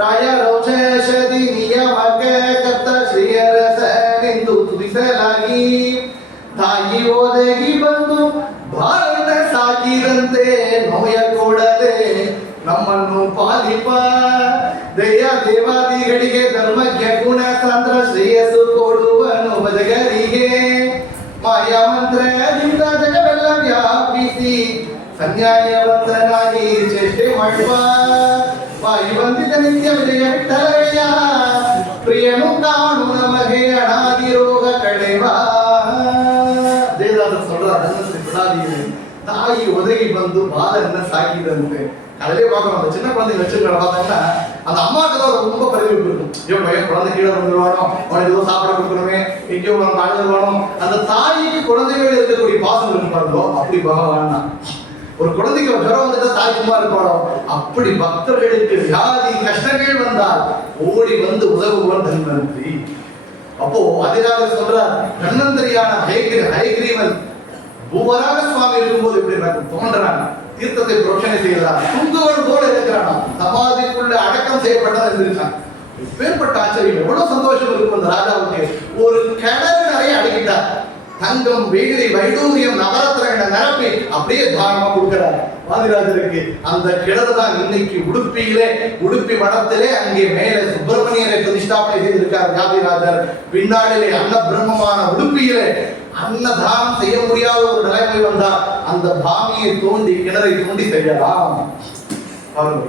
ರಾಯ ರೋಷದಿ ನಿಯಮಕ ಕರ್ತ ಶ್ರೀಯರಸನೆಂದು ತುದಿಸಲಾಗಿ ತಾಯಿ ಓದಗಿ ಬಂದು ಭಾರತ ಸಾಕಿದಂತೆ ನೋಯ ಕೊಡದೆ ನಮ್ಮನ್ನು ಪಾಲಿಪ ದಯ ದೇವಾದಿಗಳಿಗೆ ಧರ್ಮಜ್ಞ ಗುಣ ಸಾಂದ್ರ ಶ್ರೇಯಸ್ಸು ಕೊಡುವನು ಬದಗರಿಗೆ ಮಾಯಾ ಮಂತ್ರದಿಂದ ಜಗವೆಲ್ಲ ವ್ಯಾಪಿಸಿ ಸಂನ್ಯಾಯವಂತನಾಗಿ ಚೇಷ್ಟೆ ಮಾಡುವ ವಾಯು ಬಂದಿದ್ದ ನಿತ್ಯ ವಿಜಯ ವಿಠಲಯ್ಯ ಪ್ರಿಯನು ಕಾಣು ನಮಗೆ ಅಣಾದಿ ರೋಗ ಕಳೆವ. ದೇವದಾಸ சொல்றார், தாய் உதவி வந்து பாலனை சாக்கிದಂತೆ. அதிலே பார்க்கணும், அந்த சின்ன குழந்தைங்க வச்சுருக்கிற பார்த்தோம்னா அந்த அம்மாவுக்கு தான் ரொம்ப பரிவு இருக்கும். ஐயோ பையன் குழந்தை கீழே வந்துடுவானோ, அவனுக்கு ஏதோ சாப்பிட கொடுக்கணுமே, எங்கேயோ அவனுக்கு அழுதுவானோ, அந்த தாய்க்கு குழந்தைகள் இருக்கக்கூடிய பாசம் இருப்பாங்களோ அப்படி பகவான் தான். ஒரு குழந்தைக்கு ஜுரம் வந்துட்டா தாய் சும்மா இருப்பாளோ அப்படி பக்தர்களுக்கு வியாதி கஷ்டங்கள் வந்தால் ஓடி வந்து உதவுவான் தன்வந்திரி. அப்போ அதிராஜர் சொல்றார், தன்வந்திரியான ஹயக்ரீவன் பூவராக சுவாமி இருக்கும்போது எப்படி தோன்றான், தீர்த்தத்தை புரோஷனை செய்கிறார், தூங்குவன் போல இருக்கிறான், சமாதிக்குள்ள அடக்கம் செய்யப்பட்டதான் இருந்திருக்கான். பேர்பட்ட ஆச்சரியம், எவ்வளவு சந்தோஷம் இருக்கும் அந்த ராஜாவுக்கு. ஒரு கிணறு நிறைய அடக்கிட்டார், தங்கம் வெள்ளி வைடூரியம் நவரத்ன நிரப்பி அப்படியே தானமா கொடுக்கிறார் வாதிராஜருக்கு. அந்த கிணறு தான் இன்னைக்கு உடுப்பியிலே, உடுப்பி வனத்திலே அங்கே மேலே சுப்பிரமணியரை பிரதிஷ்டாபனை செய்திருக்கார் வாதிராஜர். பின்னாளிலே அன்ன பிரம்மமான உடுப்பியிலே அன்னதானம் செய்ய முடியாத ஒரு நிலைமை வந்தால் அந்த பாமியை தோண்டி கிணறை தோண்டி செய்யலாம்.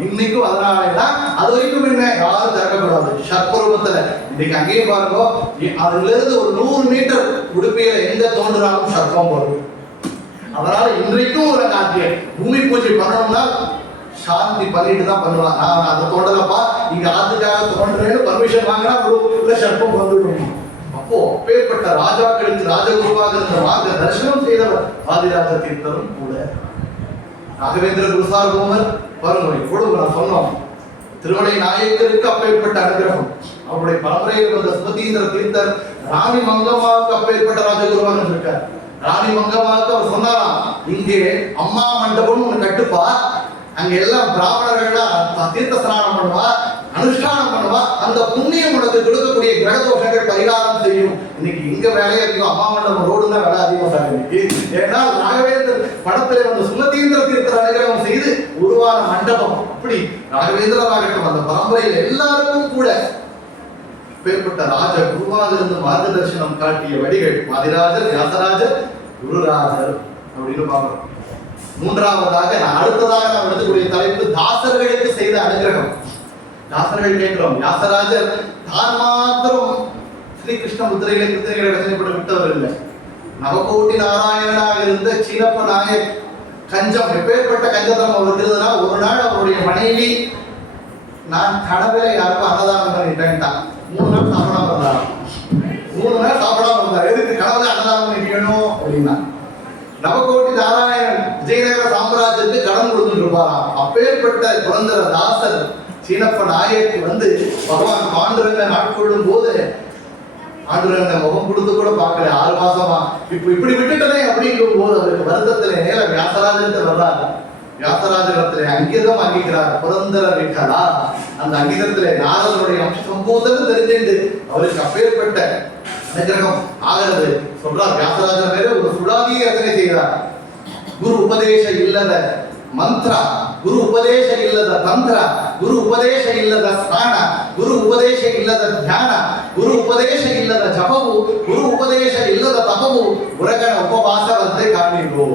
இன்னைக்கும் அதனாலதான் அது வரைக்கும் என்ன யாரும் திறக்கக்கூடாது. சர்ப்பரூபத்துல இன்னைக்கு அங்கேயும் பாருங்க, அதுல இருந்து ஒரு 100 மீட்டர் உடுப்பையில எங்க தோன்றினாலும் சர்ப்பம் வரும். அதனால இன்றைக்கும் ஒரு காட்டியம் பூமி பூஜை பண்ணணும்னா சாந்தி பண்ணிட்டு தான் பண்ணுவாங்க. நான் அதை தோண்டலப்பா இங்க ஆத்துக்காக தோன்றேன்னு பர்மிஷன் வாங்கினா உள்ள சர்ப்பம் வந்துடும். அப்போ அப்பேற்பட்ட ராஜாக்களுக்கு ராஜகுருவாக இருந்த மார்க்க தரிசனம் செய்தவர் ஆதிராஜ தீர்த்தரும் கூட. ராகவேந்திர குருசார்போமர் பாருங்க, இப்பொழுது நான் சொன்னோம் திருமலை நாயக்கருக்கு அப்பேற்பட்ட அனுகிரகம். அவருடைய பரம்பரையில் வந்த சுமதீந்திர தீர்த்தர் ராணி மங்கம்மாவுக்கு அப்பேற்பட்ட ராஜகுருவாக இருக்கார். ராணி மங்கம்மாவுக்கு அவர் சொன்னாராம், இங்கே அம்மா மண்டபம் ஒண்ணு கட்டுப்பா, அங்க எல்லாம் பிராமணர்கள்லாம் தீர்த்த ஸ்நானம் பண்ணுவா, அனுஷ்டானம் பண்ணுவா, அந்த புண்ணியம் உனக்கு கொடுக்கக்கூடிய கிரக தோஷங்கள் பரிகாரம் செய்யும். இன்னைக்கு இங்க வேலையை அதிகம், அம்மா மண்டபம் ரோடு தான் வேலை அதிகம் சார் இன்னைக்கு. ஏன்னா ராகவேந்திர படத்துல வந்து சுமதீந்திர தீர்த்தர் அனுகிரகம் செய்து உருவான மண்டபம். அப்படி ராகவேந்திரராகட்டும் அந்த பரம்பரையில் எல்லாருக்கும் கூட பேர்பட்ட ராஜ குருவாக இருந்து மார்க்க தரிசனம் காட்டிய வடிகள் ஆதிராஜர், வியாசராஜர், குருராஜர் அப்படின்னு பார்க்கிறோம். மூன்றாவதாக அடுத்ததாக நாம் எடுத்துக்கூடிய தலைப்பு தாசர்களுக்கு செய்த அனுகிரகம். தாசர்கள் கேட்கிறோம், வியாசராஜர் தான் மாத்திரம் ஸ்ரீ கிருஷ்ண முத்திரைகளை கிருத்திரைகளை ரசனைப்பட்டு விட்டவர் இல்லை. நவகோட்டி நாராயணனாக இருந்த சீனப்ப நாயக் கஞ்சம் எப்பேற்பட்ட கஞ்சதம் அவர் இருந்ததுன்னா, ஒரு நாள் அவருடைய மனைவி நான் கனவுல யாருக்கும் அன்னதானம் பண்ணிட்டேன்ட்டான். 3 நாள் சாப்பிடாம இருந்தார். 3 நாள் சாப்பிடாம இருந்தார். எதுக்கு கனவுல அன்னதானம் பண்ணிக்கணும் அப்படின்னா, நவகோட்டி நாராயணன் விஜயநகர சாம்ராஜ்யத்துக்கு கடன் கொடுத்துட்டு இருப்பாராம். அப்பேற்பட்ட புரந்தர தாசர் சீனப்ப நாயக்கு வந்து பகவான் பாண்டுரங்க நாட்கொள்ளும் போது ஆண்டுரங்க முகம் கொடுத்து கூட பார்க்கல 6 மாசமா. இப்படி விட்டுட்டதே அப்படிங்கும் போது அவருக்கு வருத்தத்திலே நேர வியாசராஜத்தை வர்றாரு. வியாசராஜத்திலே அங்கீதம் அங்கீகிறார் புரந்தர விட்டலா. அந்த அங்கீதத்திலே நாரதனுடைய சம்பூதம் தெரிஞ்சு அவருக்கு அப்பேற்பட்ட அனுகிரகம் ஆகிறது. சொல்றார் வியாசராஜர் மேல ஒரு சுடாதியை ரச்சனை செய்கிறார். குரு உபதேச இல்லத ಮಂತ್ರ, ಗುರು ಉಪದೇಶ ಇಲ್ಲದ ತಂತ್ರ, ಗುರು ಉಪದೇಶ ಇಲ್ಲದ ಸ್ನಾನ, ಗುರು ಉಪದೇಶ ಇಲ್ಲದ ಧ್ಯಾನ, ಗುರು ಉಪದೇಶ ಇಲ್ಲದ ಜಪವು, ಗುರು ಉಪದೇಶ ಇಲ್ಲದ ತಪವು ಉರಗಣ உபவாசத்தை காணீங்கோ.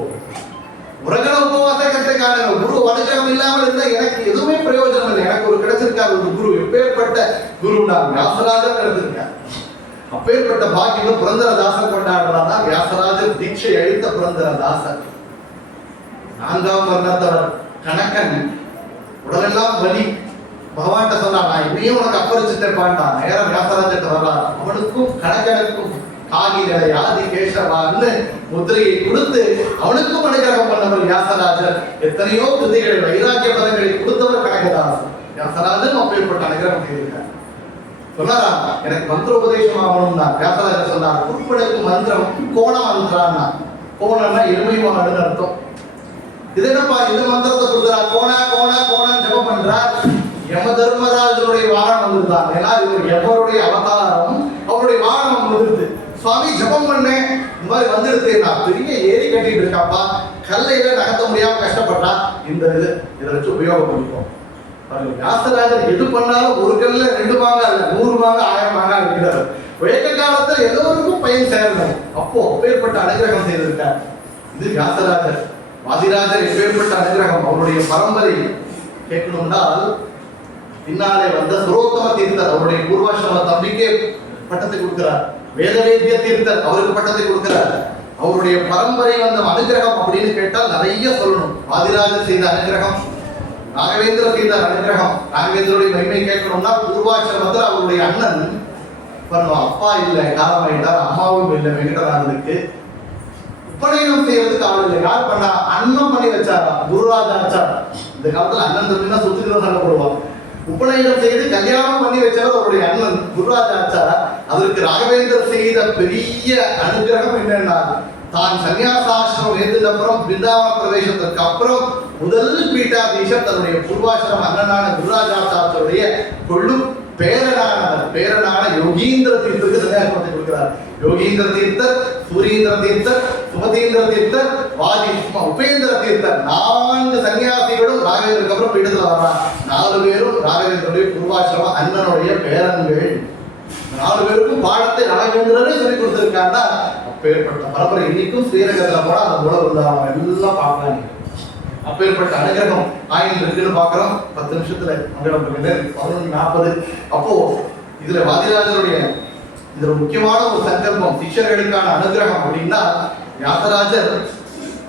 உரகண உபவாசத்தை காணீங்கோ. குரு அனுகிரகம் இல்லாமல் இருந்தா எனக்கு எதுவுமே பிரயோஜனம் இல்லை. எனக்கு ஒரு கிடைச்சிருக்காரு ஒரு குரு. எப்பேற்பட்ட குரு நான் வியாசராஜர் கிடைச்சிருக்கார். அப்பேற்பட்ட பாக்கியம் புரந்தரதாசர் கொண்டாடுறாங்க. வியாசராஜர் தீட்சை அளித்த புரந்தரதாசர். 4ஆம் வர்ணத்தவர் கணக்கன் உடலெல்லாம் வலி. பகவான்கிட்ட சொன்னான், நான் இப்படியும் உனக்கு அப்பரிச்சுட்டேன்டா. நேரம் வியாசராஜர்கிட்ட வர்றார். அவனுக்கும் கணக்கனுக்கும் காகிரலை ஆதி கேசவான்னு முத்திரையை கொடுத்து அவனுக்கும் அனுகிரகம் பண்ணவர் வியாசராஜர். எத்தனையோ புத்திகளை வைராக்கிய பதங்களை கொடுத்தவர் கனகதாசன். வியாசராஜன் அப்பேற்பட்ட அனுகிரகம் செய்திருக்கார். சொன்னாரா, எனக்கு மந்திர உபதேசம் ஆகணும்னா வியாசராஜர் சொன்னார், குருப்பனுக்கு மந்திரம் கோண மந்திரான்னா. கோணம்னா எருமை மாடுன்னு அர்த்தம். இது என்னப்பா இந்த மந்திரத்தை கொடுக்குறா, கோணா கோணா கோணான்னு ஜபம் பண்றார். யம தர்மராஜனுடைய வாகனம் வந்திருந்தாங்க. ஏன்னா இவர் எவருடைய அவதாரம், அவருடைய வாகனம் வந்துருது. சுவாமி ஜபம் பண்ணேன், இந்த மாதிரி வந்துடுது. நான் பெரிய ஏரி கட்டிட்டு இருக்காப்பா, கல்லையில நகர்த்த முடியாம கஷ்டப்பட்டா, இந்த இதை வச்சு உபயோகம் பண்ணிப்போம். வியாசராஜர் எது பண்ணாலும் ஒரு கல்ல 2 மாங்காய் இல்ல 100 மாங்காய் 1000 மாங்காய் இருக்கிறார். வேக காலத்துல எல்லோருக்கும் பயன் சேரணும். அப்போ அப்பேற்பட்ட அனுகிரகம் செய்திருக்கார். இது வியாசராஜர். வாதிராஜர் எப்பேற்பட்ட அனுகிரகம். அவருடைய பரம்பரை கேட்கணும்னால் பின்னாலே வந்த சுரோத்தம தீர்த்தர் அவருடைய பூர்வாசிரம தம்பிக்கே பட்டத்தை கொடுக்கிறார். வேதவேத்திய தீர்த்தர் அவருக்கு பட்டத்தை கொடுக்கிறார். அவருடைய பரம்பரை வந்த அனுகிரகம் அப்படின்னு கேட்டால் நிறைய சொல்லணும். வாதிராஜர் செய்த அனுகிரகம், ராகவேந்திர செய்த அனுகிரகம். ராகவேந்திரனுடைய மகிமை கேட்கணும்னா பூர்வாசிரமத்தில் அவருடைய அண்ணன் அப்பா இல்லை, காலமாயிட்டார். அம்மாவும் இல்லை வெங்கடராஜனுக்கு. உபநயனம் செய்யறதுக்கு ஆள் இல்லை. யார் பண்ணா? அண்ணன் பண்ணி வச்சாரா, குருராஜ ஆச்சார். இந்த காலத்துல அண்ணன் தம்பினா சொத்துக்கு சண்டை போடுவான். உபநயனம் செய்து கல்யாணம் பண்ணி வச்சவர் அவருடைய அண்ணன் குருராஜ ஆச்சார். அதற்கு ராகவேந்தர் செய்த பெரிய அனுகிரகம் என்னன்னா, தான் சன்னியாசாசிரமம் ஏற்றுட்ட அப்புறம் பிருந்தாவன பிரவேசத்திற்கு அப்புறம் முதல் பீட்டாதீசர் தன்னுடைய பூர்வாசிரம அண்ணனான குருராஜாச்சாரியருடைய கொள்ளும் பேரனான யோகீந்திர தீர்த்தருக்கு சன்னியாசத்தை கொடுக்கிறார். யோகீந்திர தீர்த்தர், சூரீந்திர தீர்த்தர், சுமதீந்திர தீர்த்தர், வாதி உபேந்திர தீர்த்தர் 4 சன்னியாசிகளும் ராகவேந்தருக்கு அப்புறம் பீடத்தில் வர்றாங்க. 4 பேரும் ராகவேந்தருடைய பூர்வாசிரம அண்ணனுடைய பேரன்கள். 4 பேருக்கும் பாடத்தை ராகவேந்திரரே சொல்லி கொடுத்திருக்காங்க. அப்பேற்பட்ட பரம்பரை இன்னைக்கும் ஸ்ரீரங்கத்துல போனா அந்த மூல பிருந்தாவனம் எல்லாம் பார்க்கலாம். அப்பேற்பட்ட அனுகிரகம் ஆயில் இருக்குன்னு பாக்குறோம். 10 நிமிஷத்துல அனுகிரகம் 11:40. அப்போ இதுல வாதிராஜருடைய இதுல முக்கியமான ஒரு சங்கல்பம் சிஷ்யர்களுக்கான அனுகிரகம் அப்படின்னா, வியாசராஜர்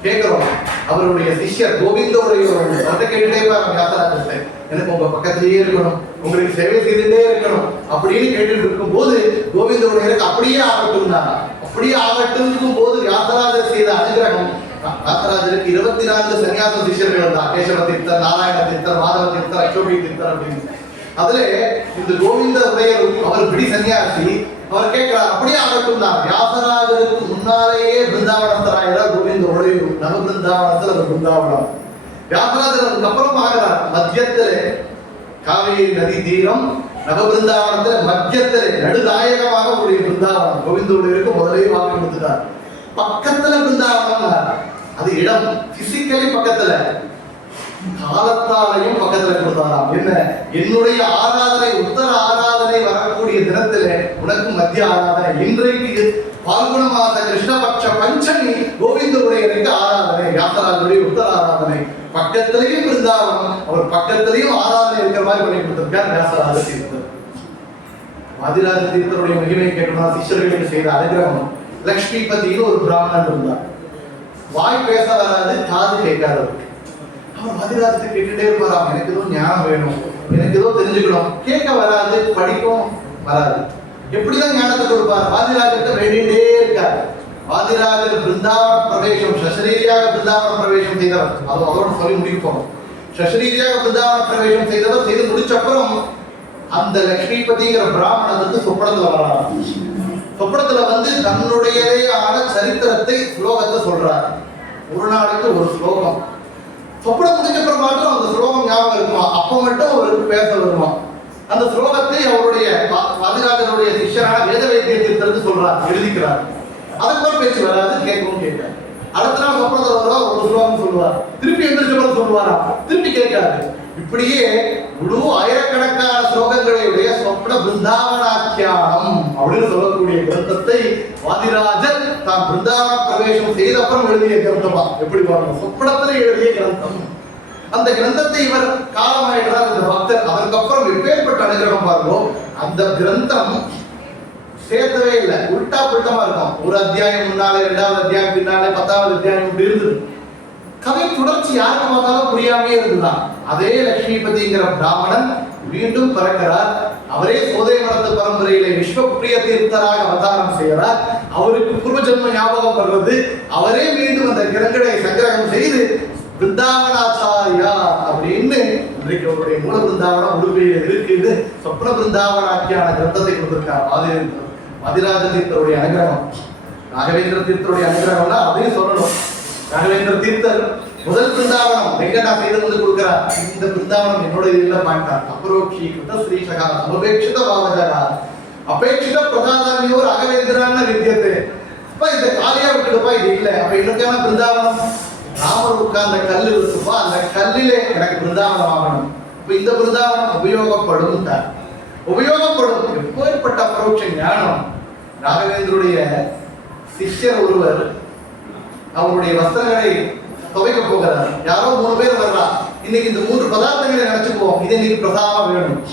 கேட்கிறோம் அவருடைய சிஷ்யர் கோவிந்தோடைய அவர்கிட்ட கேட்டுட்டே இருப்பாங்க வியாசராஜர்கிட்ட, எனக்கு உங்க பக்கத்திலேயே இருக்கணும், உங்களுக்கு சேவை செய்துட்டே இருக்கணும் அப்படின்னு கேட்டுட்டு இருக்கும் போது கோவிந்தோடைய அப்படியே ஆகட்டும் தான், அப்படியே ஆகட்டும் போது வியாசராஜர் செய்த அனுகிரகம். வியாசராஜருக்கு 24 சன்னியாச சிஷ்யர்கள் தான், கேசவ தீர்த்தர், நாராயண தீர்த்தர், மாதவ தீர்த்தர், அசோகி தீர்த்தர் அப்படின்னு. அதுல இந்த கோவிந்த உடையர் அவர் பிடி சன்னியாசி, அவர் கேட்கிறார் அப்படியே ஆகட்டும் தான். வியாசராஜருக்கு முன்னாலேயே பிருந்தாவனத்தராயிரம் கோவிந்த உடையூர் நவ பிருந்தாவனத்துல அந்த பிருந்தாவனம். வியாசராஜர் அதுக்கு அப்புறம் ஆகிறார் மத்தியத்துல காவேரி நதி தீரம் நவ பிருந்தாவனத்துல மத்தியத்துல நடுநாயகமாக உடைய பிருந்தாவனம் கோவிந்த உடையூருக்கு முதலே வாக்கு கொடுத்துட்டார். பக்கத்துல பிருந்தாவனம், அது இடம் பிசிக்கலி பக்கத்துல, காலத்தாலையும் பக்கத்துல கொடுத்தாராம். என்ன, என்னுடைய ஆராதனை உத்தர ஆராதனை வரக்கூடிய தினத்திலே உனக்கு மத்திய ஆராதனை, இன்றைக்கு பால்குண மாத கிருஷ்ணபக்ஷ பஞ்சமி கோவிந்த உடையருக்கு ஆராதனை, வியாசராஜருடைய உத்தர ஆராதனை, பக்கத்திலையும் பிருந்தாவனம், அவர் பக்கத்திலையும் ஆராதனை இருக்கிற மாதிரி பண்ணி கொடுத்திருக்கார் வியாசராஜ தீர்த்தர். வாதிராஜ தீர்த்தருடைய மகிமையை கேட்டோம்னா சிஷ்யர்களுக்கு செய்த அனுகிரகம். லக்ஷ்மிபதினு ஒரு பிராமணன் இருந்தார், வாய் பேச வராது, காது கேட்காது. அவர் வாதிராஜத்தை கேட்டுட்டே இருப்பாராம், எனக்கு ஏதோ ஞானம் வேணும், எனக்கு ஏதோ தெரிஞ்சுக்கணும், கேட்க வராது, படிக்கும் வராது. எப்படிதான் ஞானத்தை கொடுப்பார்? வாதிராஜத்தை வேண்டிகிட்டே இருக்கார். வாதிராஜர் பிருந்தாவன பிரவேசம் சசரீரியாக பிருந்தாவன பிரவேசம் செய்தவர், அது அவரோட சொல்லி முடிப்போம். சசரீரியாக பிருந்தாவன பிரவேசம் செய்தவர் செய்து முடிச்சப்புறம் அந்த லக்ஷ்மிபதிங்கிற பிராமணனுக்கு சொப்பனத்துல வரார். சொப்பனத்துல வந்து தன்னுடையதையான சரித்திரத்தை ஸ்லோகத்தை சொல்றார். ஒரு நாளைக்கு ஒரு ஸ்லோகம். சொப்பனம் முடிஞ்சப்புறம் மாத்திரம் அந்த ஸ்லோகம் ஞாபகம் இருக்குமா, அப்ப மட்டும் அவருக்கு பேச வருமா. அந்த ஸ்லோகத்தை அவருடைய வாதிராஜருடைய சிஷ்யரான வேத வைத்திய தீர்த்தருக்கு சொல்றார், எழுதிக்கிறார். அதுக்கப்புறம் பேச்சு வராது, கேட்கவும் கேட்காது. அடுத்த நாள் சொப்பனத்தில் வருவா, ஒரு ஸ்லோகம் சொல்லுவார், திருப்பி எந்திரிச்சப்பறம் சொல்லுவாரா, திருப்பி கேட்காது. இப்படியே முழு ஆயிரக்கணக்கான ஸ்லோகங்களுடைய சொப்ன பிருந்தாவனாக்கியானம் அப்படின்னு சொல்லக்கூடிய கிரந்தத்தை வாதிராஜர் தான் பிருந்தாவன பிரவேசம் செய்த அப்புறம் எழுதிய கிரந்தமா. எப்படி பாருங்க, சொப்பனத்துல எழுதிய கிரந்தம். அந்த கிரந்தத்தை இவர் காலமாயிடுறார் இந்த பக்தர். அதற்கப்புறம் எப்பேற்பட்ட அனுகிரகம் பாருங்க. அந்த கிரந்தம் சேர்த்தவே இல்லை, உல்டா புல்டமா இருக்கும். ஒரு அத்தியாயம் முன்னாலே, 2வது அத்தியாயம் பின்னாலே, 10வது அத்தியாயம் இப்படி இருந்தது. கதை தொடர்ச்சி யாருக்கு பார்த்தாலும் புரியாமே இருந்துதான். அதே லட்சுமிபதிங்கிற பிராமணன் மீண்டும் பிறக்கிறார். அவரே சோதேவனத்து பரம்பரையிலே விஸ்வப்பிரிய தீர்த்தராக அவதாரம் செய்கிறார். அவருக்கு பூர்வ ஜென்ம ஞாபகம் வருவது. அவரே மீண்டும் அந்த கிரங்களை சங்கிரகம் செய்து பிருந்தாவனாச்சாரியா அப்படின்னு இன்றைக்கு அவருடைய மூல பிருந்தாவனம் உடுப்பையில் இருக்குது. சொப்ன பிருந்தாவனாக்கியான கிரந்தத்தை கொடுத்திருக்கார் வாதிராஜ தீர்த்தருடைய அனுகிரகம். ராகவேந்திர தீர்த்தருடைய அனுகிரகம்னா அதையும் சொல்லணும். ராகவேந்திர தீர்த்தர் முதல் பிருந்தாவனம் வெங்கடா செய்து வந்து கொடுக்கிறார். இந்த பிருந்தாவனம் என்னோட இதுல பாண்டார். அபரோக்ஷி கிருத ஸ்ரீசகா அபேட்சித பாவஜகா அபேட்சித பிரதானியோ ராகவேந்திரான வித்தியத்தை. அப்ப இந்த காலியா விட்டுடுப்பா, இது இல்லை. அப்ப இன்னைக்கான பிருந்தாவனம் ராமர் உட்கார்ந்த கல்லு இருக்குப்பா, அந்த கல்லிலே எனக்கு பிருந்தாவனம் ஆகணும். இப்ப இந்த பிருந்தாவனம் உபயோகப்படும் தான், உபயோகப்படும். எப்பேற்பட்ட அபரோக்ஷ ஞானம். ராகவேந்தருடைய சிஷ்யர் ஒருவர் அவருடைய வஸ்திரங்களை துவைக்க போகிறார். யாரோ 3 பேர் வர்றா, இன்னைக்கு இந்த 3 பதார்த்தங்களை நினைச்சுக்குவோம், இது இன்னைக்கு பிரசாதமா வேணும்.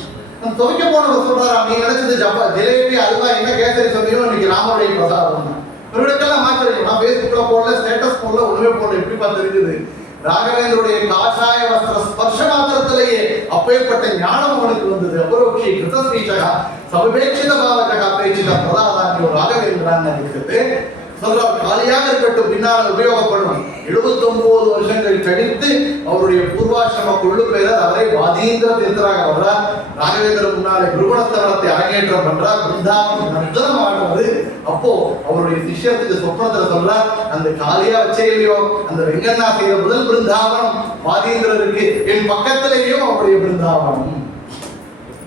அந்த துவைக்க போனவர் சொல்றாரா, நீ நினைச்சது ஜிலேபி அல்வா என்ன கேசரி சொன்னீங்க, இன்னைக்கு ராமருடைய பிரசாதம். இவர்களுக்கெல்லாம் மாத்திரம் நான் பேஸ்புக்ல போடல, ஸ்டேட்டஸ் போடல, ஒண்ணுமே போடல. எப்படி பார்த்து இருக்குது ராகவேந்தருடைய காஷாய வஸ்திர ஸ்பர்ஷ மாத்திரத்திலேயே அப்பேற்பட்ட ஞானம் அவனுக்கு வந்தது. அபரோக்ஷி கிருத ஸ்ரீசகா சபேட்சித பாவஜகா அபேட்சித பிரதானியோ ராகவேந்திரான்னு இருக்குது. சொல்றார், காலியாக இருக்கட்டும், பின்னால் உபயோகப்படும். 79 வருஷங்கள் கழித்து அவருடைய பூர்வாசிரம கொள்ளு பேரர் அவரை வாதீந்திர தீர்த்தராக வர்றார். ராகவேந்திர முன்னாலே குருகுணஸ்தவனத்தை அரங்கேற்றம் பண்றார். பிருந்தாவனம் நர்த்தனம் ஆடுவது. அப்போ அவருடைய சிஷ்யத்துக்கு சொப்னத்துல சொல்றார், அந்த காலியா வச்சே இல்லையோ, அந்த வெங்கண்ணா செய்த முதல் பிருந்தாவனம் வாதீந்திரருக்கு என் பக்கத்திலேயும் அவருடைய பிருந்தாவனம்.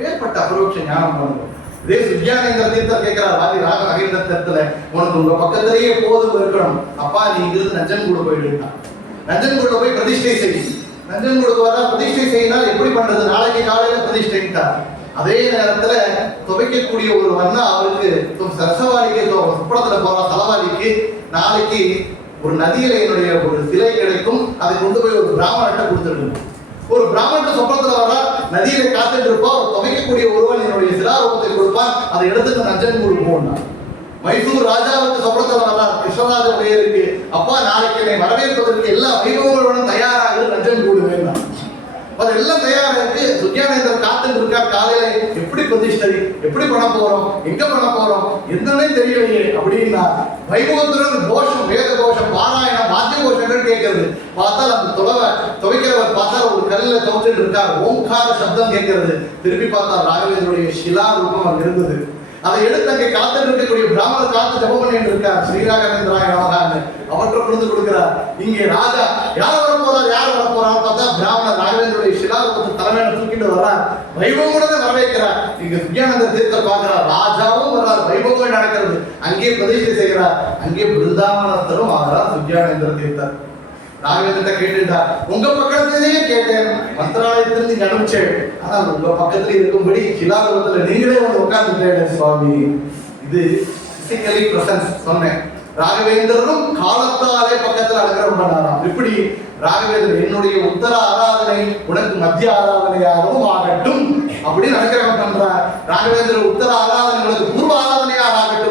ஏற்பட்ட அபரோக்ஷ ஞானம் பண்ணுவோம். இதே சுஜ்ஞானேந்திர தீர்த்தர் கேட்கிறார் ராகவேந்திர தீர்த்தத்துல, உனக்கு உங்க பக்கத்திலேயே போதும் இருக்கணும். அப்பா நீ இங்கிருந்து நஞ்சன்கூட போயிடுங்க, நஞ்சன்கூட போய் பிரதிஷ்டை செய். நஞ்சன்கூட வரா பிரதிஷ்டை செய்யினால் எப்படி பண்றது, நாளைக்கு காலையில பிரதிஷ்டைட்டார். அதே நேரத்துல துவைக்கக்கூடிய ஒருவன்னா அவருக்கு ரசவாளிக்கு சுப்படத்துல போற தலைவாளிக்கு நாளைக்கு ஒரு நதியில என்னுடைய ஒரு சிலை கிடைக்கும், அதை கொண்டு போய் ஒரு பிராமணர்கிட்ட கொடுத்துருக்கணும். ஒரு பிராமண சொப்பனத்துல வர நதியில காத்துட்டு இருப்போம், துவைக்கக்கூடிய ஒருவன் என்னுடைய சிலாரூபத்தை கொடுப்பான், அதை எடுத்துட்டு நஞ்சன்கூடு போனான். மைசூர் ராஜாவுக்கு சொப்பனத்துல வர்றார் கிருஷ்ணராஜ உடையருக்கு, அப்பா நாளைக்கு என்னை வரவேற்பதற்கு எல்லா வைபவங்களுடன் தயாராக நஞ்சன்கூடு வேண்டாம். அதெல்லாம் தயாரா இருக்கு. சுக்யானேந்தர் காத்துட்டு இருக்கா, காலையில எப்படி பிரதிஷ்டை, எப்படி பண்ண போறோம், எங்க பண்ண போறோம், என்னன்னே தெரியலையே அப்படின்னா வைபவத்துடன் கோஷம், வேத கோஷம், பாராயணம், வாத்திய கோஷங்கள் கேட்கறது. பார்த்தால் அந்த துவைக்கிறவர் பார்த்தா ஒரு கல்லில் துவைச்சிட்டு இருக்கார், ஓங்கார சப்தம் கேட்கறது. திருப்பி பார்த்தா ராகவேந்தருடைய சிலா ரூபம் அங்க இருந்தது. அதை எடுத்து அங்கே காத்து இருக்கக்கூடிய பிராமணர் காத்து ஜபம் பண்ணிட்டு இருக்கார், ஸ்ரீராகவேந்திராய நமகான்னு அவற்றை கொண்டு கொடுக்கிறார். இங்கே ராஜா யார் வரப்போறான்னு பார்த்தா பிராமணர் ராகவேந்தருடைய சிலாரூபத்தை தலைமையில தூக்கிட்டு வர்றார், வைபவங்களோட வரவேற்கிறார். இங்க சுக்யானந்த தீர்த்தர் பார்க்கிறார், ராஜாவும் வர்றார், வைபவங்கள் நடக்கிறது. அங்கே பிரதிஷ்டை செய்கிறார், அங்கே பிருந்தாவனத்தரும் ஆகிறார் சுக்யானேந்திர தீர்த்தர். ராகவேந்திர கேட்டுட்டார், உங்க பக்கத்திலேயே கேட்டேன், மந்திராலயத்திலிருந்து இங்க அனுப்பிச்சேன், ஆனால் உங்க பக்கத்துல இருக்கும்படி சிலாரூபத்துல நீங்களே வந்து உட்கார்ந்துட்டேன் சுவாமி. இது பிசிக்கலி பிரசன்ஸ் சொன்னேன். ராகவேந்திரரும் காலத்தாலே பக்கத்துல அனுகிரகம் பண்ணாராம். இப்படி ராகவேந்திரர் என்னுடைய உத்தர ஆராதனை உனக்கு மத்திய ஆராதனையாகவும் ஆகட்டும் அப்படின்னு அனுகிரகம் பண்றார். ராகவேந்திரர் உத்தர ஆராதனை உனக்கு பூர்வ ஆராதனையாக ஆகட்டும்.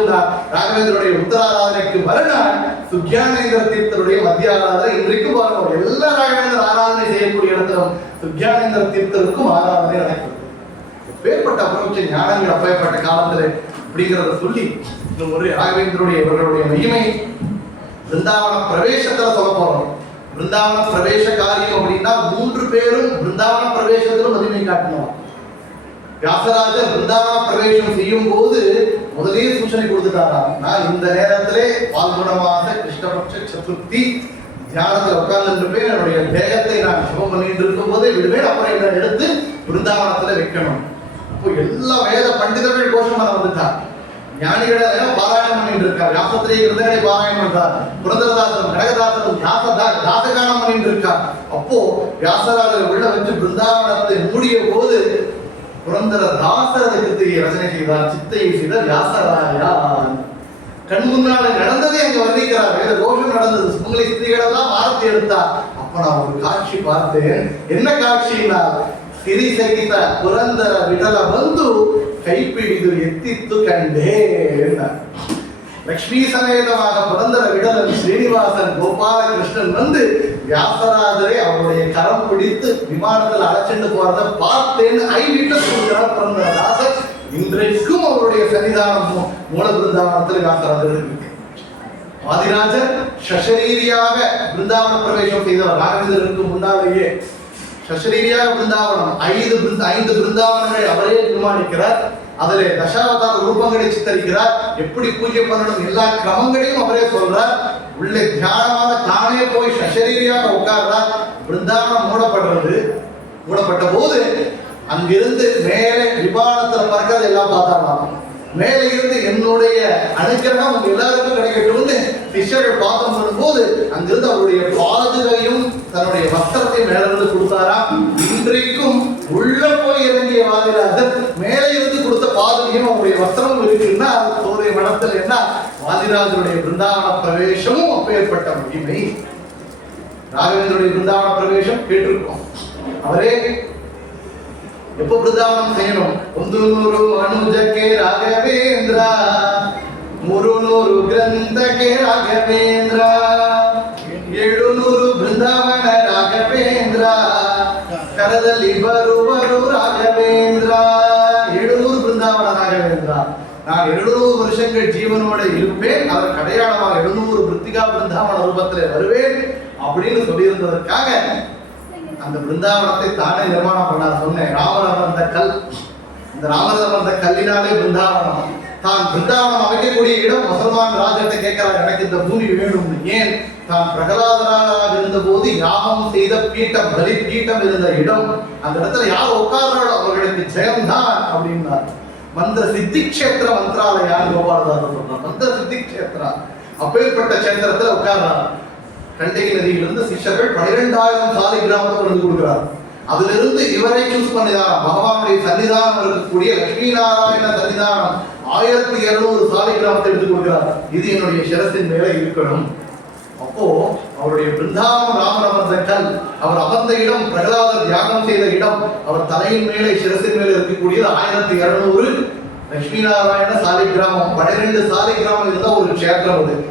ராகவேந்திரருடைய உத்தர ஆராதனைக்கு மறுநாள் சுக்யானேந்திர தீர்த்தருடைய மத்திய ஆராதனை இன்றைக்கு வரணும். எல்லா ராகவேந்திர ஆராதனை செய்யக்கூடிய இடத்திலும் சுக்யானேந்திர தீர்த்தருக்கும் ஆராதனை நடக்கிறது. பேர்பட்ட அப்புறம் ஞானங்கள் அப்பேற்பட்ட காலத்துல அப்படிங்கிறத சொல்லி ஒரு ராகவேந்திரருடைய இவர்களுடைய மகிமை பிருந்தாவன பிரவேசத்துல சொல்ல போறோம். பிருந்தாவன பிரவேச காரியம் அப்படின்னா 3 பேரும் பிருந்தாவன பிரவேசத்திலும் மகிமை காட்டணும். வியாசராஜர் பிருந்தாவன பிரவேசம் செய்யும் போது முதலே சூச்சனை கொடுத்துட்டாரா, நான் இந்த நேரத்திலே பால்குணமாக கிருஷ்ணபக்ஷ சதுர்த்தி தியானத்துல உட்கார்ந்து போய் என்னுடைய தேகத்தை நான் சுபம் பண்ணிட்டு இருக்கும் போதே விடுவேன், அப்புறம் என்ன எடுத்து பிருந்தாவனத்துல வைக்கணும். இப்போ எல்லா வேத பண்டிதர்கள் கோஷம் பண்ண வந்துட்டார். ஞானிகளை பாராயணம் பண்ணிட்டு இருக்கார், வியாசத்திலே இருந்தவரை பாராயணம் பண்றார், புரந்தரதாசரும் கடகதாசரும் தாசகானம் பண்ணிட்டு இருக்கார். அப்போ வியாசராஜர் உள்ள வச்சு பிருந்தாவனத்தை மூடிய போது புரந்தரதாசர் அதுக்கு ரச்சனை செய்தார், சித்தையை செய்த வியாசராயா. கண் முன்னால நடந்ததே அங்க வர்ணிக்கிறார். வேத கோஷம் நடந்தது, சுமங்கலி ஸ்திரீகளெல்லாம் ஆரத்தி எடுத்தார். அப்ப நான் ஒரு காட்சி பார்த்தேன். என்ன காட்சின்னா, ಸಿರಿ ಸಹಿತ ಪುರಂದರ ವಿಠಲ ಬಂದು ಕೈಪಿಡಿದು ಎತ್ತಿತ್ತು ಕಂಡೇ. லக்ஷ்மி சமேதமாக புரந்தர விடலன் ஸ்ரீனிவாசன் கோபாலகிருஷ்ணன் வந்து வியாசராஜரை அவருடைய கரம் பிடித்து விமானத்தில் அழைச்சிட்டு போறத பார்த்தேன்னு ஐவிட்னஸ் கொடுக்கிறார் புரந்தரதாசர். இன்றைக்கும் அவருடைய சன்னிதானம் மூல பிருந்தாவனத்தில் வியாசராஜர் இருக்கு. ஆதிராஜர் சசரீரியாக பிருந்தாவன பிரவேசம் செய்தவர். ராகவேந்தருக்கு முன்னாலேயே சசரீரியாக பிருந்தாவனம் 5 பிருந்தாவனங்களை அவரே நிர்மாணிக்கிறார். அதிலே தசாவதார ரூபங்களை சித்தரிக்கிறார். எப்படி பூஜை பண்ணணும் எல்லா கிரமங்களையும் அவரே சொல்றார். உள்ளே தியானமாக தானே போய் சசரீரியாக உட்கார்றார். பிருந்தாவனம் மூடப்பட்ட போது அங்கிருந்து மேலே விமானத்துல பறக்கிறது எல்லாம் பார்த்தாராம். மேலே இருந்து என்னுடைய அனுக்கிரகம் உங்க எல்லாருக்கும் கிடைக்கட்டும்னு சிஷ்யர்கள் பாதம் பண்ணும்போது அங்கிருந்து அவருடைய பாதுகையும் தன்னுடைய வஸ்திரத்தையும் மேல இருந்து கொடுத்தாராம். இன்றைக்கும் உள்ள போய் இறங்கிய வாதிராஜர் மேலே இருந்து கொடுத்த பாதுகையும் அவருடைய வஸ்திரமும் இருக்குன்னா அவருடைய மனத்தில் என்ன, வாதிராஜருடைய பிருந்தாவன பிரவேசமும் அப்பேற்பட்ட மகிமை. ராகவேந்தருடைய பிருந்தாவன பிரவேசம் கேட்டிருக்கோம். அவரே எப்போ பிருந்தாவனம் செய்யணும்? 100 அனுஜக்கே ராகவேந்திர, 300 கிரந்தக்கே ராகவேந்திர, 700 ಬೃಂದಾವನ ರಾಘವೇಂದ್ರ, ಕರದಲ್ಲಿ ಬರುವರು ರಾಘವೇಂದ್ರ. 700 ಬೃಂದಾವನ ರಾಘವೇಂದ್ರ. நான் 700 வருஷங்கள் ஜீவனோட இருப்பேன், அதற்கு அடையாளமாக 700 பிருத்திகா பிருந்தாவன ரூபத்தில் வருவேன் அப்படின்னு சொல்லியிருந்ததற்காக அந்த பிருந்தாவனத்தை தானே நிர்மாணம் பண்ணார். சொன்னேன், ராமர் அமர்ந்த கல். இந்த ராமர் அமர்ந்த கல்லினாலே பிருந்தாவனம். தான் பிருந்தாவனம் அமைக்கக்கூடிய இடம் முசல்மான் ராஜத்தை கேட்கிறார், எனக்கு இந்த பூமி வேணும். ஏன்? தான் பிரகலாதராக இருந்த போது யாகம் செய்த பீட்டம், பலி பீட்டம் இருந்த இடம். அந்த இடத்துல யார் உட்கார்றாளோ அவர்களுக்கு ஜெயம்தான் அப்படின்னார். மந்திர சித்தி கஷேத்திர மந்திராலயான்னு கோபாலதாசர் சொல்றார். மந்திர சித்தி கஷேத்திரா அப்பேற்பட்ட கஷேத்திரத்துல உட்கார்றார். கண்டகி நதியிலிருந்து சிஷ்யர்கள் 12,000 சாலை கிராமத்தை கொண்டு கொடுக்கிறார். அதிலிருந்து இவரை சூஸ் பண்ணிதான் பகவானுடைய சன்னிதானம் இருக்கக்கூடிய லட்சுமி நாராயண சன்னிதானம் 1200 சாலிகிராமத்தை எடுத்துக் கொடுக்கிறார். இது என்னுடைய சிரசின் மேல இருக்கணும். அப்போ அவருடைய பிருந்தாவனம் ராமர் அமர்ந்த கல், அவர் அமர்ந்த இடம், பிரகலாதர் தியாகம் செய்த இடம், அவர் தலையின் மேலே சிரசின் மேலே இருக்கக்கூடியது 1200 லட்சுமி நாராயண சாலிகிராமம். 12 சாலிகிராமம் இருந்தா ஒரு கஷேத்திரம்.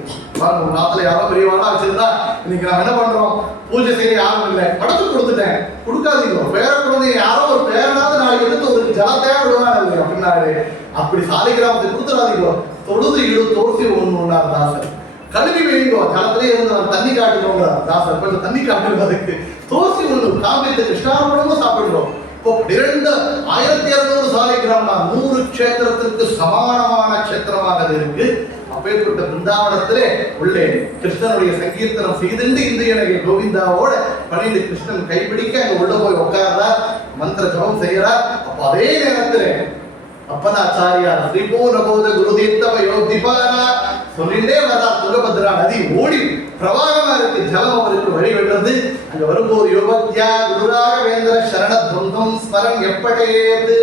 அது ஒரு நாத்துல யாரோ பெரியவாடா வச்சிருந்தா இன்னைக்கு நாம என்ன பண்றோம், பூஜை செய்ய யாரும் இல்லை, படத்து கொடுத்துட்டேன், கொடுக்காதீங்க. பேர குழந்தைங்க யாரோ ஒரு பேரனாவது நாளைக்கு எடுத்து ஒரு ஜலத்தையா விடுவாங்க இல்லையா அப்படின்னாரு. அப்படி சாலிகிராமத்தை கொடுத்துடாதீங்க. தொழுது இடு தோசி ஒண்ணுன்னார் தாசர். கல்வி வேண்டியோ ஜலத்திலே இருந்து தண்ணி காட்டுறோங்க தாசர், கொஞ்சம் தண்ணி காட்டுறதுக்கு தோசி ஒண்ணு காமித்து கிருஷ்ணார்பணமும் சாப்பிடுறோம். இப்போ 1200 சாலிகிராமம் 100 க்ஷேத்திரத்திற்கு சமானமான க்ஷேத்திரமாக இருக்கு. அப்பேற்பட்ட பிருந்தாவனத்திலே உள்ளே கிருஷ்ணனுடைய சங்கீர்த்தனம் செய்து இந்தியனைய கோவிந்தாவோட 12 கிருஷ்ணன் கைப்பிடிக்க அங்க உள்ள போய் உட்கார்றார், மந்திர ஜபம் செய்யறார். அப்ப அதே நேரத்திலே அப்பனாச்சாரியார் ஸ்ரீபூர்ணபோத குருதீர்த்தம யோதிபாரா சொல்லிட்டே வர்றா. துங்கபத்ரா நதி ஓடி பிரவாகமா இருக்கு, ஜலம் அவருக்கு வழி விடுறது. அங்க வரும்போது யோகத்யா குருராகவேந்திர சரண துவந்தம் ஸ்மரன் எப்படேது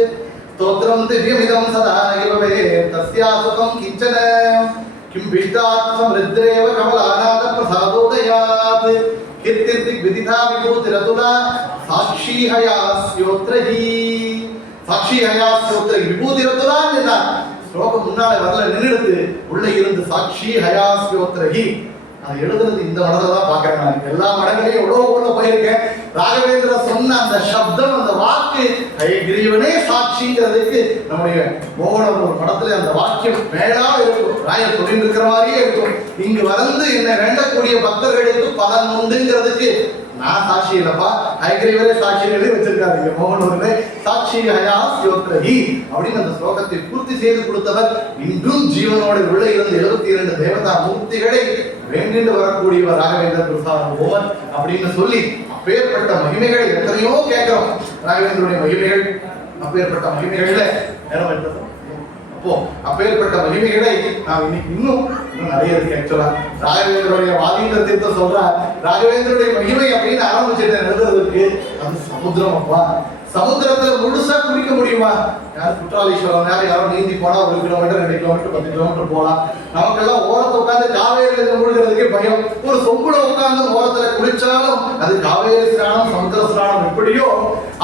தோத்ரம் திவ்யமிதம் சதா இவவே தஸ்யாசுகம் கிஞ்சன கிம் விஷ்டாத்மம் ருத்ரேவ கமலாநாத பிரசாதோதயாத் கீர்த்திர்திக் விதிதா விபூதிரதுலா சாட்சி ஹயாஸ்யோத்ரஹி. சாட்சி ஹயாஸ்யோத்ரஹி விபூதிரதுலான்னு என்ன ஸ்லோகம் முன்னாலே வரல, நின்றுடுது. உள்ள இருந்து சாட்சி ஹயாஸ்யோத்ரஹி அது எழுதுறது இந்த மடத்துல தான் பாக்குறேன். நான் எல்லா மடங்களையும் எவ்வளவு உள்ள போயிருக்கேன். ராகவேந்திர சொன்ன அந்த சப்தம், அந்த வாக்கு ஹயக்ரீவனே சாட்சிங்கிறதுக்கு நம்முடைய மோகனம் ஒரு படத்துல அந்த வாக்கியம் மேலா இருக்கும். ராயர் சொல்லிட்டு இருக்கிற மாதிரியே இருக்கும். இங்கு வந்து என்ன வேண்டக்கூடிய பக்தர்களுக்கு பலன் உண்டுங்கிறதுக்கு நான் சாட்சி இல்லப்பா, ஹயக்ரீவரே சாட்சி எழுதி வச்சிருக்காரு மோகனூரிலே. சாட்சி ஹயாஸ்யோத்ரஹி அப்படின்னு அந்த ஸ்லோகத்தை பூர்த்தி செய்து கொடுத்தவர் இன்றும் ஜீவனோடு உள்ள இருந்து 72 தேவதா மூர்த்திகளை வேண்டிட்டு வரக்கூடியவர் ராகவேந்திர பிரசாத் ஓமன் அப்படின்னு சொல்லி அப்பேற்பட்ட மகிமைகளை எத்தனையோ கேட்கிறோம். ராகவேந்திரனுடைய மகிமைகள், அப்பேற்பட்ட மகிமைகள்ல நேரம் எடுத்தோம். அப்போ அப்பேற்பட்ட மகிமைகளை நாம் இன்னைக்கு இன்னும் நிறைய இருக்கு. ஆக்சுவலா ராகவேந்திரனுடைய வாதீந்திர தீர்த்தம் சொல்றார், ராகவேந்திரனுடைய மகிமை அப்படின்னு ஆரம்பிச்சுட்டு எழுதுறதுக்கு அது சமுத்திரம். அப்பா சமுத்திரத்துல முழுசா குளிக்க முடியுமா? யார் குற்றாலீஸ்வரம் யாரோ நீந்தி போனா 1 கிலோமீட்டர் 2 கிலோமீட்டர் 10 கிலோமீட்டர் போலாம். நமக்கெல்லாம் ஓரத்தை உட்காந்து காவேரியில முழுகிறதுக்கே பயம். ஒரு சொம்புல உட்கார்ந்து ஓரத்துல குளிச்சாலும் அது காவேரி ஸ்நானம் சமுத்திர ஸ்நானம் எப்படியோ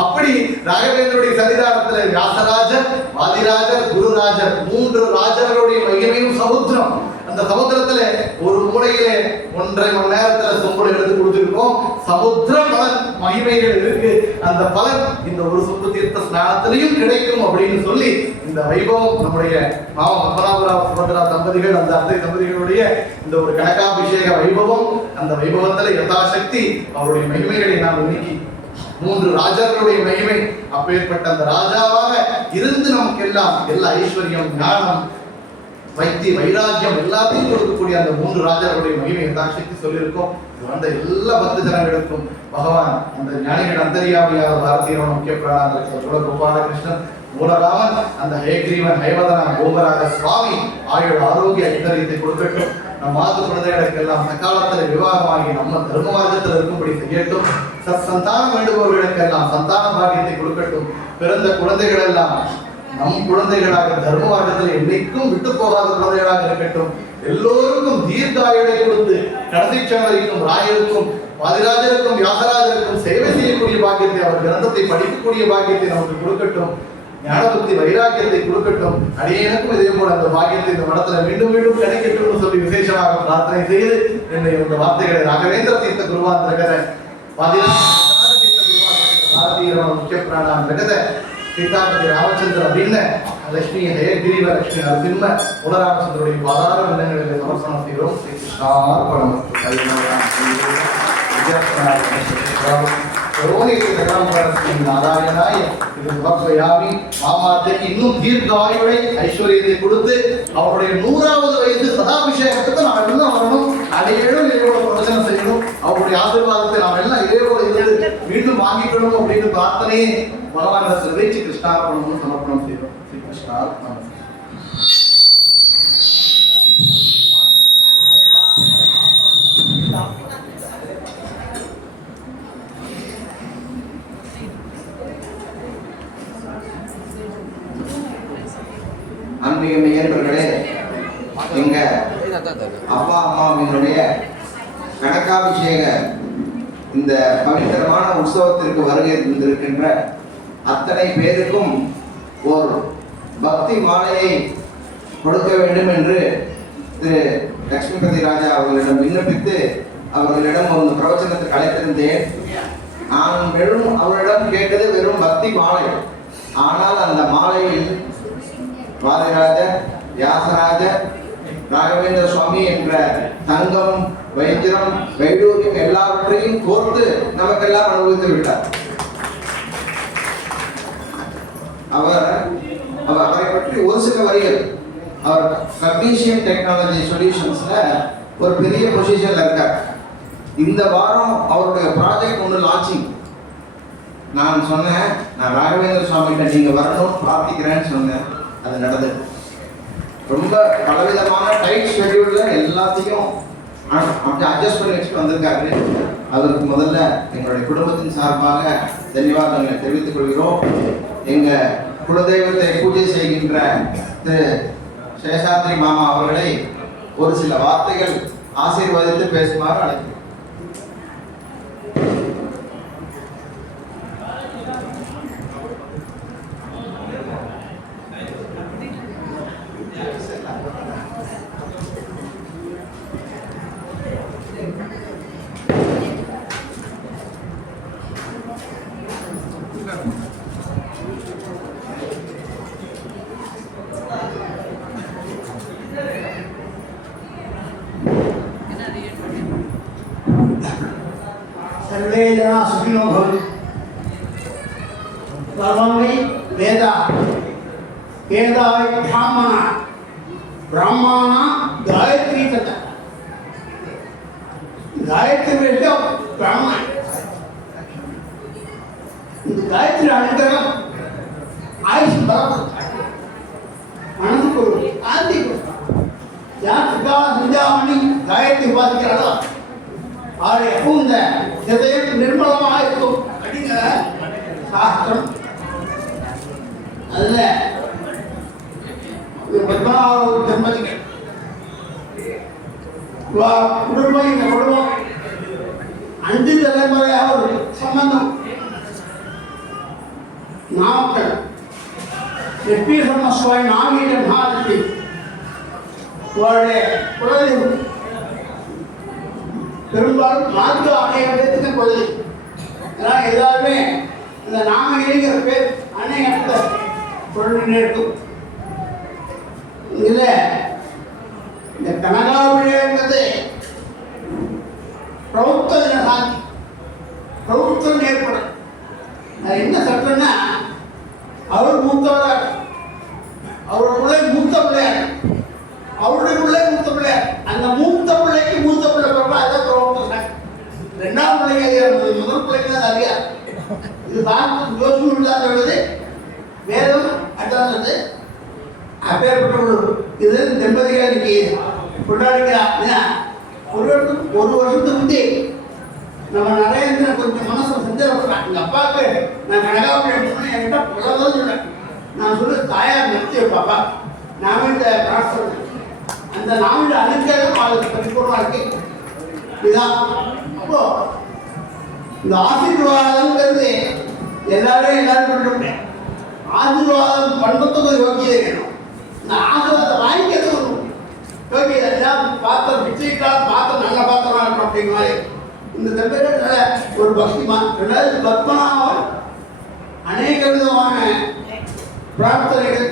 அப்படி ராகவேந்திரனுடைய சன்னிதானத்துல வியாசராஜர், வாதிராஜர், குருராஜர் 3 ராஜர்களுடைய மகிமையும் சமுத்திரம். அந்த சமுத்திரத்துல ஒரு மூலையிலே 1.5 மணி நேரத்துல சொம்புல எடுத்து கொடுத்துருக்கோம். சமுத்திர பலன் மகிமைகள் இருக்கு. அந்த பலன் இந்த ஒரு சொம்பு தீர்த்த ஸ்நானத்திலையும் கிடைக்கும் அப்படின்னு சொல்லி இந்த வைபவம் நம்முடைய மாமா பத்மநாபராவ் சுபத்ரா தம்பதிகள், அந்த அத்தை தம்பதிகளுடைய இந்த ஒரு கனகாபிஷேக வைபவம். அந்த வைபவத்துல யதாசக்தி அவருடைய மகிமைகளை நாம் இன்னைக்கு 3 ராஜர்களுடைய மகிமை, அப்பேற்பட்ட அந்த ராஜாவாக இருந்து நமக்கு எல்லாம் எல்லா ஐஸ்வர்யம், ஞானம், வைத்திய, வைராக்கியம் எல்லாத்தையும் கொடுக்கக்கூடிய அந்த 3 ராஜர்களுடைய மகிமை யதாசக்தி சொல்லியிருக்கோம். வந்த எல்லா பக்த ஜனங்களுக்கும் பகவான் அந்த ஞானிகள் அந்தரியாமியாக பாரதிய முக்கிய பிராணாந்த கோபாலகிருஷ்ணன் மூலராமன், அந்த ஹயக்ரீவன், ஹயவதனா, கோபராக சுவாமி ஆயுள் ஆரோக்கிய ஐந்தரியத்தை கொடுக்கட்டும். நம் மாது குழந்தைகளுக்கு எல்லாம் சக்காலத்தில் விவாகமாகி நம்ம தர்ம மார்க்கத்தில் இருக்கும்படி செய்யட்டும். சந்தானம் வேண்டுபவர்களுக்கு எல்லாம் சந்தான பாக்கியத்தை கொடுக்கட்டும். பிறந்த குழந்தைகள் எல்லாம் நம் குழந்தைகளாக தர்ம மார்க்கத்தில் என்னைக்கும் விட்டு போகாத குழந்தைகளாக இருக்கட்டும். எல்லோருக்கும் தீர்க்காயுளை கொடுத்து கடைசி சமரிக்கும் ராயருக்கும் வாதிராஜருக்கும் வியாசராஜருக்கும் சேவை செய்யக்கூடிய பாக்கியத்தை, அவர் கிரந்தத்தை படிக்கக்கூடிய பாக்கியத்தை நமக்கு கொடுக்கட்டும். ஞானபக்தி வைராக்கியத்தை கொடுக்கட்டும். அடியேனுக்கும் இதே போல அந்த பாக்கியத்தை இந்த மடத்துல மீண்டும் மீண்டும் கிடைக்கட்டும் சொல்லி விசேஷமாக பிரார்த்தனை செய்து என்னுடைய இந்த வார்த்தைகளை ராகவேந்திர தீர்த்த குருவாந்திரகத பாரதிய முக்கிய பிராணாம் ஜெகத சீதாபதி ராமச்சந்திர அப்படின்னு லட்சுமி ஹயக்ரீவ லட்சுமி நரசிம்ம மூலராமச்சந்திரனுடைய பாதார விண்ணங்களில் சமர்ப்பணம் செய்கிறோம். ஸ்ரீ கிருஷ்ணார்ப்பணம். நாராயணாய இது சமர்ப்பயாமி. மாமாத்தைக்கு இன்னும் தீர்க்காயுளை ஐஸ்வர்யத்தை கொடுத்து அவருடைய 100வது வயது சதாபிஷேகத்துக்கு நாம் எல்லாம் வரணும். அதையேழும் இறைவோட பிரச்சனை செய்யணும். அவருடைய ஆசீர்வாதத்தை நாம் எல்லாம் இறைவோட மீண்டும் வாங்கிக்கணும் அப்படின்னு பிரார்த்தனையே பகவானிடத்தில் வைத்து கிருஷ்ணார்ப்பணம் சமர்ப்பணம் செய்கிறோம். ஸ்ரீ கிருஷ்ணார்ப்பணம். ஆன்மீக மையர்களே, எங்க அப்பா அம்மாவினுடைய கணக்காபிஷேக இந்த பவித்திரமான உற்சவத்திற்கு வருகை இருந்திருக்கின்ற அத்தனை பேருக்கும் ஒரு பக்தி மாலையை கொடுக்க வேண்டும் என்று திரு லட்சுமிபதி ராஜா அவர்களிடம் விண்ணப்பித்து அவர்களிடம் ஒரு பிரவச்சனத்துக்கு அழைத்திருந்தேன். நான் அவரிடம் கேட்டது வெறும் பக்தி மாலை. ஆனால் அந்த மாலையில் வாதிராஜர், வியாசராஜர், ராகவேந்திர சுவாமி என்ற தங்கம், வைத்திரம், வைடூரியம் எல்லாவற்றையும் கோர்த்து நமக்கெல்லாம் அனுபவித்து விட்டார். அவரை பற்றி ஒரு சில வரிகள். அவர் கக்னீஷியம் டெக்னாலஜி சொல்யூஷன்ஸ்ல ஒரு பெரிய பொசிஷன்ல இருக்கார். இந்த வாரம் அவருடைய ப்ராஜெக்ட் ஒன்று லான்ச்சிங். நான் சொன்னேன், நான் ராகவேந்திர சுவாமிகிட்ட நீங்க வரணும் பிரார்த்திக்கிறேன்னு சொன்னேன். அது நடந்தது. ரொம்ப பலவிதமான டைட் ஷெட்யூல்ல எல்லாத்தையும் அப்படி அட்ஜஸ்ட் பண்ணி வச்சுட்டு வந்திருக்காரு. அவருக்கு முதல்ல எங்களுடைய குடும்பத்தின் சார்பாக தன்யவாதங்களை தெரிவித்துக் கொள்கிறோம். எங்க குலதெய்வத்தை பூஜை செய்கின்ற திரு சேஷாத்ரி மாமா அவர்களை ஒரு சில வார்த்தைகள் ஆசீர்வதித்து பேசுமாறு அழைக்கிறேன். सर्वे जना सुखिनो भवन्तु। सर्वं वै वेदा वेदाय ब्राह्मणा ब्राह्मणा गायत्री तथा गायत्री वेदा ब्राह्मण இந்த गायत्री அனுகிரகம் ஆயுஷ் பலம் மனதுக்கு ஆந்தி யார் சுகா சுஜாமணி गायत्री உபாதிக்கிறாரோ அவரை எப்பவும் இந்த ஹிருதயம் நிர்மலமாக இருக்கும் அப்படிங்கிற சாஸ்திரம். அதுல பத்மநாப தம்பதிகள் குடும்பம், இந்த குடும்பம் 5 தலைமுறையாக ஒரு சம்பந்தம். நாமக்கல் லட்சுமி நாகீர மகாலட்சுமி அவருடைய குலதெய்வம். பெரும்பாலும் மார்க்க அநேகத்துக்கு கொள்கை எல்லாருமே இந்த நாமகிரிங்கிற பேர் அநேகத்தை சொல்லிட்டு இருக்கும். இதுல இந்த கனகாபிஷேகத்தை பிரவுத்த சாந்தி பிரவுத்தம் ஏற்படும். அது என்ன சட்டம்னா, அவர் மூத்தவரார், அவருடைய மூத்த பிள்ளையார், அவருடைய பிள்ளை மூத்த பிள்ளையார், அந்த மூத்த பிள்ளைக்கு மூத்த பிள்ளை பிறப்பா அதான் பிரவர்த்தனை. 2ஆம் பிள்ளைக்கு முதல் பிள்ளைக்கு தான் அறியா. இது பார்த்து யோசனை இல்லாத வேதம் அதாவது அப்பேற்பட்ட இது தம்பதிகள் இன்னைக்கு கொண்டாடிக்கிறாங்க. ஒரு வருஷத்துக்கு முந்தி நம்ம நரேந்திரன் கொஞ்சம் மனசை சந்தேகப்படுறான். எங்கள் அப்பாவுக்கு நான் கனகாபிஷேகம் என்கிட்ட பிள்ளைதான் சொன்னேன். நான் சொல்லி தாயார் நிறுத்தி பாப்பா நாம இந்த பிரார்த்தனை அந்த நாம அனுக்கிரகம் அவருக்கு பரிபூர்ணமாக இருக்கு. இதுதான் அப்போ இந்த ஆசீர்வாதம்ங்கிறது எல்லாரும் பண்ண முடியாது. ஆசீர்வாதம் பண்ணுறதுக்கு யோகியதை வேணும். இந்த ஆசீர்வாதத்தை வாங்கிக்கிறது யோகியதை பாத்திரம் பிச்சைக்கா பாத்திரம் நல்ல பாத்திரமா இருக்கணும் அப்படிங்கிற மாதிரி இந்த தம்பிகள் ஒரு பக்திமான். 2வது பத்மநாபன் அநேக விதமான பிரார்த்தனைகள்,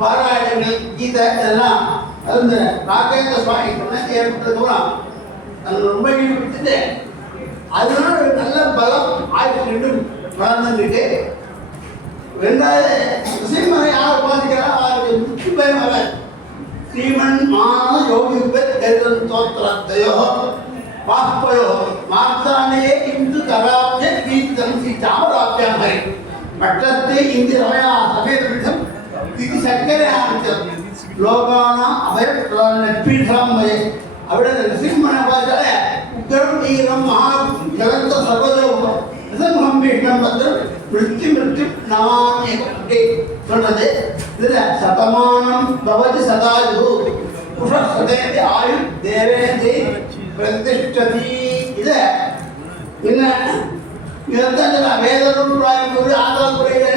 பாராயணங்கள், கீதை இதெல்லாம் அது இந்த ராகேந்திர சுவாமி சொன்னது ஏற்பட்டதுலாம் அது ரொம்ப ஈடுபடுத்திட்டு அதனால ஒரு நல்ல பலம் ஆயுஷ் வளர்ந்துருக்கு. 2வது நரசிம்மரை யார் உபாதிக்கிறா அவருக்கு முக்கிய பயம் வராது. ஸ்ரீமன் மான யோகி கருதன் தோத்திரத்தையோ பாப்பையோ மாத்தானே இந்து கராப்ய கீர்த்தன் ஸ்ரீ சாமராப்யாமரை பட்டத்தை இந்திரமயா சமேதம் இது சக்கரை ஆரம்பிச்சது லோகான அபயப்பீఠாம்பய അവിടെ നരസിംഹനെ ഉഗ്രം വീരം മഹാ ജഗത്ത സർവദേവം നൃസിംഹം ഭീഷ്ണം ഭദ്രം மிருத்யு நமாமி அப்படி சொல்றது. இதுல சதமானம் பவதி சதாயு புஷசதேதி ஆயு தேவேதி பிரதிஷ்டதி. இத என்ன இதான் வேத நூற்றாயிரம் கூறி ஆதாரம் புரியுது.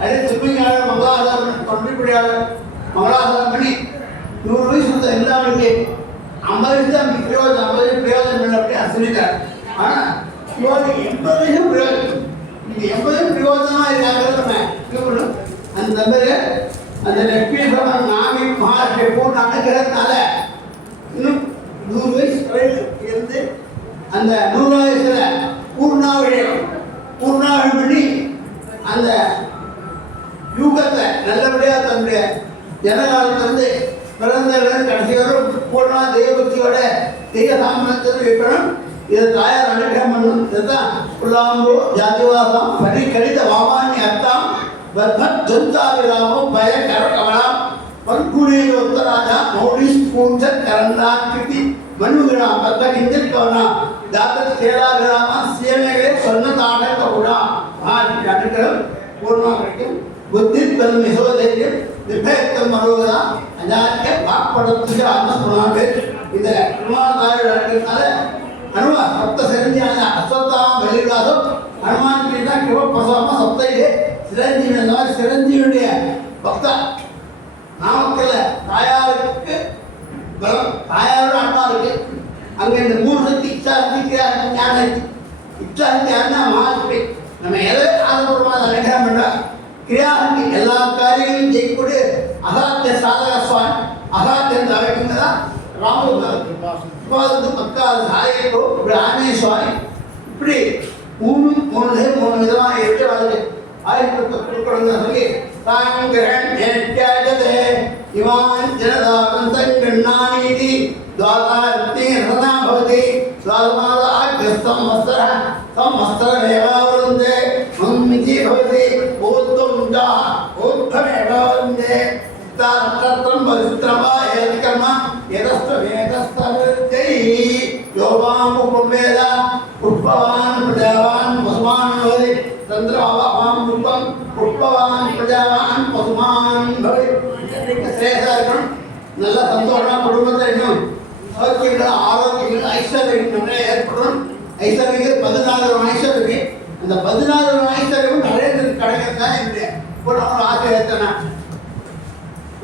அதே திருப்பிங்காளர் மங்களாதாரம் தொண்டிப்படியாளர் மங்களாதாரம் பண்ணி 100 வயசு எல்லாருமே 50 வயசு தான் பிரயோஜனம், 50 வயசு பிரயோஜனம் இல்லை அப்படின்னு சொல்லிட்டார். ஆனால் இவருக்கு 80 வயசு பிரயோஜனம். இந்த 80 வயசு பிரயோஜனமாக இருக்காங்கிறத நம்ம அந்த மாதிரி அந்த லட்சுமி பிரமன் நாமி மகாராஷ்டிரை போட்டு அணைக்கிறதுனால இன்னும் 100 வயசு இருந்து அந்த 100 வயசுல பூர்ணாவிழயம் பண்ணி அந்த யூகத்தை நல்லபடியாக தன்னுடைய ஜனகாலத்திலிருந்து பிறந்தவர்கள் கடைசி வரும் பூர்ணா தெய்வபக்தியோட தெய்வ சாமனத்தில் வைக்கணும். இதை தாயார் அனுகிரகம் பண்ணணும். இதுதான் புல்லாம்போ ஜாதிவாசம் பரி கடித வாமானி அர்த்தம் வர்மத் ஜந்தாவிராமம் பய கரகமலாம் வன்குடியில் உத்தராஜா மௌலிஸ் பூஞ்ச கரண்டாக்கிருதி மனுகிராம் பத்த கிஞ்சல் கவனா தாத்தத் கேளாகிராமா சீமைகளே சொன்ன தாடக உடா அனுகிரகம் பூர்ணமாக கிடைக்கும். புத்தி பெரும் யசோதைரியம் விபேத்தம் மனோகரா அஜாக்கிய வாக்படத்துக்கு அன்னஸ்மரணாவே. இந்த திருமாவதாரினால ஹனுமான் சப்த சிரஞ்சியான அஸ்வத்தாம் பலிவிலாசம் ஹனுமான் கிட்ட கிருபப்பிரசாம சப்தையிலே சிரஞ்சீவி. அந்த மாதிரி சிரஞ்சீவியுடைய பக்தா நாமக்கல்ல தாயாருக்கு பலம், தாயாரோட அண்ணா இருக்கு. அங்கே இந்த 3 சக்தி இச்சா சக்தி ஞான சக்தி. இச்சா சக்தி அண்ணா மகாசக்தி. நம்ம எதை ஆசைப்படுறோம் அதை அனுகிரகம் பண்ணுறோம். கிரியாசக்தி எல்லா காரியங்களையும் ஜெயிக்கக்கூடிய அசாத்திய சாதக சுவாமி. அசாத்தியம் அழைக்குங்க தான் ராமபாதத்து பக்காத சாயோ இப்படி ஆஞ்சநேய சுவாமி. இப்படி 3 விதமாக இருக்கு. அது ஆயுதத்தை கொடுக்கணுங்க சொல்லி சாங்கிரன் ஏற்காதே இவான் ஜனதாபம் தங்கண்ணானீதி துவாதாரத்தி ரதனா பவதி துவாதமாதாக்கியஸ்தம் வஸ்திர संवत्सरमेवावरुन्धे मन्मिति भवति ऊर्ध्वमुण्डा ऊर्ध्वमेवावरुन्धे तारत्रं वरित्रं वा एतकर्म यतस्त्वमेतस्तवृत्यै यो वामुपवेद पुष्पवान् प्रजावान् पशुमान् भवति चन्द्रवां रूपं पुष्पवान् प्रजावान् पशुमान् भवति. श्रेयसायकं நல்ல சந்தோஷமா குடும்பத்தை இன்னும் சௌக்கியங்கள் ஆரோக்கியங்கள் ஐஸ்வர்யம் நிறைய ஏற்படும். ஐஸ்வர்யம் 14 ஐஸ்வர்யம் இருக்கு. அந்த 14 ஐஸ்வர்யம் நிறைய கிடைக்கிறது தான் என்னுடைய ஆசை.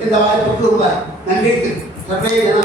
இந்த வாய்ப்புக்கு ரொம்ப நன்றி. சர்வே ஜனா